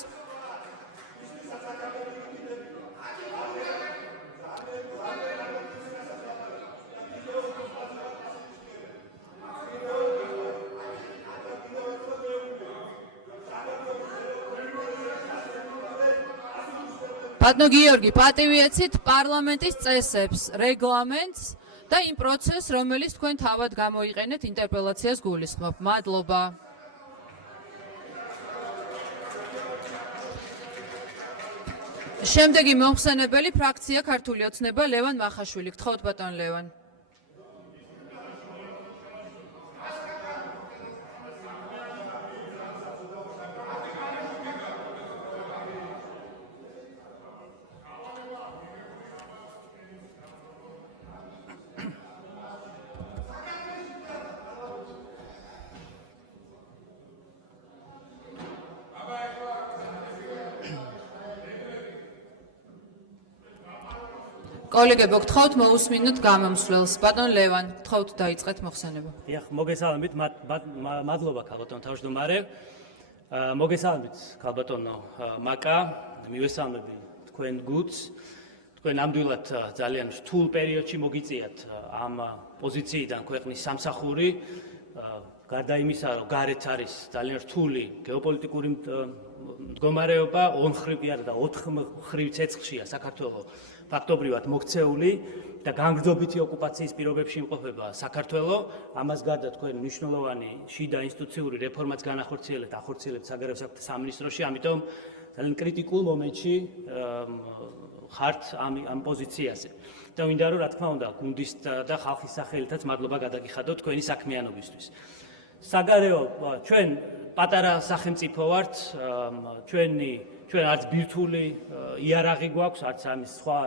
ბატონო გიორგი, პატივიაცით პარლამენტის წესებს, რეგლამენტს და იმ პროცესს, რომელიც თქვენ თავად გამოიყენეთ ინტერპელაციას გულისხმობ. მადლობა. შემდეგი მოხსენებელი ფრაქცია ქართული ოცნება ლევან მახაშვილი. გთხოვთ ბატონ ლევან. კოლეგებო, გთხოვთ მოусმინოთ გამომსვლელს. ბატონ ლევან, გთხოვთ დაიწყეთ მოხსენება. დიახ, მოგესალმებით, მადლობა ქალბატონ თავმჯდომარე. მოგესალმებით ქალბატონო მაკა, მივესალმები თქვენ გუნდს. თქვენ ნამდვილად ძალიან რთულ პერიოდში მოგიწიათ ამ პოზიციიდან ქვეყნის სამსახური. გარდა იმისა, რომ გარეთ არის ძალიან რთული გეოპოლიტიკური მდგომარეობა, ორმხრივ კი არა და ოთხმხრივ ცეცხლშია საქართველო ფაქტობრივად მოქცეული და განგრძობითი ოკუპაციის პირობებში იმყოფება საქართველო. ამას გარდა თქვენ მნიშვნელოვანი შიდა ინსტიტუციური რეფორმაც ახორციელებთ საგარეო საქმეთა სამინისტროში, ამიტომ ძალიან კრიტიკულ მომენტში ხართ ამ პოზიციაზე. და მინდა რომ რა თქმა უნდა გუნდის და ხალხის სახელითაც მადლობა გადაგიხადოთ თქვენი საქმიანობისთვის. საგარეო ჩვენ პატარა სახელმწიფო ვართ, ჩვენ არც ბირთვული იარაღი გვაქვს, არც ამის სხვა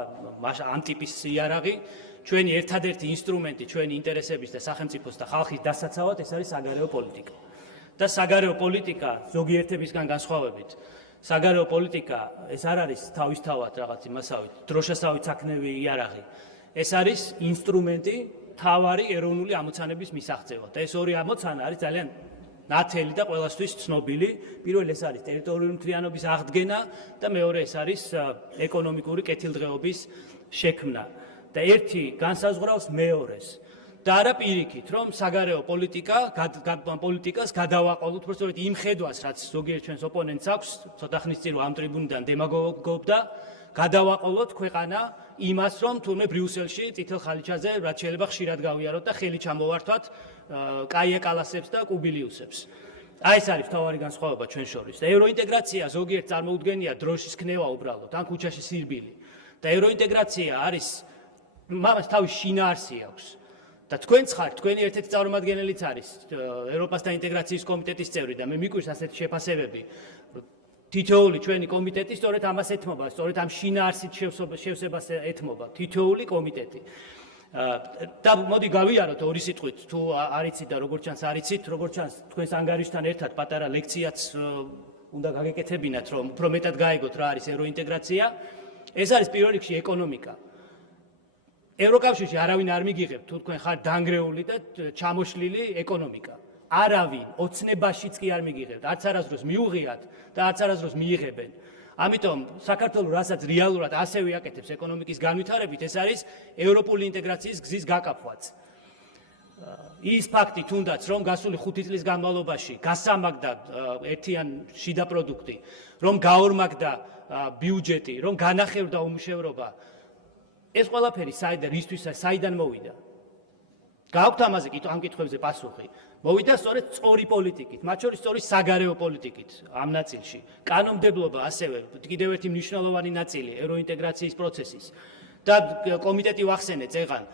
ამ ტიპის იარაღი. ჩვენი ერთადერთი ინსტრუმენტი ჩვენი ინტერესების და სახელმწიფოს და ხალხის დასაცავად ეს არის საგარეო პოლიტიკა. და საგარეო პოლიტიკა ზოგიერთებისგან განსხვავებით, საგარეო პოლიტიკა ეს არ არის თავისთავად რაღაც იმასავით, დროშასავით საქმნევი იარაღი. ეს არის ინსტრუმენტი თავარი ეროვნული ამოცანების მისაღწევად. და ეს ორი ამოცანა არის ძალიან ნათელი და ყველასთვის ცნობილი. პირველი ეს არის ტერიტორიული მთლიანობის აღდგენა და მეორე ეს არის ეკონომიკური კეთილდღეობის შექმნა. და ერთი განსაზღვრავს მეორეს. და არა პირიქით, რომ საგარეო პოლიტიკას გადავაყოლოთ, უბრალოდ იმ ხედვას, რაც ზოგიერთ ჩვენს ოპონენტს აქვს, ცოტა ხნის წინ ამ ტრიბუნიდან დემაგოგობდა, გადავაყოლოთ ქვეყანა იმას, რომ თურმე ბრიუსელში წითელ ხალიჩაზე რაც შეიძლება ხშირად გავიაროთ და ხელი ჩამოვართვათ კაია კალასებს და კუბილიუსებს. აი ეს არის მთავარი განსხვავება ჩვენ შორის. და ევროინტეგრაცია ზოგიერთ წარმოუდგენია დროშის ქნევა უბრალოდ, ან ქუჩაში სირბილი. და ევროინტეგრაცია არის მამას თავის შინაარსი აქვს. და თქვენც ხართ, თქვენი ერთ-ერთი წარმომადგენელიც არის ევროპასთან ინტეგრაციის კომიტეტის წევრი და მე მიკვირს ასეთი შეფასებები. თითოეული ჩვენი კომიტეტი სწორედ ამას ეთმობა, სწორედ ამ შინაარსით შევსებას ეთმობა თითოეული კომიტეტი. და მოდი გავიაროთ ორი სიტყვით, თუ არიცით და როგორც ჩანს არიცით, როგორც ჩანს თქვენს ანგარიშთან ერთად პატარა ლექციაც უნდა გაგეკეთებინათ, რომ უფრო მეტად გაიგოთ რა არის ევროინტეგრაცია. ეს არის პირველ რიგში ეკონომიკა. ევროკავშირში არავინ არ მიგიღებ, თუ თქვენ ხართ დანგრეული და ჩამოშლილი ეკონომიკა. არავინ ოცნებაშიც კი არ მიგიღებთ, არც არასდროს მიუღიათ და არც არასდროს მიიღებენ. ამიტომ საქართველოს რასაც რეალურად ასე ვიაკეთებს ეკონომიკის განვითარებით, ეს არის ევროპული ინტეგრაციის გზის გაკაფვაც. ის ფაქტი თუნდაც, რომ გასული 5 წლის განმავლობაში გასამაგდა ერთიან შიდა პროდუქტი, რომ გაორმაგდა ბიუჯეტი, რომ განახევრდა უმუშევრობა, ეს ყველაფერი საიდან მოვიდა? გააქვთ ამაზე ამ კითხვებზე პასუხი? მოვიდა სწორედ სწორი პოლიტიკით, მათ შორის სწორი საგარეო პოლიტიკით ამ ნაწილში. კანონმდებლობა ასევე კიდევ ერთი მნიშვნელოვანი ნაწილი ევროინტეგრაციის პროცესის. და კომიტეტი ვახსენეთ წეღან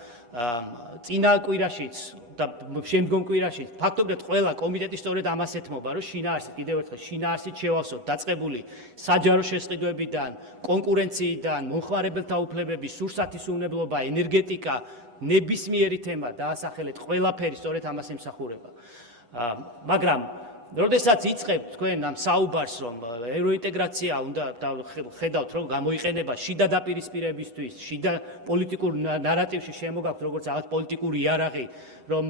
წინა კვირაშიც და შემდგომ კვირაშიც ფაქტობრივად ყველა კომიტეტი სწორედ ამას ეთმობა, რომ შინაარსით კიდევ ერთხელ შინაარსით შევავსოთ დაწყებული საჯარო შესყიდვებიდან, კონკურენციიდან, მომხმარებელთა უფლებების, სურსათისუნებლობა, ენერგეტიკა, ნებისმიერი თემა დაასახელეთ, ყველაფერი სწორედ ამას ემსახურება. მაგრამ როდესაც იწყებთ თქვენ ამ საუბარს, რომ ევროინტეგრაცია უნდა ხედავთ, რომ გამოიყენება შიდა დაპირისპირებისთვის, შიდა პოლიტიკურ ნარატივში შემოგაქვთ როგორც რაღაც პოლიტიკური იარაღი, რომ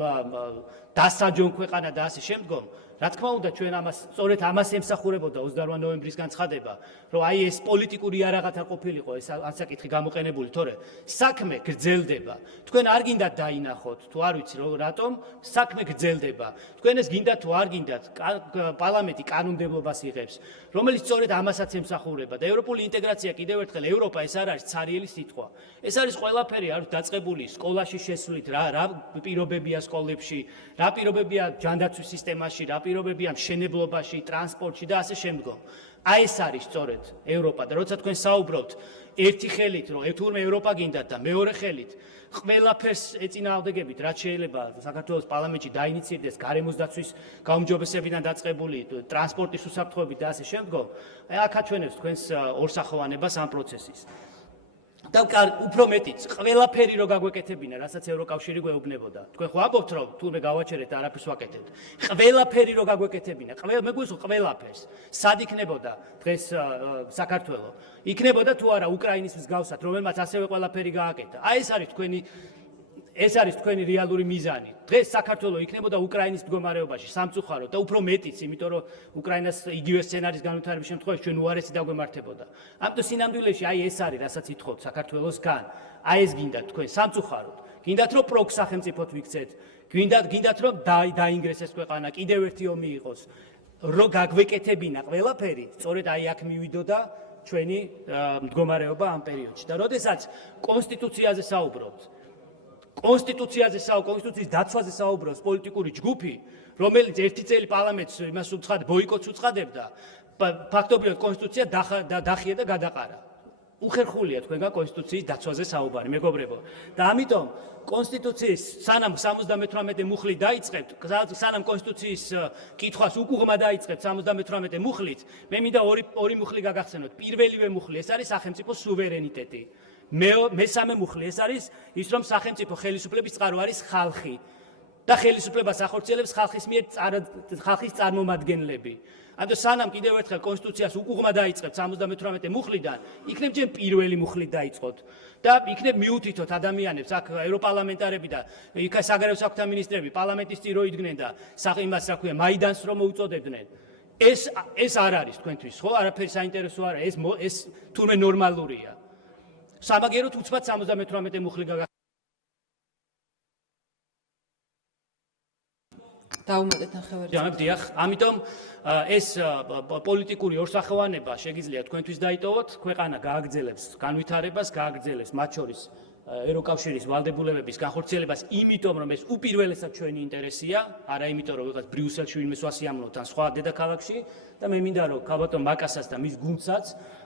დასაჯონ ქვეყანა და ასე შემდგომ, რა თქმა უნდა ჩვენ სწორედ ამას ემსახურებოდა 28 ნოემბრის განცხადება, რომ აი ეს პოლიტიკური იარაღად არ ყოფილიყო ეს ასაკითხი გამოყენებული, თორე საქმე გრძელდება. თქვენ არ გინდათ დაინახოთ, თუ არ ვიცი რატომ, საქმე გრძელდება. თქვენ ეს გინდათ თუ არ გინდათ, პარლამენტი კანონმდებლობას იღებს, რომელიც სწორედ ამასაც ემსახურება და ევროპული ინტეგრაცია კიდევ ერთხელ ევროპა ეს არ არის ცარიელი სიტყვა. ეს არის ყველაფერი არის დაწყებული სკოლაში შესვლით, რა პირობებია სკოლებში, რა პირობებია ჯანდაცვის სისტემაში, რა პირობებია მშენებლობაში, ტრანსპორტში და ასე შემდგომ. აი ეს არის სწორედ ევროპა და როცა თქვენ საუბრობთ ერთი ხელით, რომ თურმე ევროპა გინდათ და მეორე ხელით ყველაფერს ეწინააღმდეგებით, რაც შეიძლება საქართველოს პარლამენტში დაინიცირდეს გარემოს დაცვის გაუმჯობესებიდან დაწყებული ტრანსპორტის უსაფრთხოებით და ასე შემდგომ, აი აქ აჩვენებს თქვენს ორსახოვანებას ამ პროცესის. და უფრო მეტიც, ყველაფერი რო გაგვეკეთებინა, რასაც ევროკავშირი გვეუბნებოდა. თქვენ ხო ამბობთ, რომ თურმე გავაჩერეთ და არაფერს ვაკეთებთ. ყველაფერი რო გაგვეკეთებინა, მე გვესო ყველაფერს. სად იქნებოდა დღეს საქართველო? იქნებოდა თუ არა უკრაინის მსგავსად, რომელმაც ასევე ყველაფერი გააკეთა. აი ეს არის თქვენი რეალური მიზანი. დღეს საქართველო იქნებოდა უკრაინის მდგომარეობაში, სამწუხაროდ და უფრო მეტიც, იმიტომ რომ უკრაინას იგივე სცენარის განვითარების შემთხვევაში ჩვენ უარესი დაგვემართებოდა. ამიტომ სინამდვილეში აი ეს არის, რასაც ითხოვთ საქართველოსგან. აი ეს გინდათ თქვენ სამწუხაროდ. გინდათ რომ პროქ სახელმწიფოთ ვიქცეთ, გინდათ რომ დაინგრესეს ქვეყანა, კიდევ ერთი ომი იყოს. რო გაგვეკეთებინა ყველაფერი, სწორედ აი აქ მივიდოდა ჩვენი მდგომარეობა ამ პერიოდში. და როდესაც კონსტიტუციაზე საუბრობთ, კონსტიტუციის დაცვაზე საუბრობს პოლიტიკური ჯგუფი, რომელიც ერთი წელი პარლამენტს იმას ბოიკოტს უცხადებდა, ფაქტობრივად კონსტიტუცია დახია და გადაყარა. უხერხულია თქვენგან კონსტიტუციის დაცვაზე საუბარი, მეგობრებო. და ამიტომ კონსტიტუციის სანამ 78 მუხლი დაიწყებთ, სანამ კონსტიტუციის კითხვას უკუღმა დაიწყებთ 78 მუხლით, მე მინდა ორი მუხლი გაგახსენოთ. პირველივე მუხლი ეს არის სახელმწიფოს სუვერენიტეტი. მესამე მუხლი ეს არის ის, რომ სახელმწიფო ხელისუფლების წყარო არის ხალხი და ხელისუფლებას ახორციელებს ხალხის მიერ ხალხის წარმომადგენლები. ამიტომ სანამ კიდევ ერთხელ კონსტიტუციას უკუღმა დაიწყებთ 78 მუხლიდან, იქნებ ჯერ პირველი მუხლით დაიწყოთ და იქნებ მიუთითოთ ადამიანებს, აქ ევროპარლამენტარები და იქ საგარეო საქმეთა მინისტრები პარლამენტის წინ რო იდგნენ და იმას რა ქვია, მაიდანს რომ მოუწოდებდნენ. ეს არ არის თქვენთვის, ხო? არაფერი საინტერესო არა, ეს თურმე ნორმალურია. სამაგეროთ უცბად 78 მუხლი დაუმატეთ ნახევარი. დიახ, ამიტომ ეს პოლიტიკური ორსახევანება შეგიძლია თქვენთვის დაიტოვოთ, ქვეყანა გააგრძელებს განვითარებას, გააგრძელებს მათ შორის ევროკავშირის ვალდებულებების განხორციელებას, იმიტომ რომ ეს უპირველესად ჩვენი ინტერესია, არა იმიტომ რომ ვიღაც ბრიუსელში ვინმე ასიამოვნოთ ან სხვა დედაქალაქში და მე მინდა რომ ქალბატონ მაკასას და მის გუნდსაც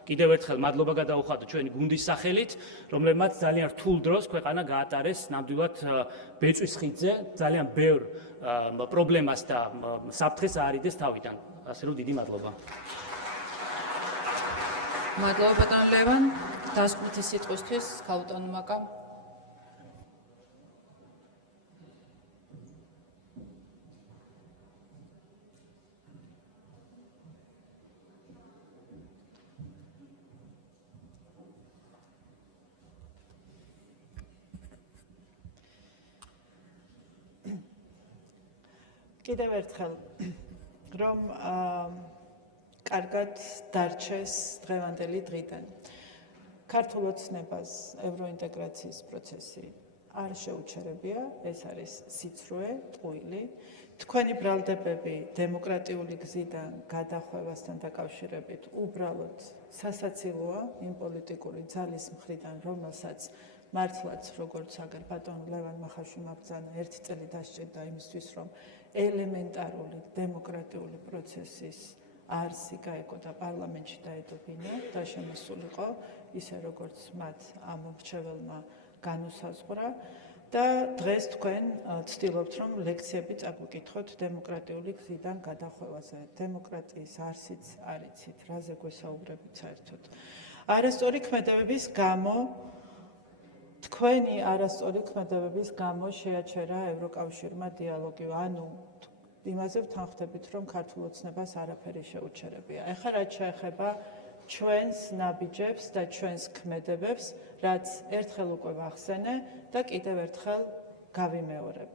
კიდევ ერთხელ მადლობა გადაუხადო ჩვენი გუნდის სახელით, რომლებმაც ძალიან რთულ დროს ქვეყანა გაატარეს ნამდვილად ბეწვის ხიდზე, ძალიან ბევრ პრობლემას და საფრთხეს აარიდეს თავიდან. ასე რომ დიდი მადლობა. მადლობა ბატონ ლევან. დასკვნითი სიტყვისთვის ქალბატონ მაკა. კიდევ ერთხელ რომ კარგად დარჩეს დღევანდელი დღიდან. ქართულ ოცნებას ევროინტეგრაციის პროცესი არ შეუჩერებია, ეს არის სიცრუე, ტყუილი. თქვენი ბრალდებები დემოკრატიული გზიდან გადახვევასთან დაკავშირებით უბრალოდ სასაცილოა იმ პოლიტიკური ძალის მხრიდან, რომელსაც მართლაც როგორც აგერ ბატონ ლევან მახაშვილმა ბრძანა 1 წელი დასჭირდა იმისთვის, რომ ელემენტარული დემოკრატიული პროცესის არსი გაეკოდა პარლამენტში დაედობინა და შემოსულიყო ისე როგორც მათ ამ მომრჩეველმა განუსაზღვრა და დღეს თქვენ ცდილობთ რომ ლექციები წაგვიკითხოთ დემოკრატიული გზიდან გადახვევაზე. დემოკრატიის არსიც არ იცით, რაზე გვესაუბრებით საერთოდ. არასწორი ქმედებების გამო თქვენი არასწორი ქმედებების გამო შეაჩერა ევროკავშირმა დიალოგი, ანუ იმაზე ვთანხმდებით, რომ ქართულ ოცნებას არაფერი შეუჩერებია. ეხლა რაც შეეხება ჩვენს ნაბიჯებს და ჩვენს ქმედებებს, რაც ერთხელ უკვე ვახსენე და კიდევ ერთხელ გავიმეორებ.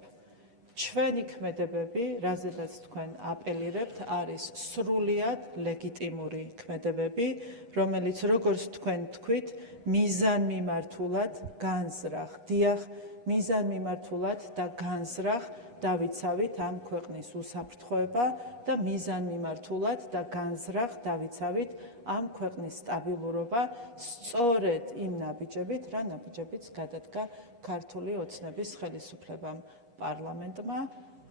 ჩვენი ქმედებები, რაზედაც თქვენ აპელირებთ, არის სრულიად ლეგიტიმური ქმედებები, რომელიც როგორც თქვენ თქვით, მიზანმიმართულად განზრახ, დიახ, მიზანმიმართულად და განზრახ დავიცავით ამ ქვეყნის უსაფრთხოება და მიზანმიმართულად და განზრახ დავიცავით ამ ქვეყნის სტაბილურობა სწორედ იმ ნაბიჯებით, რა ნაბიჯებიც გადადგა ქართული ოცნების ხელისუფლებამ, პარლამენტმა,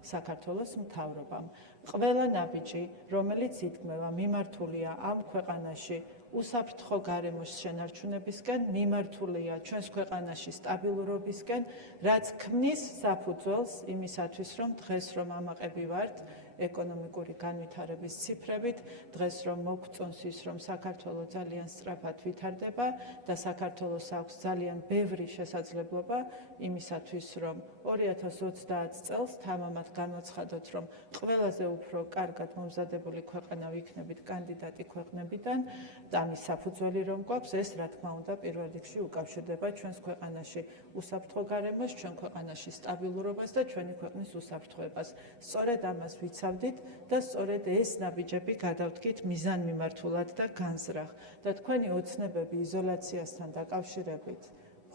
საქართველოს მთავრობამ. ყველა ნაბიჯი, რომელიც იდგმება, მიმართულია ამ ქვეყანაში უსაფრთხო გარემოს შენარჩუნებისკენ, მიმართულია ჩვენს ქვეყანაში სტაბილურობისკენ, რაც ქმნის საფუძველს იმისათვის, რომ დღეს რომ ამაყები ვართ ეკონომიკური განვითარების ციფრებით, დღეს რომ მოგწონს ის, რომ საქართველო ძალიან სწრაფად ვითარდება და საქართველოს აქვს ძალიან ბევრი შესაძლებლობა იმისათვის, რომ 2030 წელს თამამად განვაცხადოთ, რომ ყველაზე უფრო კარგად მომზადებული ქვეყანა ვიქნებით კანდიდატი ქვეყნებიდან და ამის საფუძველი რომ გვაქვს, ეს რა თქმა უნდა პირველ რიგში უკავშირდება ჩვენს ქვეყანაში უსაფრთხო გარემოს, ჩვენ ქვეყანაში სტაბილურობას და ჩვენი ქვეყნის უსაფრთხოებას. სწორედ ამას ვიცავდით და სწორედ ეს ნაბიჯები გადავდგით მიზანმიმართულად და განზრახ და თქვენი ოცნებები იზოლაციასთან დაკავშირებით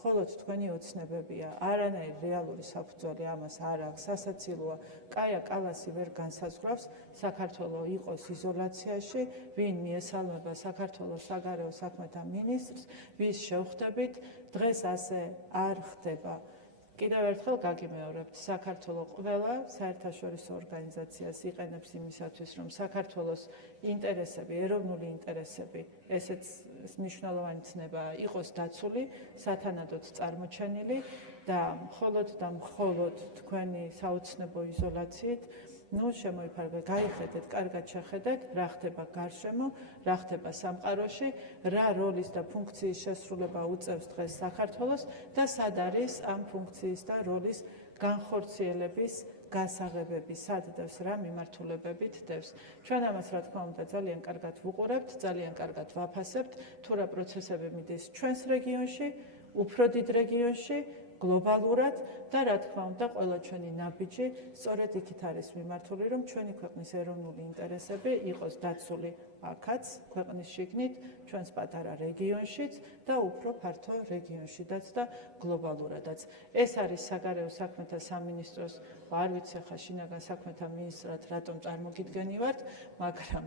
მხოლოდ თქვენი ოცნებებია, არანაირი რეალური საფუძველი ამას არ აქვს, სასაცილოა. კაია კალასი ვერ განსაზღვრავს საქართველო იყოს იზოლაციაში, ვინ მიესალმება საქართველოს საგარეო საქმეთა მინისტრს, ვის შევხვდებით, დღეს ასე არ ხდება. კიდევ ერთხელ გაგიმეორებთ, საქართველო ყველა საერთაშორისო ორგანიზაციას იყენებს იმისათვის, რომ საქართველოს ინტერესები, ეროვნული ინტერესები, ესეც მნიშვნელოვანი ცნებაა, იყოს დაცული, სათანადოდ წარმოჩენილი და მხოლოდ თქვენი საოცნებო იზოლაციით შემოიფარგლეთ, გაიხედეთ, კარგად შეხედეთ, რა ხდება გარშემო, რა ხდება სამყაროში, რა როლის და ფუნქციის შესრულება უწევს დღეს საქართველოს და სად არის ამ ფუნქციის და როლის განხორციელების გასაღებები, სად დევს, რა მიმართულებებით დევს. ჩვენ ამას რა თქმა უნდა ძალიან კარგად ვუყურებთ, ძალიან კარგად ვაფასებთ, თუ რა პროცესები მიდის ჩვენს რეგიონში, უფრო დიდ რეგიონში, გლობალურად და რა თქმა უნდა ყველა ჩვენი ნაბიჯი სწორედ იქით არის მიმართული, რომ ჩვენი ქვეყნის ეროვნული ინტერესები იყოს დაცული აქაც, ქვეყნის შიგნით, ჩვენს პატარა რეგიონშიც და უფრო ფართო რეგიონშიც და გლობალურადაც. ეს არის საგარეო საქმეთა სამინისტროს, არ ვიცი ხა შინაგან საქმეთა მინისტრად რატომ წარმოგიდგენივართ, მაგრამ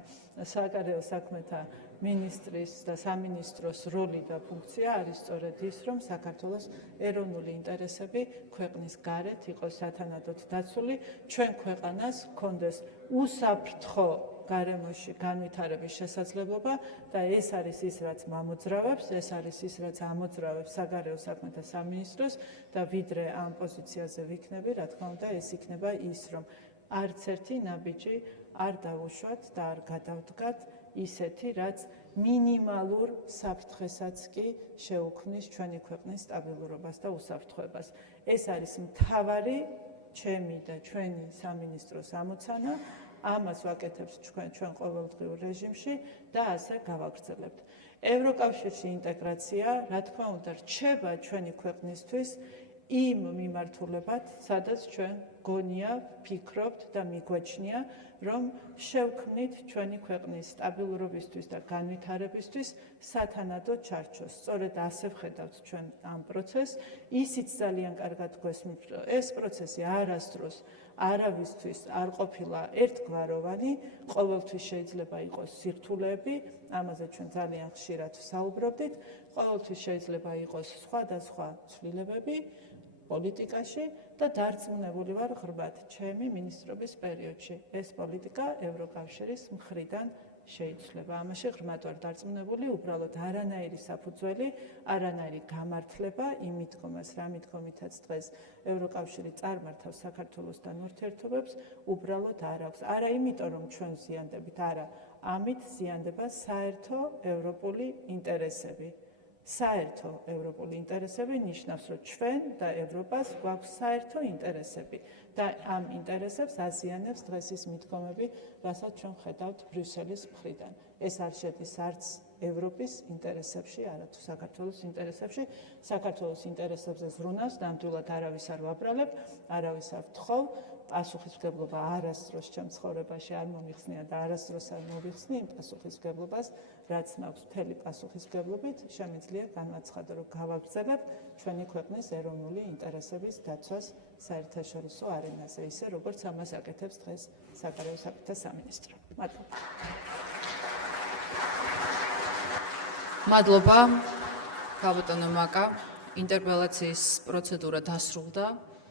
საგარეო საქმეთა მინისტრის და სამინისტროს როლი და ფუნქცია არის სწორედ ის, რომ საქართველოს ეროვნული ინტერესები ქვეყნის გარეთ იყოს სათანადოდ დაცული, ჩვენ ქვეყანას ჰქონდეს უსაფრთხო გარემოში განვითარების შესაძლებლობა და ეს არის ის, რაც მამოძრავებს, ეს არის ის, რაც ამოძრავებს საგარეო საქმეთა სამინისტროს და ვიდრე ამ პოზიციაზე ვიქნები, რა თქმა უნდა, ეს იქნება ის, რომ არც ერთი ნაბიჯი არ დავუშვათ და არ გადავდგათ ისეთი, რაც მინიმალურ საფრთხესაც კი შეუქმნის ჩვენი ქვეყნის სტაბილურობას და უსაფრთხოებას. ეს არის მთავარი ჩემი და ჩვენი სამინისტროს ამოცანა, ამას ვაკეთებთ ჩვენ ყოველდღიურ რეჟიმში და ასე გავაგრძელებთ. ევროკავშირში ინტეგრაცია, რა თქმა უნდა, რჩება ჩვენი ქვეყნისთვის იმ მიმართულებად, სადაც ჩვენ მგონია, ფიქრობთ და მიგვაჩნია, რომ შევქმნით ჩვენი ქვეყნის სტაბილურობისთვის და განვითარებისთვის სათანადო ჩარჩოს. სწორედ ასე ვხედავთ ჩვენ ამ პროცესს. ისიც ძალიან კარგად გვესმით, რომ ეს პროცესი არასდროს არავისთვის არ ყოფილა ერთგვაროვანი, ყოველთვის შეიძლება იყოს სირთულეები, ამაზე ჩვენ ძალიან ხშირად ვსაუბრობდით, ყოველთვის შეიძლება იყოს სხვადასხვა ცვლილებები პოლიტიკაში და დარწმუნებული ვარ ღრმად ჩემი მინისტრობის პერიოდში ეს პოლიტიკა ევროკავშირის მხრიდან შეიცვლება. ამაში ღრმად ვარ დარწმუნებული, უბრალოდ არანაირი საფუძველი, არანაირი გამართლება იმ მიდგომას, რა მიდგომითაც დღეს ევროკავშირი წარმართავს საქართველოსთან ურთიერთობებს, უბრალოდ არ აქვს. არა იმიტომ, რომ ჩვენ ზიანდებით, არა, ამით ზიანდება საერთო ევროპული ინტერესები. საერთო ევროპული ინტერესები ნიშნავს, რომ ჩვენ და ევროპას გვაქვს საერთო ინტერესები და ამ ინტერესებს აზიანებს დღეს ის მიდგომები, რასაც ჩვენ ხედავთ ბრიუსელის მხრიდან. ეს არ შედის არც ევროპის ინტერესებში, არათუ საქართველოს ინტერესებში. საქართველოს ინტერესებზე ზრუნავს ნამდვილად არავის არ ვაბრალებ, არავის არ ვთხოვ. პასუხისმგებლობა არასდროს ჩემ ცხოვრებაში არ მომიხსნია და არასდროს არ მოვიხსნი იმ პასუხისმგებლობას, რაც მაქვს მთელი პასუხისმგებლობით, შემიძლია განაცხადო, რომ გავაგრძელებ ჩვენი ქვეყნის ეროვნული ინტერესების დაცვას საერთაშორისო არენაზე, ისე როგორც ამას აკეთებს დღეს საგარეო საქმეთა სამინისტრო. მადლობა. მადლობა, ქალბატონო მაკა. ინტერპელაციის პროცედურა დასრულდა.